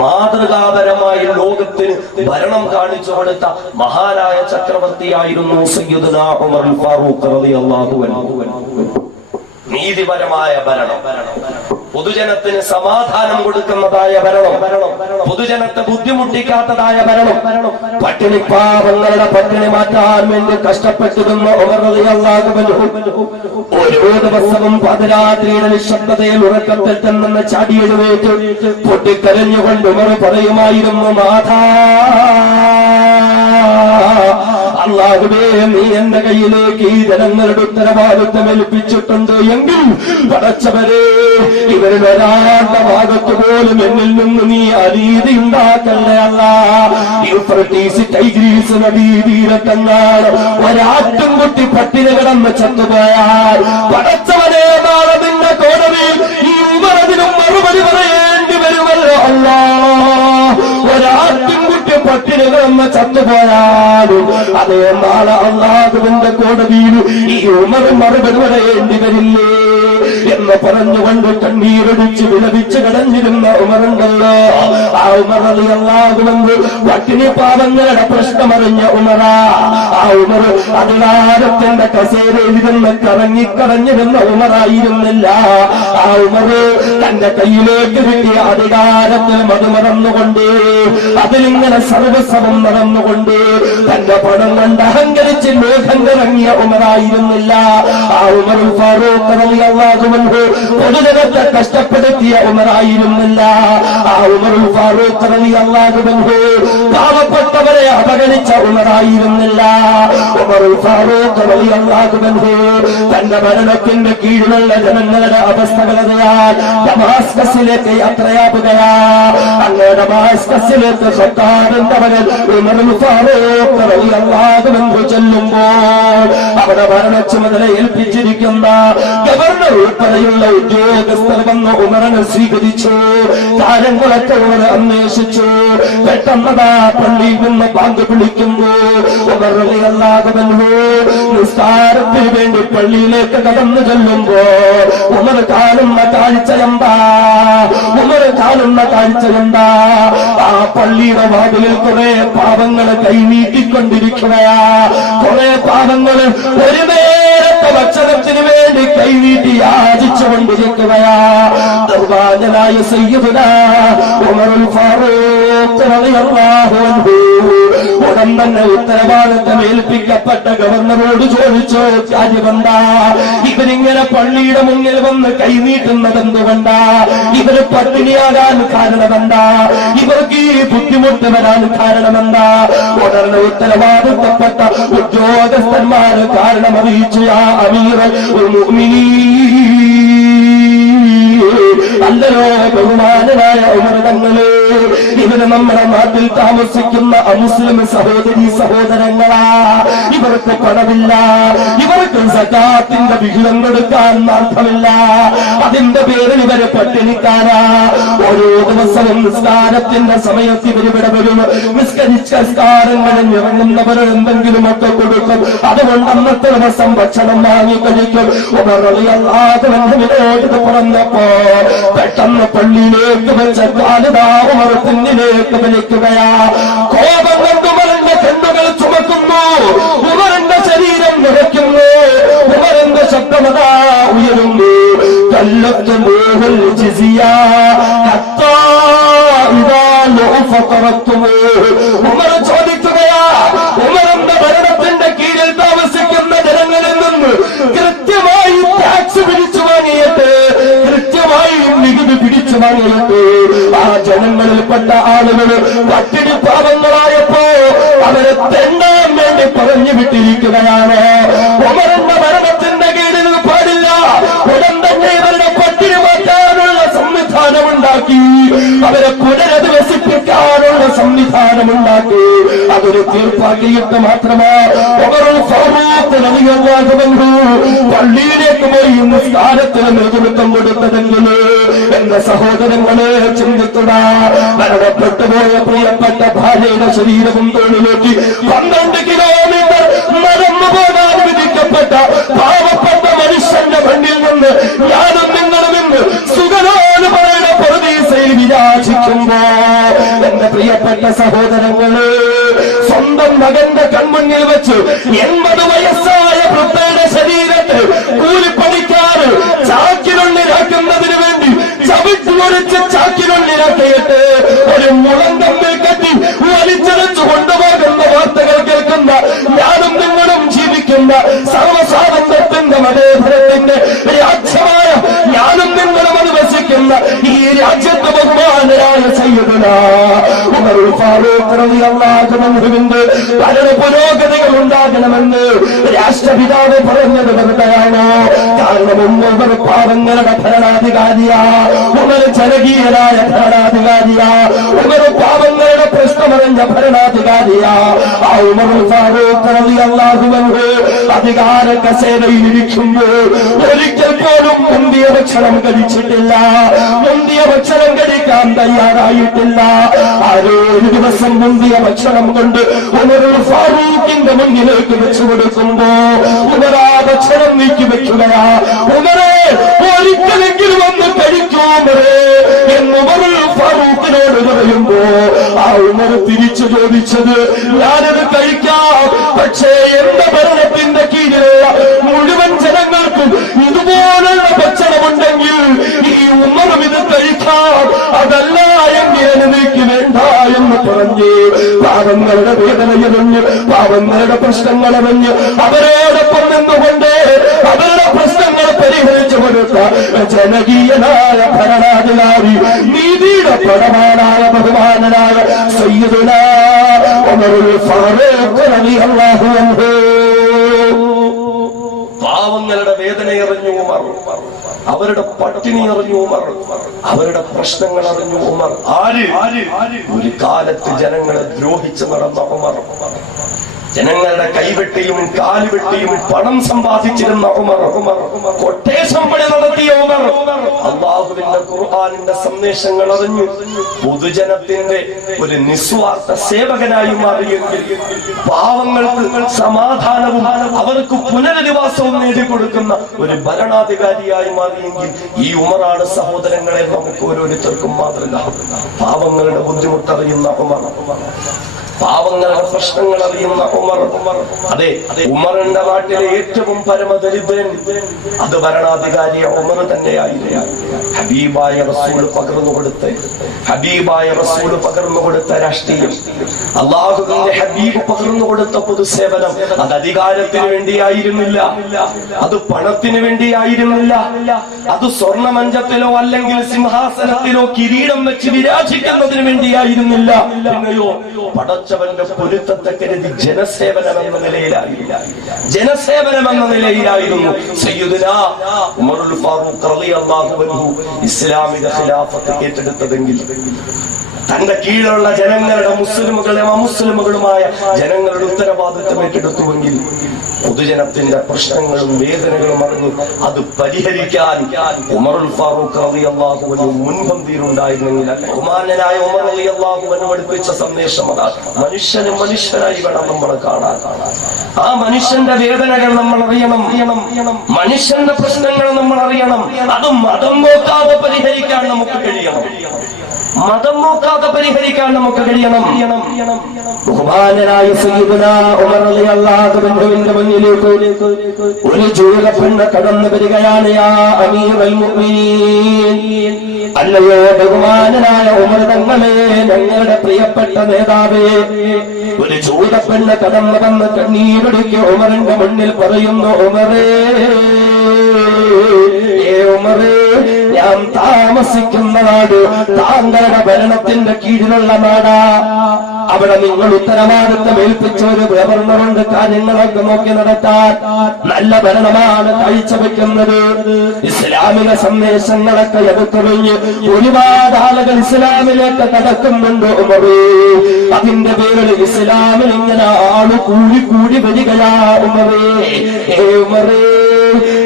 മാതൃകാപരമായി ലോകത്തിന് ഭരണം കാണിച്ചു കൊടുത്ത മഹാനായ ചക്രവർത്തിയായിരുന്നു സയ്യിദുനാ ഉമറുൽ ഫാറൂഖ് റളിയല്ലാഹു അൻഹു. നീതിപരമായ ഭരണം, പൊതുജനത്തിന് സമാധാനം കൊടുക്കുന്നതായ ഭരണം, പൊതുജനത്തെ ബുദ്ധിമുട്ടിക്കാത്തതായ ഭരണം, പട്ടിണി പാവങ്ങളുടെ പട്ടിണി മാറ്റാൻ വേണ്ടി കഷ്ടപ്പെട്ടിരുന്ന ഉമർ റളിയല്ലാഹു അൻഹു ഓരോ ദിവസവും പാതിരാത്രിയുടെ നിശബ്ദതയിൽ ഉറക്കത്തിൽ തന്നെ ചാടി എഴുന്നേറ്റ് പൊട്ടിക്കരഞ്ഞുകൊണ്ട് ഉമർ പറയുമായിരുന്നു, മാതാ, അല്ലാഹുവേ, നീ എന്റെ കയ്യിലേക്ക് ഈ ജനങ്ങളുടെ ഉത്തരവാദിത്വം ഏൽപ്പിച്ചിട്ടുണ്ട് എങ്കിൽ പടച്ചവരെ, ഇവരിൽ ഒരാളുടെ ഭാഗത്ത് പോലും എന്നിൽ നിന്ന് നീ അനീതി ഉണ്ടാക്കണ്ടേ അല്ലാ. യൂഫ്രട്ടീസ് ടൈഗ്രീസ് നദീതീരത്തെങ്ങാണ് ഒരാട്ടുംകുട്ടി പട്ടിണി കിടന്ന് ചത്തുപോയാൽ പടച്ചവനെ, നാളെ നിന്റെ കോടതിയിൽ ഈ ഉമർ അതിനും മറുപടി പറയേണ്ടി വരുമല്ലോ അല്ലാ. ഒരാട്ടുംകുട്ടി പട്ടിണി കിടന്ന് ചത്തുപോയാലും അതേ നാളെ അല്ലാഹുവിന്റെ കോടതിയിൽ ഈ ഉമർ മറുപടി പറയേണ്ടി വരില്ലേ എന്ന് പറഞ്ഞുകൊണ്ട് കണ്ണീരൊടിച്ച് വിലപിച്ച് കിടന്നിരുന്ന ഉമറുണ്ടല്ലോ. ആ ഉമർ റളിയല്ലാഹു അൻഹു പട്ടിണി പാവങ്ങളുടെ പ്രശ്നമറിഞ്ഞ ഉമറാ. ആ ഉമർ അധികാരത്തിന്റെ കസേരയിൽ ഇരുന്ന് കറങ്ങിക്കടഞ്ഞിരുന്ന ഉമറായിരുന്നില്ല. ആ ഉമർ തന്റെ കയ്യിലേക്ക് കിട്ടിയ അധികാരത്തിൽ മതിമറന്നുകൊണ്ട് അതിലിങ്ങനെ സർവസ്വം നടന്നുകൊണ്ട് തന്റെ പണം കൊണ്ട് അഹങ്കരിച്ച് മേഘന്നിറങ്ങിയ ഉമറായിരുന്നില്ല. ആ ഉമറുൽ ഫാറൂഖ് റളിയല്ലാഹു അൻഹു പൊതുജനത്തെ കഷ്ടപ്പെടുത്തിയ ഉമറായിരുന്നില്ല. ആ ഉമറുൽ ഫാറൂഖ് റളിയല്ലാഹു അൻഹു പാവപ്പെട്ടവരെ അവഗണിച്ച ഉമറായിരുന്നില്ല. ഉമറുൽ ഫാറൂഖ് റളിയല്ലാഹു അൻഹു തന്റെ ഭരണത്തിന്റെ കീഴിലുള്ള ജനങ്ങളുടെ അവസ്ഥകളറിയാൻ ഡമാസ്കസിലേക്ക് യാത്രയാവുകയാ. അങ്ങ് ഡമാസ്കസിലേക്ക് ഖത്താബിന്റെ മകൻ ഉമറുൽ ഫാറൂഖ് റളിയല്ലാഹു അൻഹു ചെല്ലുമ്പോൾ അവിടെ ഭരണ ചുമതല ഏൽപ്പിച്ചിരിക്കുന്ന ഗവർണർ ഉൾപ്പെടെയുള്ള ഉദ്യോഗസ്ഥർ വന്ന് ഉമറിനെ സ്വീകരിച്ചു. കാര്യങ്ങളൊക്കെ ഉമർ അന്വേഷിച്ചു. പെട്ടെന്നതാ പള്ളിയിൽ നിന്ന് ബാങ്ക് വിളിക്കുന്നു. ഉമർ റളിയല്ലാഹു അൻഹു നിസ്കാരത്തിന് വേണ്ടി പള്ളിയിലേക്ക് കടന്നു ചെല്ലുമ്പോ ഉമർ കാണുന്ന കാഴ്ചയെന്താ? ആ പള്ളിയുടെ വാതിലിൽ കുറെ പാവങ്ങള് കൈനീട്ടിക്കൊണ്ടിരിക്കുകയാ. കുറെ പാവങ്ങള് ഒരു നേരത്തെ ഭക്ഷണത്തിന് വേണ്ടി കൈനീട്ടി യാചിച്ചുകൊണ്ടിരിക്കുകയാ. ദർവാജനായ സയ്യിദുനാ ഉമറുൽ ഫാറൂഖ് റളിയല്ലാഹു അൻഹു ഉടൻ തന്നെ ഉത്തരവാദിത്തം ഏൽപ്പിക്കപ്പെട്ട ഗവർണറോട് ചോദിച്ചു, കാര്യമെന്താ? ഇവരിങ്ങനെ പള്ളിയുടെ മുന്നിൽ വന്ന് കൈനീട്ടുന്നത് എന്തുകൊണ്ടാ? ഇവര് പട്ടിണിയാകാൻ കാരണമെന്താ? ഇവർക്ക് ഈ ബുദ്ധിമുട്ട് വരാൻ കാരണമെന്താ? ഉടനെ ഉത്തരവാദിത്തപ്പെട്ട ഉദ്യോഗസ്ഥന്മാർ കാരണം അറിയിച്ചു. യാ അമീറുൽ മുഅ്മിനീൻ, അല്ലയോ ബഹുമാനനായ ഉമർ തങ്ങളെ, ഇവര് നമ്മുടെ നാട്ടിൽ താമസിക്കുന്ന അമുസ്ലിം സഹോദരീ സഹോദരങ്ങളാ. ഇവർക്ക് പണമില്ല, ഇവർക്ക് സകാത്തിന്റെ വിഹിതം കൊടുക്കാൻ അർത്ഥമില്ല. അതിന്റെ പേരിൽ ഇവര് പട്ടിണിക്കാരാ. ഓരോ ദിവസവും നിസ്കാരത്തിന്റെ സമയത്ത് ഇവരിവിടെ വരും. നിസ്കാരങ്ങളിൽ ഇറങ്ങുന്നവർ എന്തെങ്കിലുമൊക്കെ കൊടുക്കും. അതുകൊണ്ട് അന്നത്തെ ദിവസം ഭക്ഷണം വാങ്ങി കഴിക്കും. ഉമർ റളിയല്ലാഹു അൻഹുവിനോട് ഇത് പറഞ്ഞപ്പോ പെട്ടെന്ന് പള്ളിയിലേക്ക് വെച്ച കാലിതാ ഉമർ പിന്നിലേക്ക് വലിക്കുകയാ. കോപം കൊണ്ട് ഉമറിന്റെ കണ്ണുകൾ ചുമക്കുന്നു. ഉമറിന്റെ ശരീരം നിറയ്ക്കുന്നു. ഉമറിന്റെ ശബ്ദമതാ ഉയരുന്നു. കല്ലത്തുമൂഹുൽ ജിസിയ ഹത്താ ഇദാ ലുഅഫതറത്തുമൂ. ഉമർ ചോദിക്കുകയാ, ഉമറിന്റെ ഭരണത്തിന്റെ കീഴിൽ താമസിക്കുന്ന ജനങ്ങളിൽ നിന്ന് കൃത്യമായി ടാക്സ് പിടിച്ചു വാങ്ങിയിട്ട്, കൃത്യമായി നികുതി പിടിച്ചു വാങ്ങിയിട്ട് ആ ജനങ്ങളിൽപ്പെട്ട ആളുകൾ പട്ടിണി പാവങ്ങളായപ്പോ അവരെ തെണ്ടാൻ വേണ്ടി പറഞ്ഞു വിട്ടിരിക്കുകയാണ്. ഉമറിന്റെ ഭരണത്തിന്റെ കീഴിൽ പാടില്ല. ഉടൻ തന്നെ ഇവരുടെ പട്ടിണി മാറ്റാനുള്ള സംവിധാനമുണ്ടാക്കി, അവരെ പുനരധിവസിപ്പിക്കാനുള്ള സംവിധാനമുണ്ടാക്കി. അതൊരു തീർപ്പാക്കിയിട്ട് മാത്രമേ ഉമറുൽ ഫാറൂഖ് റളിയല്ലാഹു അൻഹു പള്ളിയിലേക്ക് പോയി നിസ്കാരത്തിന് നേതൃത്വം കൊടുത്തതെങ്കിൽ എന്റെ സഹോദരങ്ങളെ ചിന്തിക്കുക. മരണപ്പെട്ടുപോയ പ്രിയപ്പെട്ട ഭാര്യയുടെ ശരീരവും തോളിലേക്ക് 12 കിലോമീറ്റർ നടന്നു പോകാൻ വിധിക്കപ്പെട്ട പാവപ്പെട്ട മനുഷ്യന്റെ മണ്ണിൽ നിന്ന് ഞാനും നിങ്ങളും ഇന്ന് സുഖലോലുപതയുടെ പറുദീസയിൽ വിരാജിക്കുമ്പോ എന്റെ പ്രിയപ്പെട്ട സഹോദരങ്ങള്, സ്വന്തം മകന്റെ കൺമുന്നിൽ വെച്ച് 80 വയസ്സായ വൃദ്ധയുടെ ശരീരത്തെ കൂലിപ്പണിക്കാറ് ചാക്കിനുള്ളിലാക്കുന്നതിന് വേണ്ടി ചവിട്ടി ഒഴിച്ച് ചാക്കിനുള്ളിലാക്കിയിട്ട് ഒരു മുളം തമ്മിൽ കെട്ടി വലിച്ചെറിച്ചു കൊണ്ടുപോകുന്ന വാർത്തകൾ കേൾക്കുന്ന ഞാനും നിങ്ങളും ജീവിക്കുന്ന സർവ്വസ്വാതന്ത്ര്യത്തിന്റെ മതേതരത്തിന്റെ രാജ്യമായ ഞാനും നിങ്ങളും അനുവസിക്കുന്ന ഈ രാജ്യത്ത് ബഹുമാനരായ സയ്യിദുനാ ഉമറുൽ ഫാറൂഖ് റളിയല്ലാഹു അൻഹുവിന്റെ ഭരണ പുരോഗതികൾ ഉണ്ടാകണമെന്ന് രാഷ്ട്രപിതാവ് പറഞ്ഞത് വെറുതെയാണോ? കാരണം ഉമർ പാവങ്ങളുടെ ഭരണാധികാരിയാ. ഉമർ ജനകീയനായ ഭരണാധികാരിയാ. ഉമർ പാവങ്ങളുടെ പ്രശ്നമറിഞ്ഞ ഭരണാധികാരിയാ. ആ ഉമറുൽ ഫാറൂഖ് റളിയല്ലാഹു അൻഹു അധികാര കസേരയിൽ ഇരിക്കുമ്പോൾ ഒരിക്കൽ പോലും മുന്തിയ ഭക്ഷണം കഴിച്ചിട്ടില്ല. മുന്തിയ ഭക്ഷണം കഴിക്കാൻ തയ്യാറായിട്ടില്ല. ആരോ ഒരു ദിവസം മുന്തിയ ഭക്ഷണം കൊണ്ട് ഉമറുൽ ഫാറൂഖിന്റെ മുന്നിലേക്ക് വെച്ചു കൊടുക്കുമ്പോ ഉമർ ആ ഭക്ഷണം നീക്കി വെക്കുകയാ. ഉമറെ, ഒരിക്കലെങ്കിലും ഒന്ന് കഴിക്കൂ ഉമറേ എന്ന് ഉമറുൽ ഫാറൂഖിനോട് പറയുമ്പോ ആ ഉമർ തിരിച്ചു ചോദിച്ചത്, ഞാനത് കഴിക്കാം, പക്ഷേ എന്റെ ഭരണത്തിന്റെ കീഴിലുള്ള മുഴുവൻ ജനങ്ങൾക്കും ഇതുപോലുള്ള ഭക്ഷണമുണ്ടെങ്കിൽ ഈ ഉമറും ഇത് കൊടുക്കാം, അതല്ല എങ്കിൽ എനിക്ക് വേണ്ട എന്ന് പറഞ്ഞ് പാവങ്ങളുടെ വേദനയറിഞ്ഞ് പാവങ്ങളുടെ പ്രശ്നങ്ങളറിഞ്ഞ് അവരോടൊപ്പം നിന്നുകൊണ്ട് അവരുടെ പ്രശ്നങ്ങൾ പരിഹരിച്ചു കൊടുത്ത ജനകീയനായ ഭരണാധികാരി, നീതിയുടെ പടവാനായ ബഹുമാനനായ സയ്യിദുനാ ഉമറുൽ ഫാറൂഖ് റളിയല്ലാഹു അൻഹു. പാവങ്ങളുടെ വേദനയറിഞ്ഞു ഉമർ, അവരുടെ പട്ടിണി അറിഞ്ഞു ഉമർ, അവരുടെ പ്രശ്നങ്ങൾ അറിഞ്ഞു ഉമർ. ആര്? ഒരു കാലത്ത് ജനങ്ങളെ ദ്രോഹിച്ച് നടന്ന ഉമർ, ജനങ്ങളുടെ കൈവെട്ടിയും കാലുവെട്ടിയും പണം സമ്പാദിച്ചിരുന്ന ഉമർ, കൊട്ടേഷൻ പണി നടത്തിയ ഉമർ, അല്ലാഹുവിന്റെ ഖുർആനിന്റെ സന്ദേശങ്ങൾ അറിഞ്ഞു പൊതുജനത്തിന്റെ ഒരു നിസ്വാർത്ഥ സേവകനായി മാറിയെങ്കിൽ, പാവങ്ങൾക്ക് സമാധാനവും അവർക്ക് പുനരധിവാസവും നേടിക്കൊടുക്കുന്ന ഒരു ഭരണാധികാരിയായി മാറിയെങ്കിൽ ഈ ഉമറാണ് സഹോദരങ്ങളെ നമുക്ക് ഓരോരുത്തർക്കും മാതൃക. പാവങ്ങളുടെ ബുദ്ധിമുട്ടറിയുന്ന ഉമർ, പാവങ്ങളുടെ പ്രശ്നങ്ങൾ അറിയുന്ന ഉമർ. അതെ, ഉമറിന്റെ നാട്ടിലെ ഏറ്റവും പരമദരിദ്രൻ അത് ഭരണാധികാരി ഉമർ തന്നെയായിരുന്നു. ഹബീബായ റസൂൽ പകർന്നു കൊടുത്ത രാഷ്ട്രീയം, അല്ലാഹുവിന്റെ ഹബീബ് പകർന്നു കൊടുത്ത പൊതുസേവനം, അത് അധികാരത്തിന് വേണ്ടിയായിരുന്നില്ല, അത് പണത്തിന് വേണ്ടിയായിരുന്നില്ല, അത് സ്വർണമഞ്ചത്തിലോ അല്ലെങ്കിൽ സിംഹാസനത്തിലോ കിരീടം വെച്ച് വിരാജിക്കുന്നതിന് വേണ്ടിയായിരുന്നില്ല. പിന്നെയോ പടച്ചവന്റെ പൊരുത്തത്തെ കരുതി ജനസേവനം എന്ന നിലയിലായിരുന്നു സയ്യിദുനാ ഉമറുൽ ഫാറൂഖ് റളിയല്ലാഹു അൻഹു ഇസ്ലാമിക ഖിലാഫത്ത് ഏറ്റെടുത്തതെങ്കിൽ, തന്റെ കീഴിലുള്ള ജനങ്ങളുടെ മുസ്ലിമുകളും അമുസ്ലിമുകളുമായ ജനങ്ങളുടെ ഉത്തരവാദിത്വം ഏറ്റെടുത്തുവെങ്കിൽ, പൊതുജനത്തിന്റെ പ്രശ്നങ്ങളും വേദനകളും അറിഞ്ഞു അത് പരിഹരിക്കാൻ ഉമറുൽ ഫാറൂഖ് റളിയല്ലാഹു അൻഹു മുൻപന്തിയിലുണ്ടായിരുന്നെങ്കിൽ, ബഹുമാന്യനായ ഉമർ റളിയല്ലാഹു അൻഹു പഠിപ്പിച്ച സന്ദേശം അതാണ്. മനുഷ്യന് മനുഷ്യനായി വേണം നമ്മൾ കാണാൻ. ആ മനുഷ്യന്റെ വേദനകൾ നമ്മൾ അറിയണം, മനുഷ്യന്റെ പ്രശ്നങ്ങൾ നമ്മൾ അറിയണം. അത് മതം നോക്കാതെ പരിഹരിക്കാൻ നമുക്ക് കഴിയണം, ബഹുമാനനായ സയ്യിദുനാ ഉമർ റളിയല്ലാഹു അൻഹുവിന്റെ മുന്നിലേക്ക് ഒരു ജൂത പെണ്ണ് കടന്നു വരികയാണ്. യാ അമീറുൽ മുഅ്മിനീൻ, അല്ലയോ ബഹുമാനനായ ഉമർ തങ്ങളെ, ഞങ്ങളുടെ പ്രിയപ്പെട്ട നേതാവേ. ഒരു ജൂത പെണ്ണ് കടന്നു വന്ന് കണ്ണീരൊടുക്കി ഉമറിന്റെ മുന്നിൽ പറയുന്നു, ഉമറേ, ഉമറേ, ഞാൻ താമസിക്കുന്ന നാട് താങ്കളുടെ ഭരണത്തിന്റെ കീഴിലുള്ള നാടാ. അവിടെ നിങ്ങൾ ഉത്തരവാദിത്തം ഏൽപ്പിച്ച ഒരു ഗവർണറുണ്ട് കാര്യങ്ങളൊക്കെ നോക്കി നടത്താൻ. നല്ല ഭരണമാണ് കാഴ്ചവെക്കുന്നത്. ഇസ്ലാമിക സന്ദേശങ്ങളൊക്കെ എടുത്തുകഴിഞ്ഞ് ഒരുപാട് ആളുകൾ ഇസ്ലാമിലേക്ക് കടക്കുന്നുണ്ട് ഉമറേ. അതിന്റെ പേരിൽ ഇസ്ലാമിൽ ഇങ്ങനെ ആള് കൂടി വരികയാ ഉമറേ. ഉമറേ,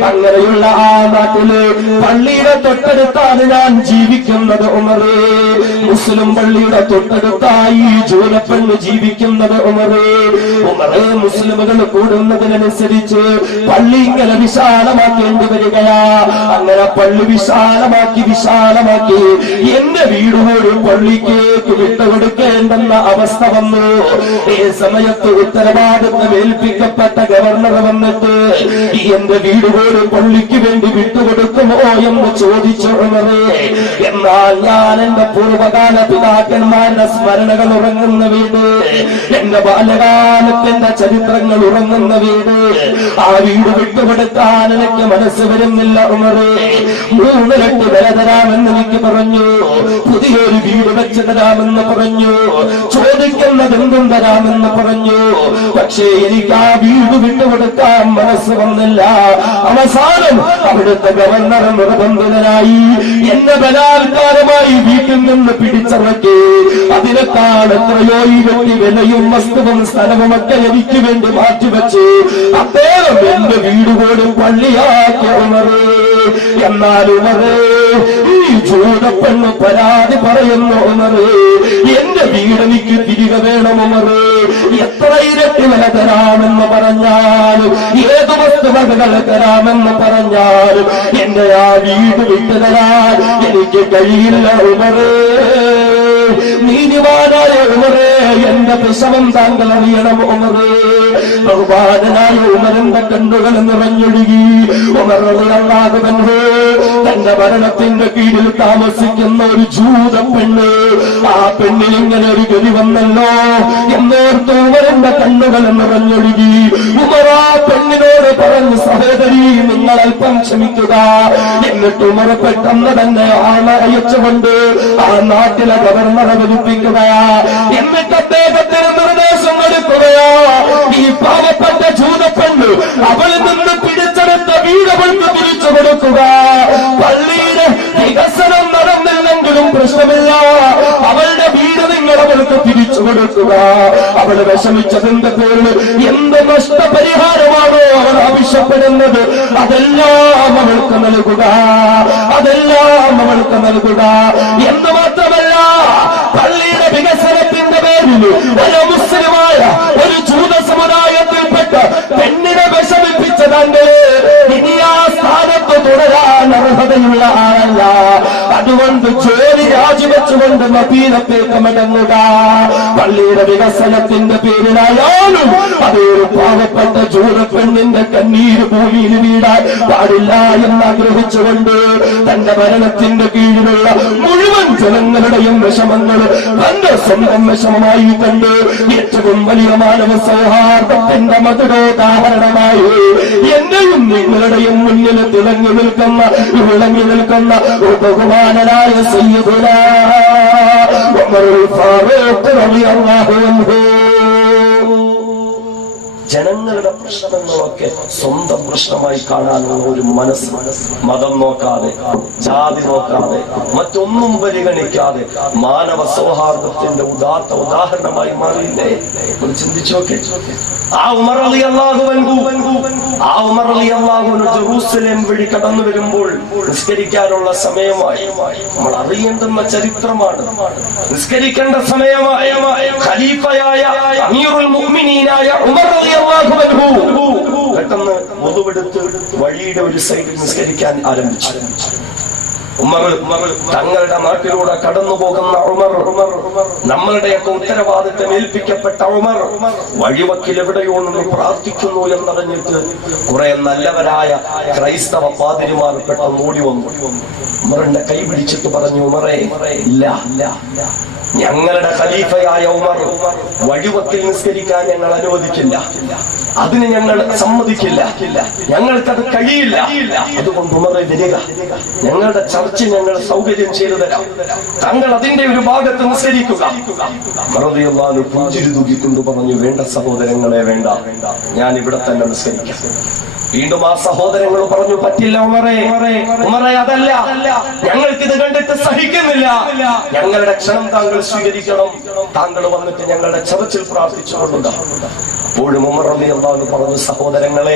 അങ്ങനെയുള്ള ആ നാട്ടില് പള്ളിയുടെ തൊട്ടടുത്താണ് ഞാൻ ജീവിക്കുന്നത് ഉമറേ. മുസ്ലിം പള്ളിയുടെ തൊട്ടടുത്തായി ജൂലപ്പെണ്ണ് ജീവിക്കുന്നത് ഉമറേ. ഉമറേ, മുസ്ലിമുകൾ കൂടുന്നതിനനുസരിച്ച് പള്ളി ഇങ്ങനെ വിശാലമാക്കേണ്ടി വരികയാ. അങ്ങനെ പള്ളി വിശാലമാക്കി എന്റെ വീട് പോലും പള്ളിക്കേക്ക് വിട്ടുകൊടുക്കേണ്ടെന്ന അവസ്ഥ വന്നു. ഈ സമയത്ത് ഉത്തരവാദിത്വം ഏൽപ്പിക്കപ്പെട്ട ഗവർണർ വന്നിട്ട് എന്റെ വീട് പോലും പള്ളിക്ക് വേണ്ടി വിട്ടുകൊടുക്കുമോ എന്ന് ചോദിച്ചു ഉമറേ. എന്നാൽ ഞാൻ എന്റെ പൂർവ്വകാല പിതാക്കന്മാരുടെ സ്മരണകൾ ഉറങ്ങുന്ന വീട്, എന്റെ ബാല്യകാലത്തിന്റെ ചരിത്രങ്ങൾ ഉറങ്ങുന്ന വീട്, ആ വീട് വിട്ടുകൊടുക്കാൻ എനിക്ക് മനസ്സ് വരുന്നില്ല ഉമറേ. 3 ലക്ഷം വില തരാമെന്ന് എനിക്ക് പറഞ്ഞു, പുതിയൊരു വീട് വെച്ച് തരാമെന്ന് പറഞ്ഞു, ചോദിക്കുന്നത് എന്തും തരാമെന്ന് പറഞ്ഞു. പക്ഷേ എനിക്ക് ആ വീട് വിട്ടുകൊടുക്കാൻ മനസ്സ് വന്നില്ല. അവസാനം അവിടുത്തെ ഗവർണർ നിർബന്ധിതനായി എന്നെ ബലാത്കാരമായി വീട്ടിൽ നിന്ന് പിടിച്ചിറക്കി. അതിനേക്കാൾ എത്രയോ ഇരട്ടി വിലയും വസ്തുവും സ്ഥലവുമൊക്കെ എനിക്ക് വേണ്ടി മാറ്റിവെച്ച് അദ്ദേഹം എന്റെ വീട് പോലും പള്ളിയാക്കി ഉമറേ. എന്നാൽ ഉമറേ, ഈ ജൂതപ്പെണ്ണ് പരാതി പറയുന്നു ഉമറേ, എന്റെ വീട് എനിക്ക് തിരികെ വേണം ഉമറേ. എത്ര ഇരട്ടി വില തരാമെന്ന് പറഞ്ഞാലും, ഏത് വസ്തുവകകൾ തരാമെന്ന് പറഞ്ഞാലും എന്റെ ആ വീട് വിട്ടു തരാൻ എനിക്ക് കഴിയില്ല ഉമറേ. നീതിമാനായ ഉമറേ, എന്റെ പ്രസവം താങ്കൾ അറിയണം ഉമറേ. ബഹുമാനനായ ഉമറിന്റെ കണ്ണുകൾ നിറഞ്ഞൊഴുകി. ഉമർ റളിയല്ലാഹു അൻഹു തന്റെ ഭരണത്തിന്റെ കീഴിൽ താമസിക്കുന്ന ഒരു ജൂത പെണ്ണ്, ആ പെണ്ണിന് ഇങ്ങനെ ഒരു ഗതി വന്നല്ലോ എന്നോർത്ത് ഉമറിന്റെ കണ്ണുകൾ നിറഞ്ഞൊഴുകി. ഉമർ ആ പെണ്ണിനോട് പറഞ്ഞു, സഹോദരി നിങ്ങൾ അല്പം ക്ഷമിക്കുക. എന്നിട്ട് ഉമർ പെട്ടെന്ന് തന്നെ ആളെ അയച്ചുകൊണ്ട് ആ നാട്ടിലെ ഗവർണറെ വിളിപ്പിക്കുകയാ. എന്നിട്ട് അദ്ദേഹത്തിന് നിർദ്ദേശം കൊടുക്കുകയാ, ഈ പാവപ്പെട്ട ജൂതപ്പെണ്ണ് അവളിൽ നിന്ന് പിടിച്ചെടുത്ത വീട് അവൾക്ക് തിരിച്ചു കൊടുക്കുക. പള്ളിയുടെ വികസനം നടന്നില്ലെങ്കിലും പ്രശ്നമില്ല, അവളുടെ വീട് നിങ്ങൾ അവൾക്ക് തിരിച്ചു കൊടുക്കുക. അവൾ വിഷമിച്ചതിന്റെ പേരിൽ എന്ത് നഷ്ടപരിഹാരമാണോ അവൾ ആവശ്യപ്പെടുന്നത് അതെല്ലാം അവൾക്ക് നൽകുക, അതെല്ലാം അവൾക്ക് നൽകുക. എന്ന് മാത്രമല്ല, പള്ളിയുടെ വികസനത്തിന്റെ പേരിൽ ഒരു മുസ്ലിമായ ഒരു ജൂത സമുദായത്തിൽപ്പെട്ട പെണ്ണിനെ വിഷമിപ്പിച്ച താങ്കള് ഇനി ആ സ്ഥാനത്ത് തുടരാൻ അർഹതയുള്ള ആളല്ല. അതുകൊണ്ട് ജോലി രാജിവെച്ചുകൊണ്ട് മദീനത്തേക്ക് മടങ്ങുക. പള്ളിയുടെ വികസനത്തിന്റെ പേരിലായാലും അതൊരു പാവപ്പെട്ട ജൂത പെണ്ണിന്റെ കണ്ണീര് ഭൂമിയിൽ വീടാൻ പാടില്ല എന്നാഗ്രഹിച്ചുകൊണ്ട് തന്റെ ഭരണത്തിന്റെ കീഴിലുള്ള മുഴുവൻ ജനങ്ങളുടെയും വിഷമങ്ങൾ തന്റെ സ്വന്തം വിഷമമായി കണ്ട് ഏറ്റവും വലിയ മാനവ സൗഹാർദ്ദത്തിന്റെ മധുരോദാഹരണമായി എന്റെയും നിങ്ങളുടെയും മുന്നിൽ വിളങ്ങി നിൽക്കുന്ന ബഹുമാനനായ സയ്യിദുനാ ഉമറുൽ ഫാറൂഖ് റളിയല്ലാഹു അൻഹു ജനങ്ങളുടെ പ്രശ്നങ്ങളൊക്കെ സ്വന്തം പ്രശ്നമായി കാണാനുള്ള ഒരു മനസ്സ്, മതം നോക്കാതെ, ജാതി നോക്കാതെ, മറ്റൊന്നും പരിഗണിക്കാതെ മാനവ സൗഹാർദ്ദത്തിന്റെ ഉദാത്ത ഉദാഹരണമായി മാറിയില്ലേ? ഒന്ന് ചിന്തിച്ചു നോക്കേ. ആ ഉമർ റളിയല്ലാഹു അൻഹു ജെറൂസലേം വഴി കടന്നു വരുമ്പോൾ നിസ്കരിക്കാനുള്ള സമയമായി. നമ്മൾ അറിയേണ്ടുന്ന ചരിത്രമാണ്. നിസ്കരിക്കേണ്ട സമയമായ ഖലീഫയായ അമീറുൽ മുഅ്മിനീനായ ഉമർ റളിയല്ലാഹു അൻഹു പെട്ടെന്ന് വുദുവെടുത്ത് വഴിയുടെ ഒരു സൈഡിൽ നിസ്കരിക്കാൻ ആരംഭിച്ചു. ഉമർ തങ്ങളുടെ നാട്ടിലൂടെ കടന്നു പോകുന്ന ഉമർ, നമ്മളുടെയൊക്കെ ഉത്തരവാദിത്തം ഏൽപ്പിക്കപ്പെട്ട ഉമർ വഴിവക്കിൽ എവിടെയോ നിന്ന് പ്രാർത്ഥിക്കുന്നു എന്നറിഞ്ഞിട്ട് കുറെ നല്ലവരായ ക്രൈസ്തവ പാതിരിമാർ പെട്ടെന്ന് ഓടി വന്നു. ഉമറിന്റെ കൈ പിടിച്ചിട്ട് പറഞ്ഞു, ഉമറേ, ഇല്ല, ഞങ്ങളുടെ ഖലീഫയായ ഉമർ വഴിവക്കിൽ നിസ്കരിക്കാൻ ഞങ്ങൾ അനുവദിക്കില്ല, അതിന് ഞങ്ങൾ സമ്മതിക്കില്ല, ഞങ്ങൾക്കത് കഴിയില്ല. അതുകൊണ്ട് ഉമറെ വരിക, ഞങ്ങളുടെ ചർച്ച ഞങ്ങൾ സൗകര്യം ചെയ്തു തരാം, താങ്കൾ അതിന്റെ ഒരു ഭാഗത്ത് നിസ്കരിക്കുക. റളിയല്ലാഹു പുഞ്ചിരി തൂക്കിക്കൊണ്ട് പറഞ്ഞു, വേണ്ട സഹോദരങ്ങളെ, വേണ്ട, ഞാൻ ഇവിടെ തന്നെ നിസ്കരിക്കാം. വീണ്ടും ആ സഹോദരങ്ങൾ പറഞ്ഞു, പറ്റില്ല ഉമറേ, അതല്ല, ഞങ്ങൾക്കിത് കണ്ടിട്ട് സഹിക്കുന്നില്ല, ഞങ്ങളുടെ ക്ഷണം താങ്കൾ സ്വീകരിക്കണം, താങ്കൾ വന്നിട്ട് ഞങ്ങളുടെ ചർച്ചിൽ പ്രാർത്ഥിച്ചു കൊള്ളുക. അപ്പോഴും ഉമർ റളിയല്ലാഹു അൻഹു പറഞ്ഞു, സഹോദരങ്ങളെ,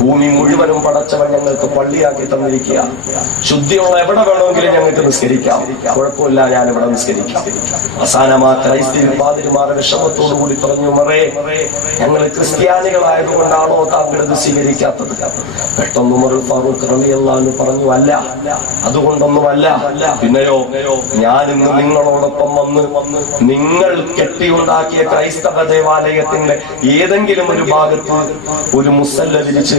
ഭൂമി മുഴുവനും പടച്ചവൻ ഞങ്ങൾക്ക് പള്ളിയാക്കി തന്നിരിക്കുക, ശുദ്ധിയുള്ള എവിടെ വേണമെങ്കിലും ഞങ്ങൾക്ക് നിസ്കരിക്കാം, കുഴപ്പമില്ല, ഞാൻ ഇവിടെ നിസ്കരിക്കാം. അവസാനമാ ക്രൈസ്തവ പാതിരിമാരുടെ വിഷമത്തോടുകൂടി പറഞ്ഞു, ഉമറേ, ഞങ്ങൾ ക്രിസ്ത്യാനികളായതുകൊണ്ടാണോ താങ്കൾ ഇത് സ്വീകരിക്കാത്തത്? പെട്ടെന്ന് ഉമറുൽ ഫാറൂഖ് റളിയല്ലാഹു അൻഹു പറഞ്ഞു, അല്ല, അതുകൊണ്ടൊന്നുമല്ല, പിന്നെയോ, ഞാനിന്ന് നിങ്ങളോടൊപ്പം വന്ന് നിങ്ങൾ കെട്ടിയുണ്ടാക്കിയ ക്രൈസ്തവ ദേവാലയത്തിന്റെ ഏതെങ്കിലും ഒരു ഭാഗത്ത് ഒരു മുസല്ല വിരിച്ച്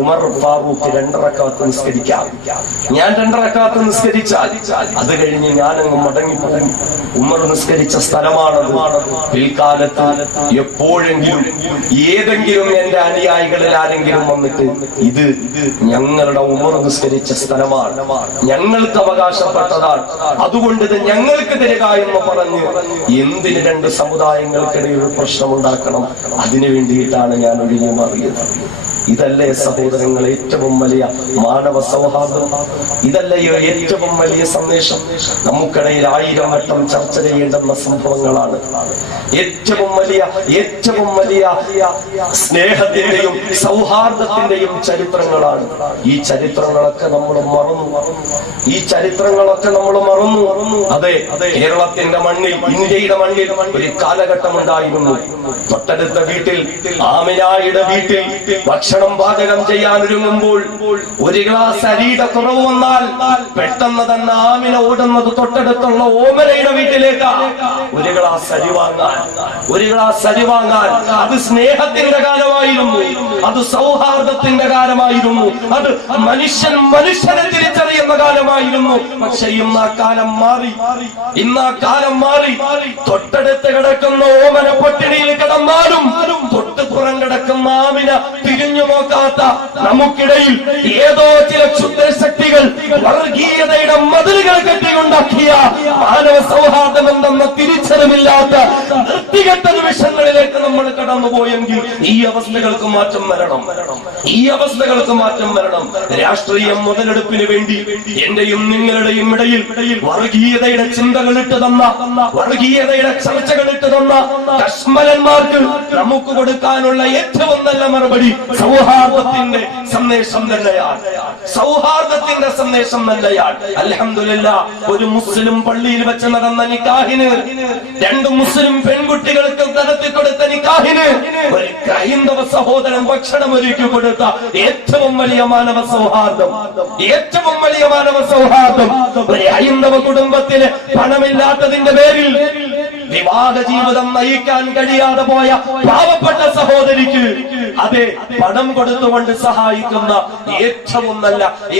ഉമർ ഫാറൂഖ് 2 റക്അത്ത് നിസ്കരിക്കാം. ഞാൻ 2 റക്അത്ത് നിസ്കരിച്ചാൽ അത് കഴിഞ്ഞ് ഞാനങ്ങ് മടങ്ങിപ്പോകും. ഉമർ നിസ്കരിച്ച സ്ഥലമാണത്. പിൽക്കാലത്ത് എപ്പോഴെങ്കിലും ഏതെങ്കിലും എന്റെ അനുയായികളിൽ ആരെങ്കിലും വന്നിട്ട് ഇത് ഞങ്ങളുടെ ഉമർ നിസ്കരിച്ച സ്ഥലമാണ്, ഞങ്ങൾക്ക് അവകാശപ്പെട്ടതാണ്, അതുകൊണ്ട് ഇത് ഞങ്ങൾക്ക് തരിക എന്ന് പറഞ്ഞ് എന്തിന് 2 സമുദായങ്ങൾക്കിടയിൽ പ്രശ്നമുണ്ടാക്കണം? അതിനു വേണ്ടിയിട്ടാണ് ഞാൻ ഒഴിഞ്ഞു മാറിയത്. ഇതല്ലേ സഹോദരങ്ങൾ ഏറ്റവും വലിയ മാനവ സൗഹാർദ്ദം? ഇതല്ലേ ഏറ്റവും വലിയ സന്ദേശം? നമുക്കിടയിൽ 1000 വട്ടം ചർച്ച ചെയ്യേണ്ടുന്ന സംഭവങ്ങളാണ്. ഏറ്റവും വലിയ സ്നേഹത്തിന്റെയും സൗഹാർദ്ദത്തിന്റെയും ചരിത്രങ്ങളാണ്. ഈ ചരിത്രങ്ങളൊക്കെ നമ്മൾ മറന്നു. അതെ, കേരളത്തിന്റെ മണ്ണിൽ, ഇന്ത്യയുടെ മണ്ണിൽ ഒരു കാലഘട്ടം ഉണ്ടായിരുന്നു. തൊട്ടടുത്ത വീട്ടിൽ, ആമിനായുടെ വീട്ടിൽ ഭക്ഷണം ഭക്ഷണം പാചകം ചെയ്യാൻ ഒരുങ്ങുമ്പോൾ ഒരു ഗ്ലാസ് അരിയുടെ കുറവ് വന്നാൽ പെട്ടെന്ന് തന്നെ ആമിന ഓടുന്നത് തൊട്ടടുത്തുള്ള ഓമനയുടെ വീട്ടിലേക്ക് ഒരു ഗ്ലാസ് അരി വാങ്ങാൻ. അത് സ്നേഹത്തിന്റെ കാലമായിരുന്നു, അത് സൗഹാർദ്ദത്തിന്റെ കാലമായിരുന്നു, അത് മനുഷ്യനെ തിരിച്ചറിയുന്ന കാലമായിരുന്നു. പക്ഷെ ഇന്ന് ആ കാലം മാറി. തൊട്ടടുത്ത് കിടക്കുന്ന ഓമന പട്ടിണിയിൽ കിടന്നാലും തൊട്ടുപുറം കിടക്കുന്ന ആമിന തിരിഞ്ഞു നോക്കാത്ത നമുക്കിടയിൽ ഏതോ ചില ക്ഷുദ്രശക്തികൾ വർഗീയതയുടെ മതിലുകൾ കെട്ടിക്കൊണ്ടാക്കിയ മാനവ സൗഹാർദ്ദം എന്തെന്ന തിരിച്ചറിവില്ലാത്ത വൃത്തികെട്ട നിമിഷങ്ങളിലേക്ക് നമ്മൾ കടന്നുപോയെങ്കിൽ ഈ അവസ്ഥകൾക്ക് മാറ്റം വരണം. രാഷ്ട്രീയം മുതലെടുപ്പിന് വേണ്ടി എന്റെയും നിങ്ങളുടെയും ഇടയിൽ വർഗീയതയുടെ ചിന്തകളിട്ട് തന്ന, വർഗീയതയുടെ ചർച്ചകളിട്ട് തന്ന കശ്മലന്മാർക്ക് നമുക്ക് കൊടുക്കാനുള്ള ഏറ്റവും നല്ല മറുപടി സൗഹാർദ്ദത്തിന്റെ സന്ദേശം തന്നെയാണ്. അൽഹംദുലില്ലാഹ്, ഒരു മുസ്ലിം പള്ളിയിൽ വെച്ച് നടന്ന നിക്കാഹിന്, 2 മുസ്ലിം പെൺകുട്ടികൾക്ക് നടത്തി കൊടുത്ത നിക്കാഹിന് ഒരു ഹൈന്ദവ സഹോദരൻ ഭക്ഷണം ഒരുക്കി കൊടുത്ത ഏറ്റവും വലിയ മാനവ സൗഹാർദ്ദം. ഒരു ഹൈന്ദവ കുടുംബത്തിന് പണമില്ലാത്തതിന്റെ പേരിൽ വിവാഹ ജീവിതം നയിക്കാൻ കഴിയാതെ പോയ പാവപ്പെട്ട സഹോദരിക്ക് അതെ പണം കൊടുത്തുകൊണ്ട് സഹായിക്കുന്ന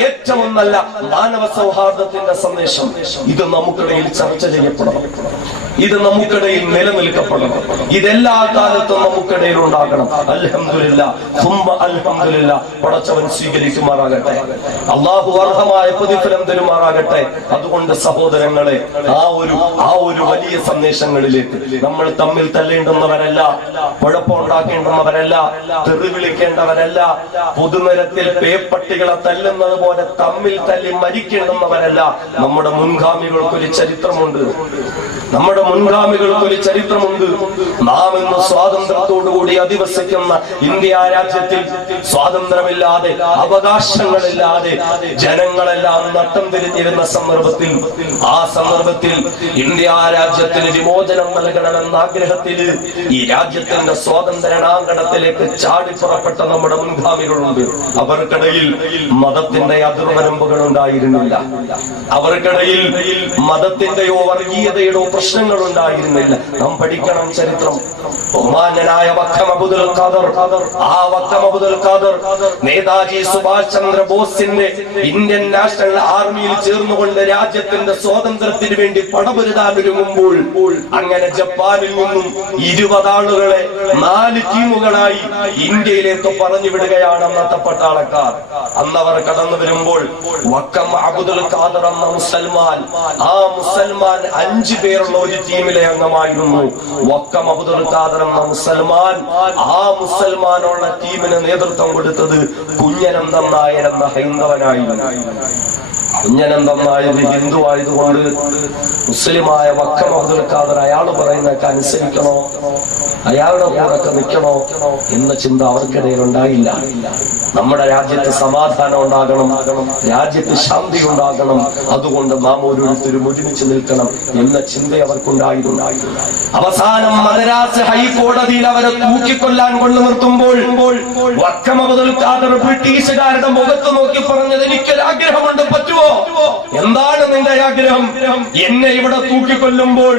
ഏറ്റവും നല്ല മാനവ സൗഹാർദ്ദത്തിന്റെ സന്ദേശം ഇത് നമുക്കിടയിൽ ചർച്ച ചെയ്യപ്പെടണം, ഇത് നമുക്കിടയിൽ നിലനിൽക്കപ്പെടണം, ഇതെല്ലാ കാലത്തും നമുക്കിടയിൽ ഉണ്ടാകണം. അൽഹംദുലില്ലാഹ്, പടച്ചവൻ സ്വീകരിക്കുമാറാകട്ടെ, അള്ളാഹു അർഹമായ പ്രതിഫലം തരുമാറാകട്ടെ. അതുകൊണ്ട് സഹോദരങ്ങളെ, ആ ഒരു വലിയ സന്ദേശങ്ങളിലേക്ക് നമ്മൾ തമ്മിൽ തല്ലേണ്ടുന്നവരല്ല, കുഴപ്പമുണ്ടാക്കേണ്ടുന്നവരല്ല, തെറി വിളിക്കേണ്ടവരല്ല, പൊതുനിരത്തിൽ പേപ്പട്ടികളെ തല്ലുന്നത് പോലെ തമ്മിൽ തല്ലി മരിക്കേണ്ടുന്നവരല്ല. നമ്മുടെ മുൻഗാമികൾക്കൊരു ചരിത്രമുണ്ട്. നാം ഇന്ന് സ്വാതന്ത്ര്യത്തോടുകൂടി അധിവസിക്കുന്ന ഇന്ത്യ രാജ്യത്തിൽ സ്വാതന്ത്ര്യമില്ലാതെ, അവകാശങ്ങളില്ലാതെ ജനങ്ങളെല്ലാം നട്ടം തിരിഞ്ഞിരുന്ന സന്ദർഭത്തിൽ, ആ സന്ദർഭത്തിൽ ഇന്ത്യ രാജ്യത്തിന് വിമോചനം നൽകണമെന്ന ആഗ്രഹത്തിൽ ഈ രാജ്യത്തിന്റെ സ്വാതന്ത്ര്യാങ്കണത്തിലേക്ക് ചാടി പുറപ്പെട്ട നമ്മുടെ മുൻഗാമികളുണ്ട്. അവർക്കിടയിൽ മതത്തിന്റെ അതിർവരമ്പുകൾ ഉണ്ടായിരുന്നില്ല, അവർക്കിടയിൽ മതത്തിന്റെയോ വർഗീയതയുടെയോ പ്രശ്നങ്ങൾ ഉണ്ടായിരുന്നില്ല. നാം പഠിക്കണം ചരിത്രം. ബഹുമാന്യനായ വക്കം അബ്ദുൽ ഖാദർ നേതാജി സുഭാഷ് ചന്ദ്ര ബോസിന്റെ ഇന്ത്യൻ നാഷണൽ ആർമിയിൽ ചേർന്നുകൊണ്ട് രാജ്യത്തിന്റെ സ്വാതന്ത്ര്യത്തിന് വേണ്ടി പടപൊരുതാനൊരുങ്ങുമ്പോൾ അങ്ങനെ ജപ്പാനിൽ നിന്നും 20 ആളുകളെ 4 ടീമുകളായി ഇന്ത്യയിലേക്ക് പറഞ്ഞു വിടുകയാണ് അന്നത്തെ പട്ടാളക്കാർ. അന്നവർ കടന്നു വരുമ്പോൾ വക്കം അബ്ദുൽ ഖാദർ എന്ന മുസൽമാൻ, ആ മുസൽമാൻ 5 പേരുള്ള ഒരു ടീമിലെ അംഗമായിരുന്നു. വക്കം അബ്ദുൽ ഖാദർ എന്ന മുസൽമാൻ, ആ മുസൽമാനുള്ള ടീമിന് നേതൃത്വം കൊടുത്തത് കുഞ്ഞനന്തം നായർ എന്ന ഹൈന്ദവനായിരുന്നു. കുഞ്ഞനന്തം നായർ ഹിന്ദു ആയതുകൊണ്ട് മുസ്ലിമായ വക്കം അബ്ദുൽ ഖാദർ അയാൾ പറയുന്നതൊക്കെ അനുസരിക്കണോ, അയാളുടെ കൂടെ നിൽക്കണോ എന്ന ചിന്ത അവർക്കിടയിൽ ഉണ്ടായില്ല. നമ്മുടെ രാജ്യത്ത് സമാധാനം ഉണ്ടാകണം, രാജ്യത്ത് ശാന്തി ഉണ്ടാകണം, അതുകൊണ്ട് നാം ഓരോരുത്തരും ഒരുമിച്ച് നിൽക്കണം എന്ന ചിന്ത അവർക്കുണ്ടായിരുന്നു. അവസാനം മദ്രാസ് ഹൈക്കോടതിയിൽ അവരെ തൂക്കിക്കൊല്ലാൻ കൊണ്ടു നിർത്തുമ്പോൾ വക്കം അബ്ദുൽ ഖാദർ ബ്രിട്ടീഷുകാരുടെ മുഖത്ത് നോക്കി പറഞ്ഞത്, എനിക്കൊരാഗ്രഹമുണ്ട്, പറ്റുമോ? എന്താണ് നിന്റെ ആഗ്രഹം? എന്നെ ഇവിടെ തൂക്കിക്കൊല്ലുമ്പോൾ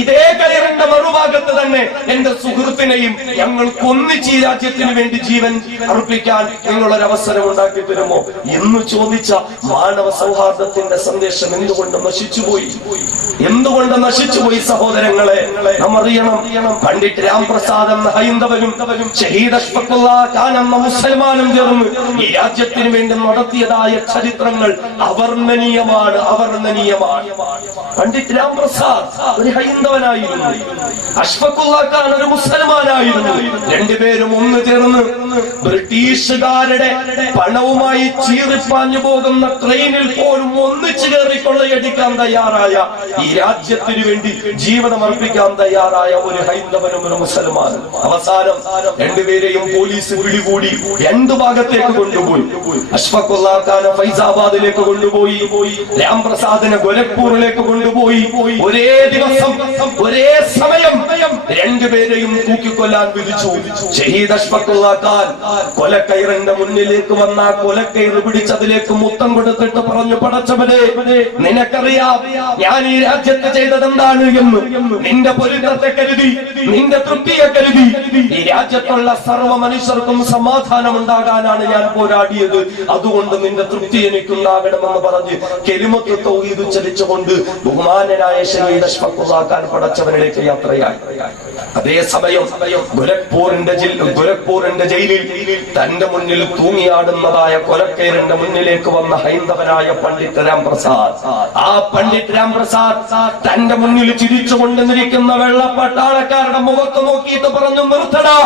ഇതേ കയറിന്റെ മറുഭാഗത്ത് തന്നെ എന്റെ സുഹൃത്തിനെയും ഞങ്ങൾക്ക് ഒന്നിച്ച് ഈ രാജ്യത്തിന് വേണ്ടി ജീവൻ അർപ്പിക്കാൻ നിങ്ങളൊരവസരം ഉണ്ടാക്കി തരുമോ എന്ന് ചോദിച്ച മാനവ സൗഹാർദ്ദത്തിന്റെ സന്ദേശം എന്തുകൊണ്ട് നശിച്ചുപോയി സഹോദരങ്ങളെ? നാം അറിയണം, പണ്ഡിറ്റ് രാംപ്രസാദ് എന്ന ഹൈന്ദവനും ഷഹീദ് അഷ്ഫഖുല്ലാ ഖാൻ എന്ന മുസൽമാനും ചേർന്ന് ഈ രാജ്യത്തിന് വേണ്ടി നടത്തിയതായ ചരിത്രങ്ങൾ അവർണ്ണനീയമാണ്. പണ്ഡിറ്റ് രാംപ്രസാദ് ഒരു ഹൈന്ദവനായിരുന്നു, അഷ്ഫഖുല്ലാ ഖാൻ ഒരു മുസൽമാനായിരുന്നു. രണ്ടുപേരും ഒന്ന് ചേർന്ന് ബ്രിട്ടീഷുകാരുടെ പണവുമായി ചീറിപ്പാഞ്ഞു പോകുന്ന ട്രെയിനിൽ പോലും ഒന്നിച്ചു കയറി കൊള്ളയടിക്കാൻ തയ്യാറായ, ഈ രാജ്യത്തിന് വേണ്ടി ജീവിതം അർപ്പിക്കാൻ തയ്യാറായ ഒരു ഹൈന്ദവനും ഒരു മുസൽമാനും. അവസാനം രണ്ടുപേരെയും പോലീസ് പിടികൂടി 2 ഭാഗത്തേക്ക് കൊണ്ടുപോയി. അഷ്ഫഖുല്ലാ ഖാനെ ഫൈസാബാദിലേക്ക് കൊണ്ടുപോയി, രാംപ്രസാദിനെ ഗോരഖ്പൂരിലേക്ക് കൊണ്ടുപോയി. ഒരേ ദിവസം ഒരേ സമയം 2 പേരെയും തൂക്കിക്കൊല്ലാൻ വിധിച്ചു. ഷഹീദ് അഷ്ഫഖുല്ലാ ഖാൻ വന്നാൽ കൊലക്കയറിന്റെ മുന്നിലേക്ക് വന്ന കൊലക്കയറ് പിടിച്ചതിലേക്ക് മുത്തം കൊടുത്തിട്ട് പറഞ്ഞു, പടച്ചവനെ നിനക്കറിയാം ഞാൻ ഈ രാജ്യത്ത് ചെയ്തത് എന്താണ് എന്ന്. നിന്റെ പൊരുത്തത്തെ കരുതി, നിന്റെ തൃപ്തിയെ കരുതി ഈ രാജ്യത്തുള്ള സർവ്വ മനുഷ്യർക്കും സമാധാനം ഉണ്ടാകാനാണ് ഞാൻ പോരാടിയത്. അതുകൊണ്ട് നിന്റെ തൃപ്തി എനിക്കുണ്ടാകണമെന്ന് പറഞ്ഞ് കെലിമത്ത് തൗഹീദ് ഉച്ചരിച്ചുകൊണ്ട് ബഹുമാനനായ ശഹീദ് അഷ്ഫഖുല്ലാ ഖാൻ പടച്ചവനിലേക്ക് യാത്രയായി. അതേസമയം ഗോരഖ്പൂരിന്റെ ജയിലിൽ തന്റെ മുന്നിൽ തൂങ്ങിയാടുന്നതായ കൊലക്കയറിന്റെ മുന്നിലേക്ക് വന്ന ഹൈന്ദവനായ പണ്ഡിറ്റ് രാംപ്രസാദ്. ആ പണ്ഡിറ്റ് രാംപ്രസാദ് തന്റെ മുന്നിൽ ചിരിച്ചുകൊണ്ട് നിൽക്കുന്ന വെള്ളപ്പട്ടാളക്കാരുടെ മുഖത്ത് നോക്കിയിട്ട് പറഞ്ഞു, നിർത്തടാ,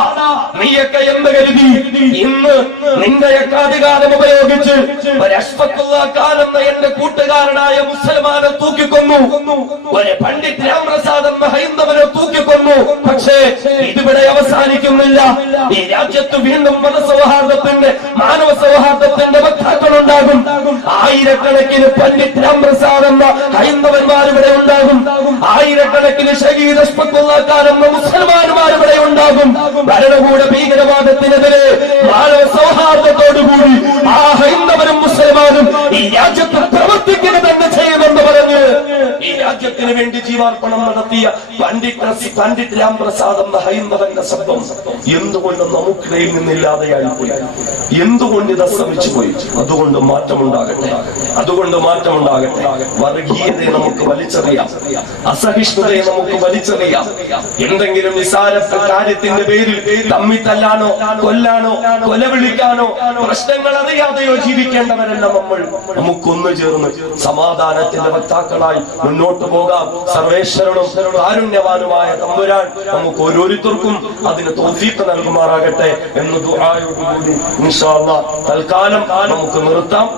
നീയൊക്കെ എന്ന് കരുതി ഇന്ന് നിന്റെയൊക്കെ അധികാരം ഉപയോഗിച്ച് ഒരു അഷ്ഫഖുല്ലാ ഖാൻ എന്ന എന്റെ കൂട്ടുകാരനായ മുസൽമാനെ തൂക്കിക്കൊന്നു, ഒരു പണ്ഡിറ്റ് രാംപ്രസാദ് എന്ന ഹൈന്ദവനെ തൂക്കിക്കൊന്നു. പക്ഷേ ഇതിവിടെ അവസാനിക്കുന്നില്ല. ഈ രാജ്യത്ത് വീണ്ടും മതസൗഹാർദ്ദത്തിന്റെ, മാനവ സൗഹാർദ്ദത്തിന്റെ വക്താക്കളുണ്ടാകും. ആയിരക്കണക്കിന് പണ്ഡിറ്റ് രാംപ്രസാദ് എന്ന ഹൈന്ദവന്മാർ ഇവിടെ ഉണ്ടാകും. ആയിരക്കണക്കിന് ശഹീദ് അഷ്ഫഖുല്ലാ ഖാൻ എന്ന മുസൽമാന്മാർ ഇവിടെ ഉണ്ടാകും. ഭരണകൂട ഭീകരവാദത്തിനെതിരെ മാനവ സൗഹാർദ്ദത്തോടുകൂടി ആ ഹൈന്ദവനും മുസൽമാനും ഈ രാജ്യത്ത് പ്രവർത്തിക്കുക തന്നെ ചെയ്യുമെന്ന് പറഞ്ഞ് ഈ രാജ്യത്തിന് വേണ്ടി ജീവാർപ്പണം നടത്തിയ പണ്ഡിറ്റ് രാംപ്രസാദ് എന്ന ഹൈന്ദവന്റെ ശബ്ദം എന്തുകൊണ്ട് നമുക്കിടയിൽ നിന്നില്ലാതെയായി പോയി? എന്തുകൊണ്ട് ഇത് അസ്തമിച്ചു പോയി? അതുകൊണ്ട് മാറ്റമുണ്ടാകട്ടെ, അതുകൊണ്ട് മാറ്റമുണ്ടാകട്ടെ. വർഗീയതയെ നമുക്ക് വലിച്ചെറിയാം, അസഹിഷ്ണുതയെ നമുക്ക് വലിച്ചെറിയാം. എന്തെങ്കിലും നിസാര കാര്യത്തിന്റെ പേരിൽ തമ്മിൽ തല്ലാനോ കൊല്ലാനോ കൊലവിളിക്കാനോ പ്രശ്നങ്ങൾ അറിയാതെയോ ജീവിക്കേണ്ടവരല്ല നമ്മൾ. നമുക്കൊന്നു ചേർന്ന് സമാധാനത്തിന്റെ വക്താക്കളായി മുന്നോട്ട് പോകാം. സർവേശ്വരനും കാരുണ്യവാനുമായ തമ്പുരാൻ നമുക്ക് ഓരോരുത്തർക്കും അതിന് തൗഫീഖ് നൽകുമാറാകട്ടെ എന്ന് ദുആയോടുകൂടി ഇൻഷാ അല്ലാഹ് തൽക്കാലം നമുക്ക് നിർത്താം.